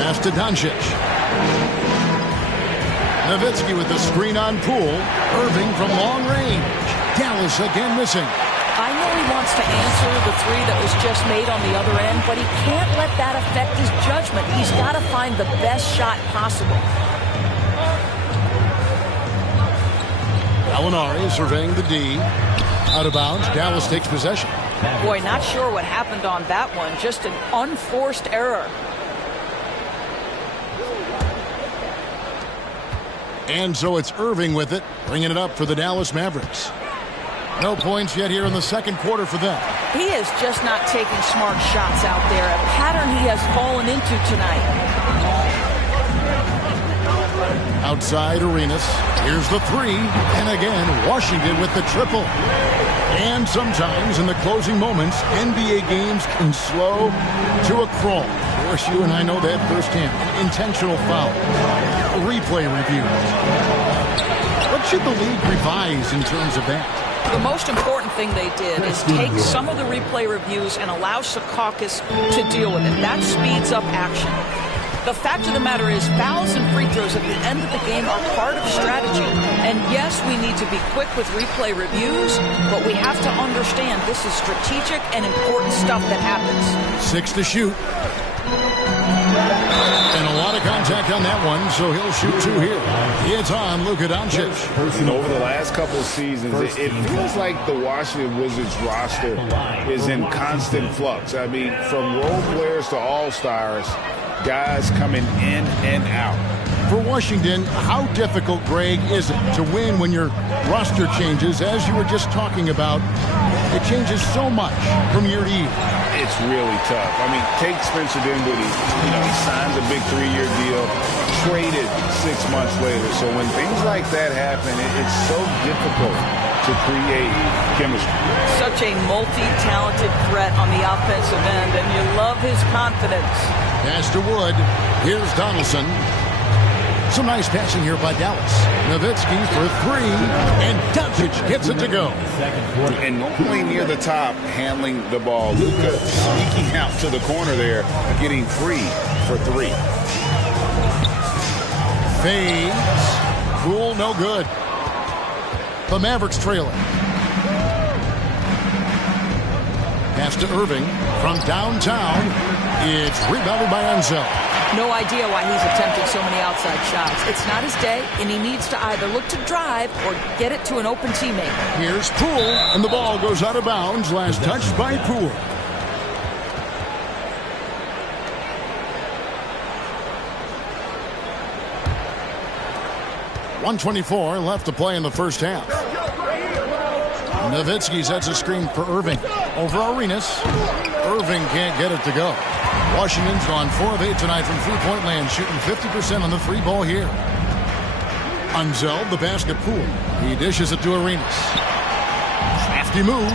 Pass to Doncic. Nowitzki with the screen on Poole. Irving from long range. Dallas again missing. I know he wants to answer the 3 that was just made on the other end, but he can't let that affect his judgment. He's got to find the best shot possible. Gallinari surveying the D. Out of bounds. Dallas takes possession. Boy, not sure what happened on that one. Just an unforced error. And so it's Irving with it, bringing it up for the Dallas Mavericks. No points yet here in the second quarter for them. He is just not taking smart shots out there. A pattern he has fallen into tonight. Outside Arenas. Here's the 3. And again, Washington with the triple. And sometimes in the closing moments, NBA games can slow to a crawl. Of course, you and I know that firsthand. Intentional foul. Replay review. What should the league revise in terms of that? The most important thing they did is take some of the replay reviews and allow Secaucus to deal with it. That speeds up action. The fact of the matter is fouls and free throws at the end of the game are part of strategy. And yes, we need to be quick with replay reviews, but we have to understand this is strategic and important stuff that happens. 6 to shoot. And a lot of contact on that one, so he'll shoot 2 here. It's on Luka Doncic. Over the last couple of seasons, it feels like the Washington Wizards roster is in constant flux. I mean, from role players to all-stars, guys coming in and out. For Washington, how difficult, Greg, is it to win when your roster changes, as you were just talking about? It changes so much from year to year. It's really tough. I mean, take Spencer Dinwiddie. He signs a big 3-year deal, traded 6 months later. So when things like that happen, it's so difficult to create chemistry. Such a multi-talented threat on the offensive end, and you love his confidence. Pass to Wood. Here's Donaldson. Some nice passing here by Dallas. Nowitzki for 3, and Doncic gets it to go. And normally near the top, handling the ball. Luka sneaking out to the corner there, getting free for 3. Fades. Poole, no good. The Mavericks trailing. Pass to Irving from downtown. It's rebounded by Ansel. No idea why he's attempting so many outside shots. It's not his day, and he needs to either look to drive or get it to an open teammate. Here's Poole, and the ball goes out of bounds. Last touch by Poole. .124 left to play in the first half. Nowitzki sets a screen for Irving. Over Arenas. Irving can't get it to go. Washington's gone 4 of 8 tonight from three-point land, shooting 50% on the 3-ball here. Unzel, the basket Poole. He dishes it to Arenas. Crafty move.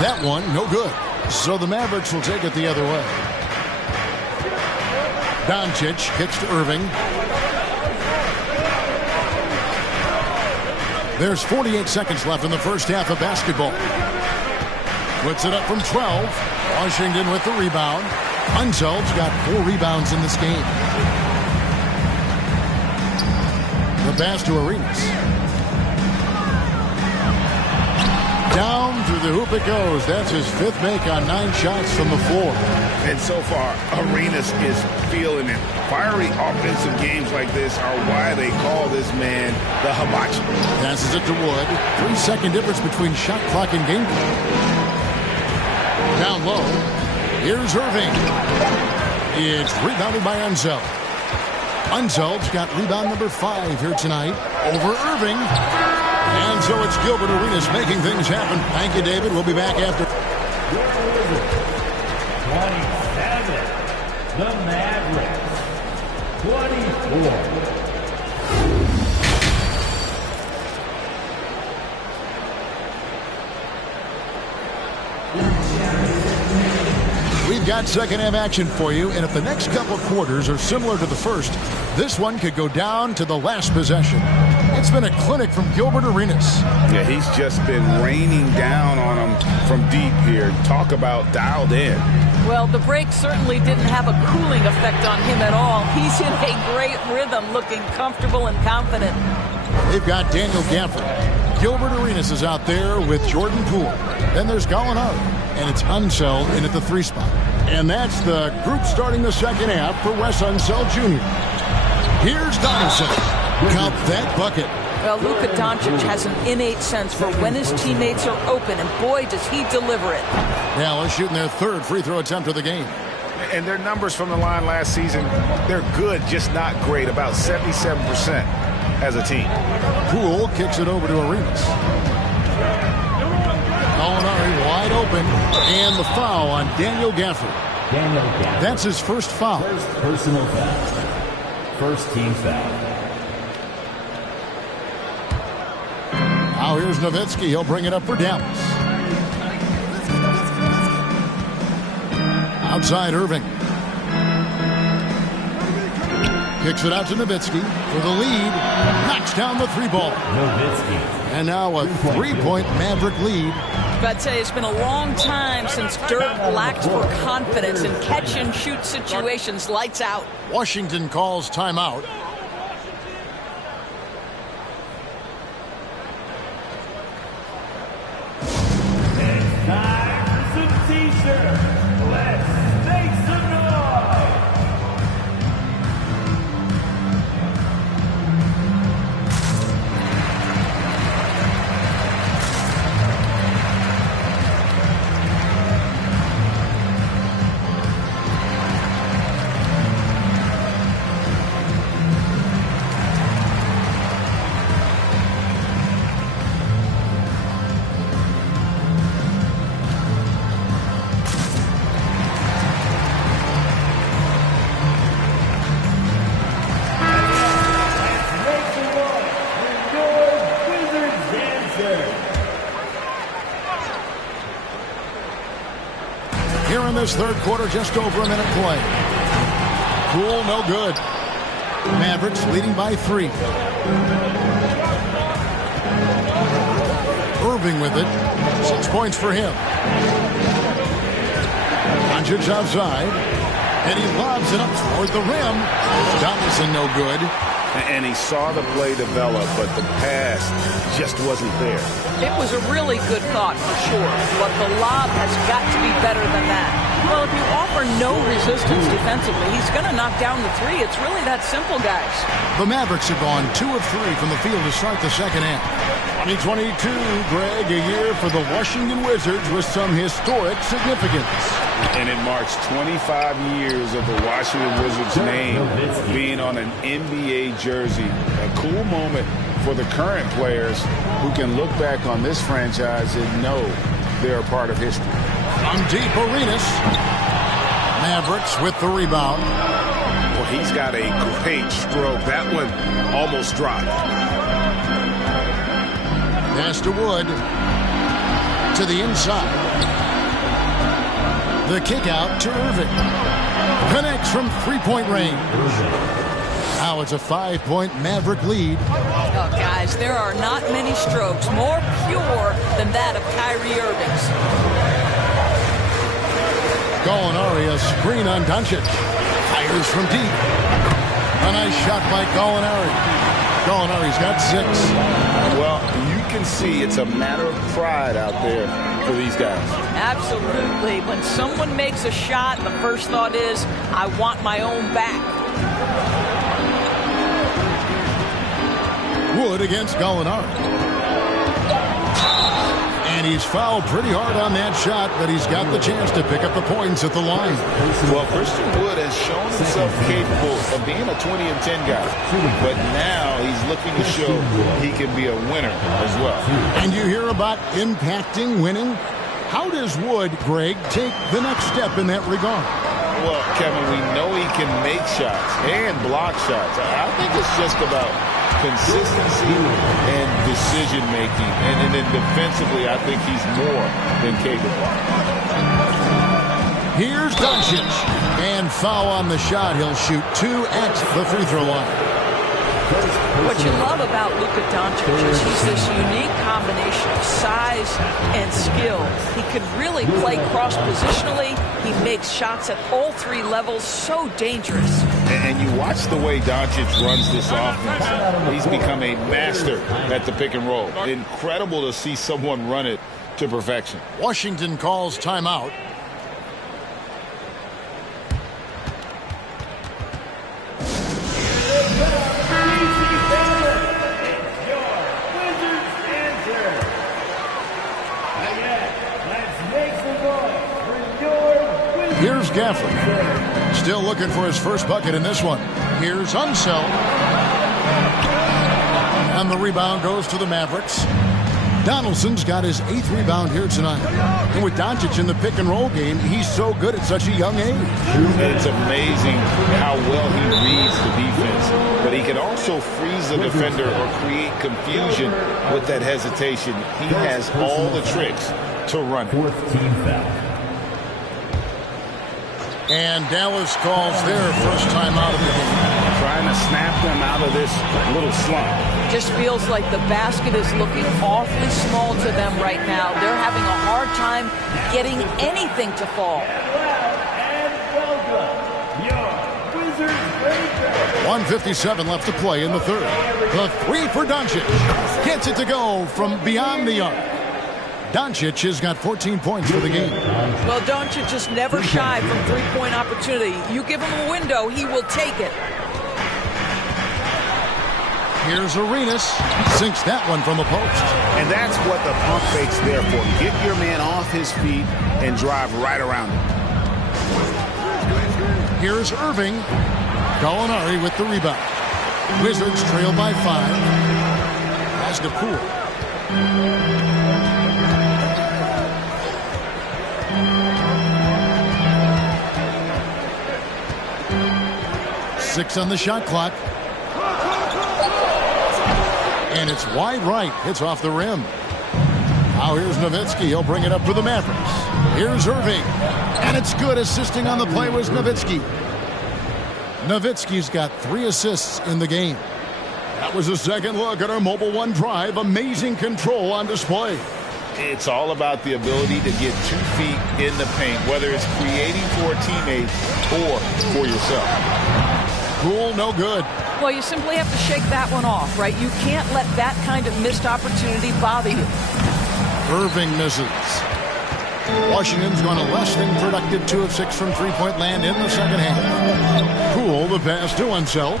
That one, no good. So the Mavericks will take it the other way. Doncic kicks to Irving. There's 48 seconds left in the first half of basketball. Puts it up from 12. Washington with the rebound. Unzel's got 4 rebounds in this game. The pass to Arenas. Down through the hoop it goes. That's his 5th make on 9 shots from the floor. And so far, Arenas is feeling it. Fiery offensive games like this are why they call this man the hibachi. Passes it to Wood. 3-second difference between shot clock and game clock. Down low. Here's Irving. It's rebounded by Unzel. Unzel's got rebound number 5 here tonight over Irving. And so it's Gilbert Arenas making things happen. Thank you, David. We'll be back after. 27. The Mavericks. 24. We've got second half action for you, and if the next couple quarters are similar to the first, this one could go down to the last possession. It's been a clinic from Gilbert Arenas. Yeah, he's just been raining down on him from deep here. Talk about dialed in. Well, the break certainly didn't have a cooling effect on him at all. He's in a great rhythm, looking comfortable and confident. They've got Daniel Gafford. Gilbert Arenas is out there with Jordan Poole. Then there's Gallinari, and it's Unseld in at the 3 spot. And that's the group starting the second half for Wes Unseld Jr. Here's Donaldson. Count that bucket. Well, Luka Doncic has an innate sense for when his teammates are open, and boy, does he deliver it. Dallas shooting their 3rd free throw attempt of the game. And their numbers from the line last season, they're good, just not great, about 77% as a team. Poole kicks it over to Arenas. Gallinari wide open, and the foul on Daniel Gafford. That's his first foul. First personal foul. First team foul. Now here's Nowitzki. He'll bring it up for Dallas. Outside Irving. Kicks it out to Nowitzki for the lead. Knocks down the 3-ball. Nowitzki. And now a 3-point Maverick lead. I'd say it's been a long time since Dirk lacked for confidence in catch-and-shoot situations. Lights out. Washington calls timeout. It's time for some t-shirts. Let's make some noise. this third quarter, just over a minute play. Cool, no good. Mavericks leading by 3. Irving with it. 6 points for him. Doncic outside. And he lobs it up toward the rim. Donaldson no good. And he saw the play develop, but the pass just wasn't there. It was a really good thought for sure, but the lob has got to be better than that. Well, if you offer no resistance defensively, he's going to knock down the 3. It's really that simple, guys. The Mavericks have gone 2 of 3 from the field to start the second half. 2022, Greg, a year for the Washington Wizards with some historic significance. And it marks 25 years of the Washington Wizards name being on an NBA jersey. A cool moment for the current players who can look back on this franchise and know they're a part of history. From deep, Arenas. Mavericks with the rebound. Well, he's got a great stroke. That one almost dropped. Pass to Wood. To the inside. The kick out to Irving. Connects from three-point range. Now it's a 5-point Maverick lead. Oh, guys, there are not many strokes more pure than that of Kyrie Irving's. Gallinari, a screen on Doncic. Fires from deep. A nice shot by Gallinari. Gallinari's got 6. Well, you can see it's a matter of pride out there for these guys. Absolutely. When someone makes a shot, the first thought is, I want my own back. Wood against Gallinari. And he's fouled pretty hard on that shot, but he's got the chance to pick up the points at the line. Well, Christian Wood has shown himself capable of being a 20-10 guy, but now he's looking to show he can be a winner as well. And you hear about impacting winning? How does Wood, Greg, take the next step in that regard? Well, Kevin, we know he can make shots and block shots. I think it's just about consistency and decision-making. And then defensively, I think he's more than capable. Here's Doncic. And foul on the shot. He'll shoot 2 at the free throw line. What you love about Luka Doncic is he's this unique combination of size and skill. He can really play cross-positionally. He makes shots at all 3 levels, so dangerous. And you watch the way Doncic runs this offense. He's become a master at the pick and roll. Incredible to see someone run it to perfection. Washington calls timeout. Here's Gafford. Still looking for his first bucket in this one. Here's Unseld. And the rebound goes to the Mavericks. Donaldson's got his 8th rebound here tonight. And with Doncic in the pick and roll game, he's so good at such a young age. It's amazing how well he reads the defense. But he can also freeze the defender or create confusion with that hesitation. He has all the tricks to run it. 4th team foul. And Dallas calls their first time out of the game. Trying to snap them out of this little slump. Just feels like the basket is looking awfully small to them right now. They're having a hard time getting anything to fall. And welcome, your Wizards. 1:57 left to play in the third. The 3 for Doncic. Gets it to go from beyond the arc. Doncic has got 14 points for the game. Well, Doncic just never shy from 3-point opportunity. You give him a window, he will take it. Here's Arenas. Sinks that one from the post. And that's what the pump fake's there for. Get your man off his feet and drive right around him. Here's Irving. Gallinari with the rebound. Wizards trail by 5. Pass to Poole. 6 on the shot clock. And it's wide right. It's off the rim. Now here's Nowitzki. He'll bring it up for the Mavericks. Here's Irving. And it's good. Assisting on the play was Nowitzki. Nowitzki's got 3 assists in the game. That was a second look at our Mobile One drive. Amazing control on display. It's all about the ability to get 2 feet in the paint, whether it's creating for a teammate or for yourself. Poole, no good. Well, you simply have to shake that one off, right? You can't let that kind of missed opportunity bother you. Irving misses. Washington's gone a less than productive 2 of 6 from three-point land in the second half. Poole, the pass to Unseld.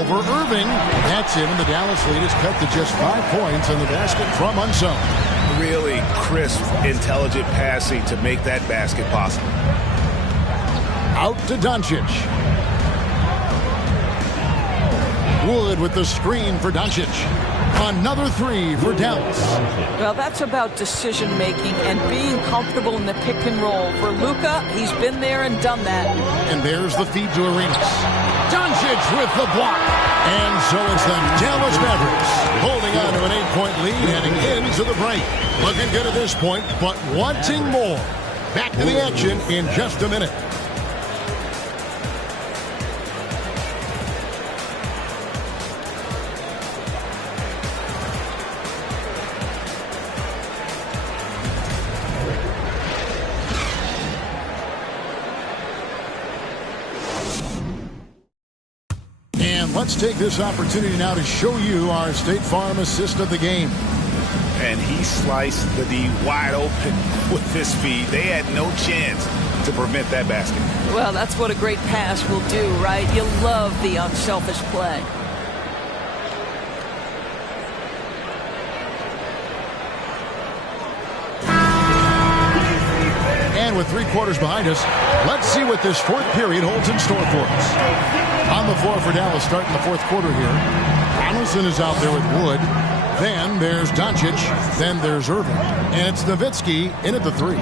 Over Irving. That's it, and the Dallas lead is cut to just 5 points in the basket from Unseld. Really crisp, intelligent passing to make that basket possible. Out to Doncic. Wood with the screen for Doncic. Another 3 for Dallas. Well, that's about decision-making and being comfortable in the pick and roll. For Luka, he's been there and done that. And there's the feed to Arenas. Doncic with the block. And so it's the Dallas Mavericks holding on to an 8-point lead heading into the break. Looking good at this point, but wanting more. Back to the action in just a minute. Let's take this opportunity now to show you our State Farm assist of the game. And he sliced the D wide open with this feed. They had no chance to prevent that basket. Well, that's what a great pass will do, right? You love the unselfish play. And with 3 quarters behind us, let's see what this 4th period holds in store for us. On the floor for Dallas starting the 4th quarter here. Allison is out there with Wood. Then there's Doncic. Then there's Irving. And it's Nowitzki in at the 3.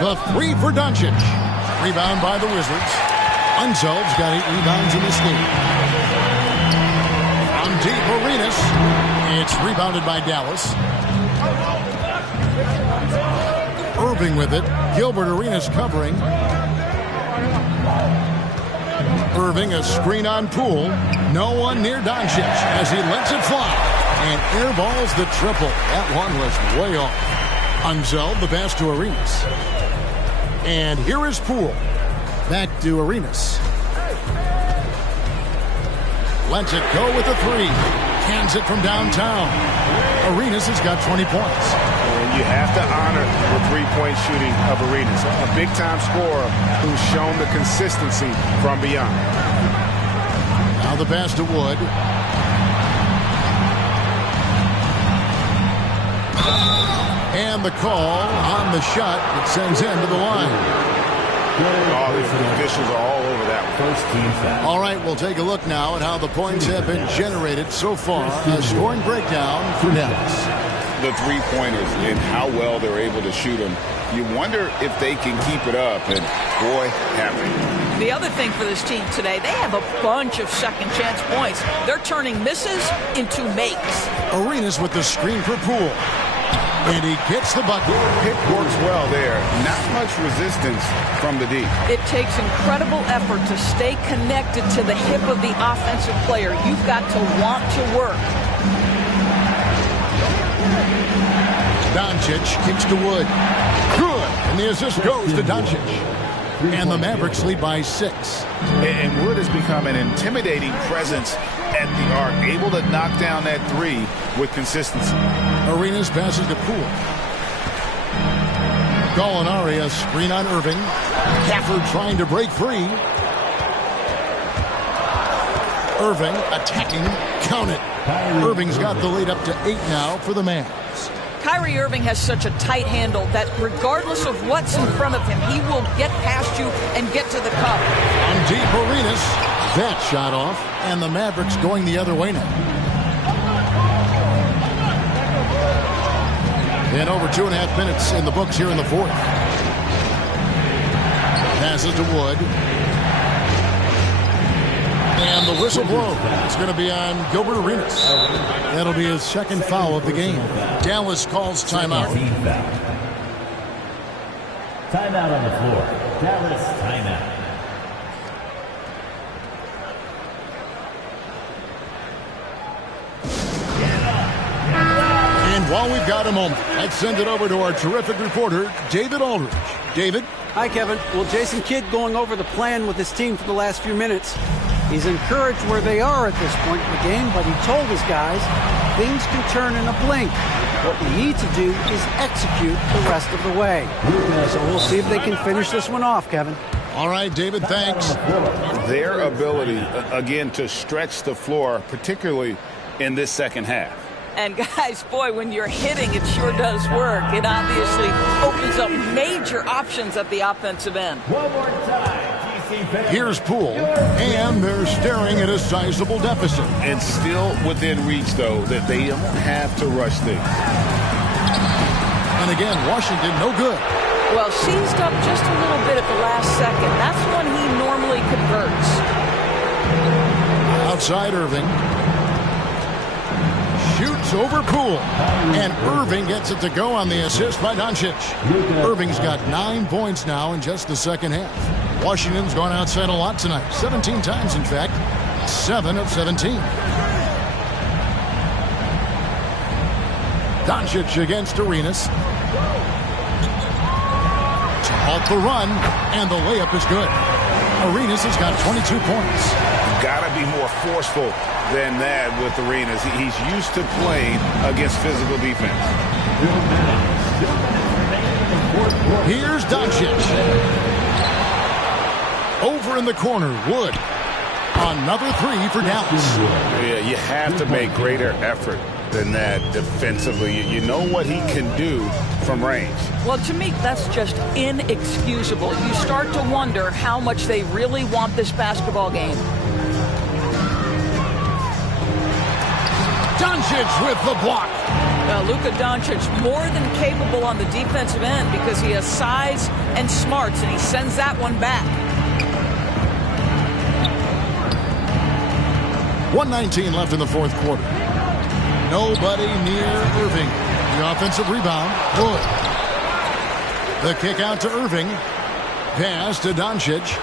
The 3 for Doncic. Rebound by the Wizards. Unseld's got 8 rebounds in this game. From deep, Arenas. It's rebounded by Dallas. Irving with it. Gilbert Arenas covering. Irving, a screen on Poole. No one near Doncic as he lets it fly. And airballs the triple. That one was way off. Unseld, the pass to Arenas. And here is Poole. Back to Arenas. Lets it go with a 3. Hands it from downtown. Arenas has got 20 points. And you have to honor the 3-point shooting of Arenas. A big-time scorer who's shown the consistency from beyond. Now the pass to Wood. And the call on the shot that sends him to the line. Oh, the officials are all over that one. First team foul. All right, we'll take a look now at how the points have been generated so far. A scoring breakdown for Dallas. The 3-pointers and how well they're able to shoot them. You wonder if they can keep it up, and boy, have they. The other thing for this team today, they have a bunch of second chance points. They're turning misses into makes. Arenas with the screen for Poole. And he gets the bucket. Pick works well there. Not much resistance from the D. It takes incredible effort to stay connected to the hip of the offensive player. You've got to want to work. Doncic kicks to Wood. Good. And the assist goes to Doncic. And the Mavericks lead by 6. And Wood has become an intimidating presence at the arc, able to knock down that 3 with consistency. Arenas passes to Poole. Gallinari, a screen on Irving. Gafford trying to break free. Irving attacking. Count it. Irving's got the lead up to 8 now for the Mavs. Kyrie Irving has such a tight handle that regardless of what's in front of him, he will get past you and get to the cup. On deep, Arenas. That shot off, and the Mavericks going the other way now. And over 2.5 minutes in the books here in the 4th. Passes to Wood. And And the whistle blows. It's going to be on Gilbert Arenas. That'll be his second foul of the game. Dallas calls timeout. Timeout on the floor. Dallas timeout. And while we've got a moment, let's send it over to our terrific reporter, David Aldridge. David? Hi, Kevin. Well, Jason Kidd going over the plan with his team for the last few minutes. He's encouraged where they are at this point in the game, but he told his guys things can turn in a blink. What we need to do is execute the rest of the way. So we'll see if they can finish this one off, Kevin. All right, David, thanks. Their ability, again, to stretch the floor, particularly in this second half. And guys, boy, when you're hitting, it sure does work. It obviously opens up major options at the offensive end. One more time. Here's Poole, and they're staring at a sizable deficit. And still within reach, though, that they don't have to rush things. And again, Washington, no good. Well, seized up just a little bit at the last second. That's when he normally converts. Outside Irving. Shoots over Poole. And Irving gets it to go on the assist by Doncic. Irving's got 9 points now in just the second half. Washington's gone outside a lot tonight. 17 times, in fact. 7 of 17. Doncic against Arenas. Off the run, and the layup is good. Arenas has got 22 points. Got to be more forceful than that with Arenas. He's used to playing against physical defense. Here's Doncic. Over in the corner, Wood. Another three for Dallas. Yeah, you have to make greater effort than that defensively. You know what he can do from range. Well, to me, that's just inexcusable. You start to wonder how much they really want this basketball game. Doncic with the block. Now, Luka Doncic more than capable on the defensive end because he has size and smarts, and he sends that one back. 1:19 left in the fourth quarter. Nobody near Irving. The offensive rebound, Wood. The kick out to Irving. Pass to Doncic.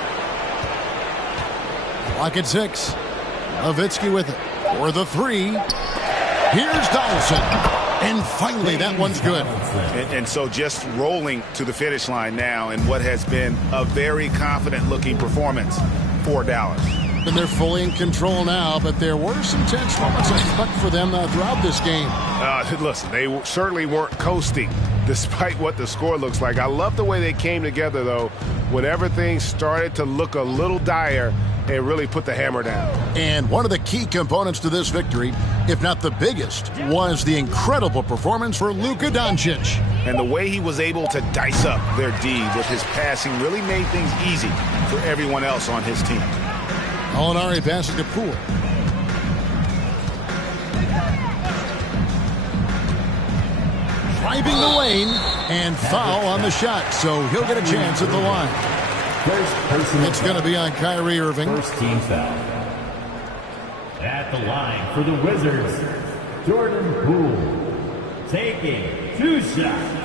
Clock at 6. Nowitzki with it. For the three. Here's Donaldson. And finally, that one's good. And so just rolling to the finish line now in what has been a very confident-looking performance for Dallas. And they're fully in control now, but there were some tense moments I expect for them throughout this game. Listen, they certainly weren't coasting despite what the score looks like. I love the way they came together, though, whenever things started to look a little dire and really put the hammer down. And one of the key components to this victory, if not the biggest, was the incredible performance for Luka Doncic. And the way he was able to dice up their D with his passing really made things easy for everyone else on his team. Molinari passes to Poole. Driving the lane and foul on the shot, so he'll get a chance at the line. It's going to be on Kyrie Irving. First team foul. At the line for the Wizards, Jordan Poole taking 2 shots.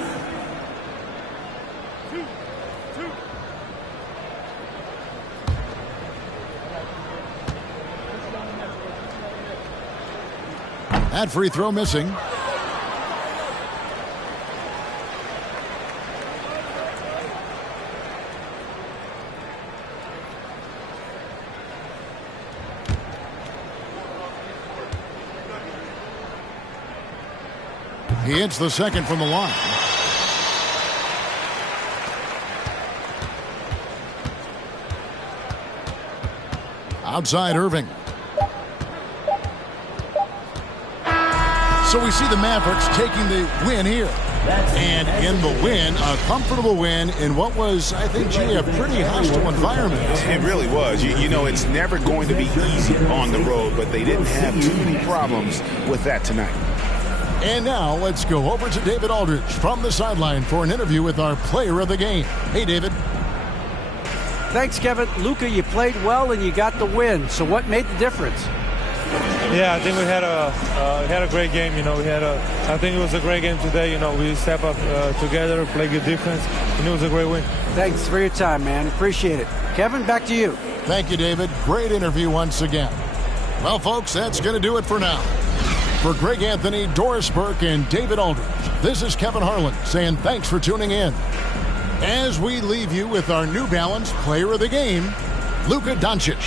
That free throw missing. He hits the second from the line. Outside Irving. So we see the Mavericks taking the win here. And in the win, a comfortable win in what was, I think, a pretty hostile environment. It really was. You know, it's never going to be easy on the road, but they didn't have too many problems with that tonight. And now let's go over to David Aldridge from the sideline for an interview with our player of the game. Hey, David. Thanks, Kevin. Luka, you played well and you got the win. So what made the difference? Yeah, I think we had a great game. I think it was a great game today. We step up together, play good defense, and it was a great win. Thanks for your time, man. Appreciate it. Kevin, back to you. Thank you, David. Great interview once again. Well, folks, that's going to do it for now. For Greg Anthony, Doris Burke, and David Aldridge, this is Kevin Harlan saying thanks for tuning in. As we leave you with our New Balance Player of the Game, Luka Doncic.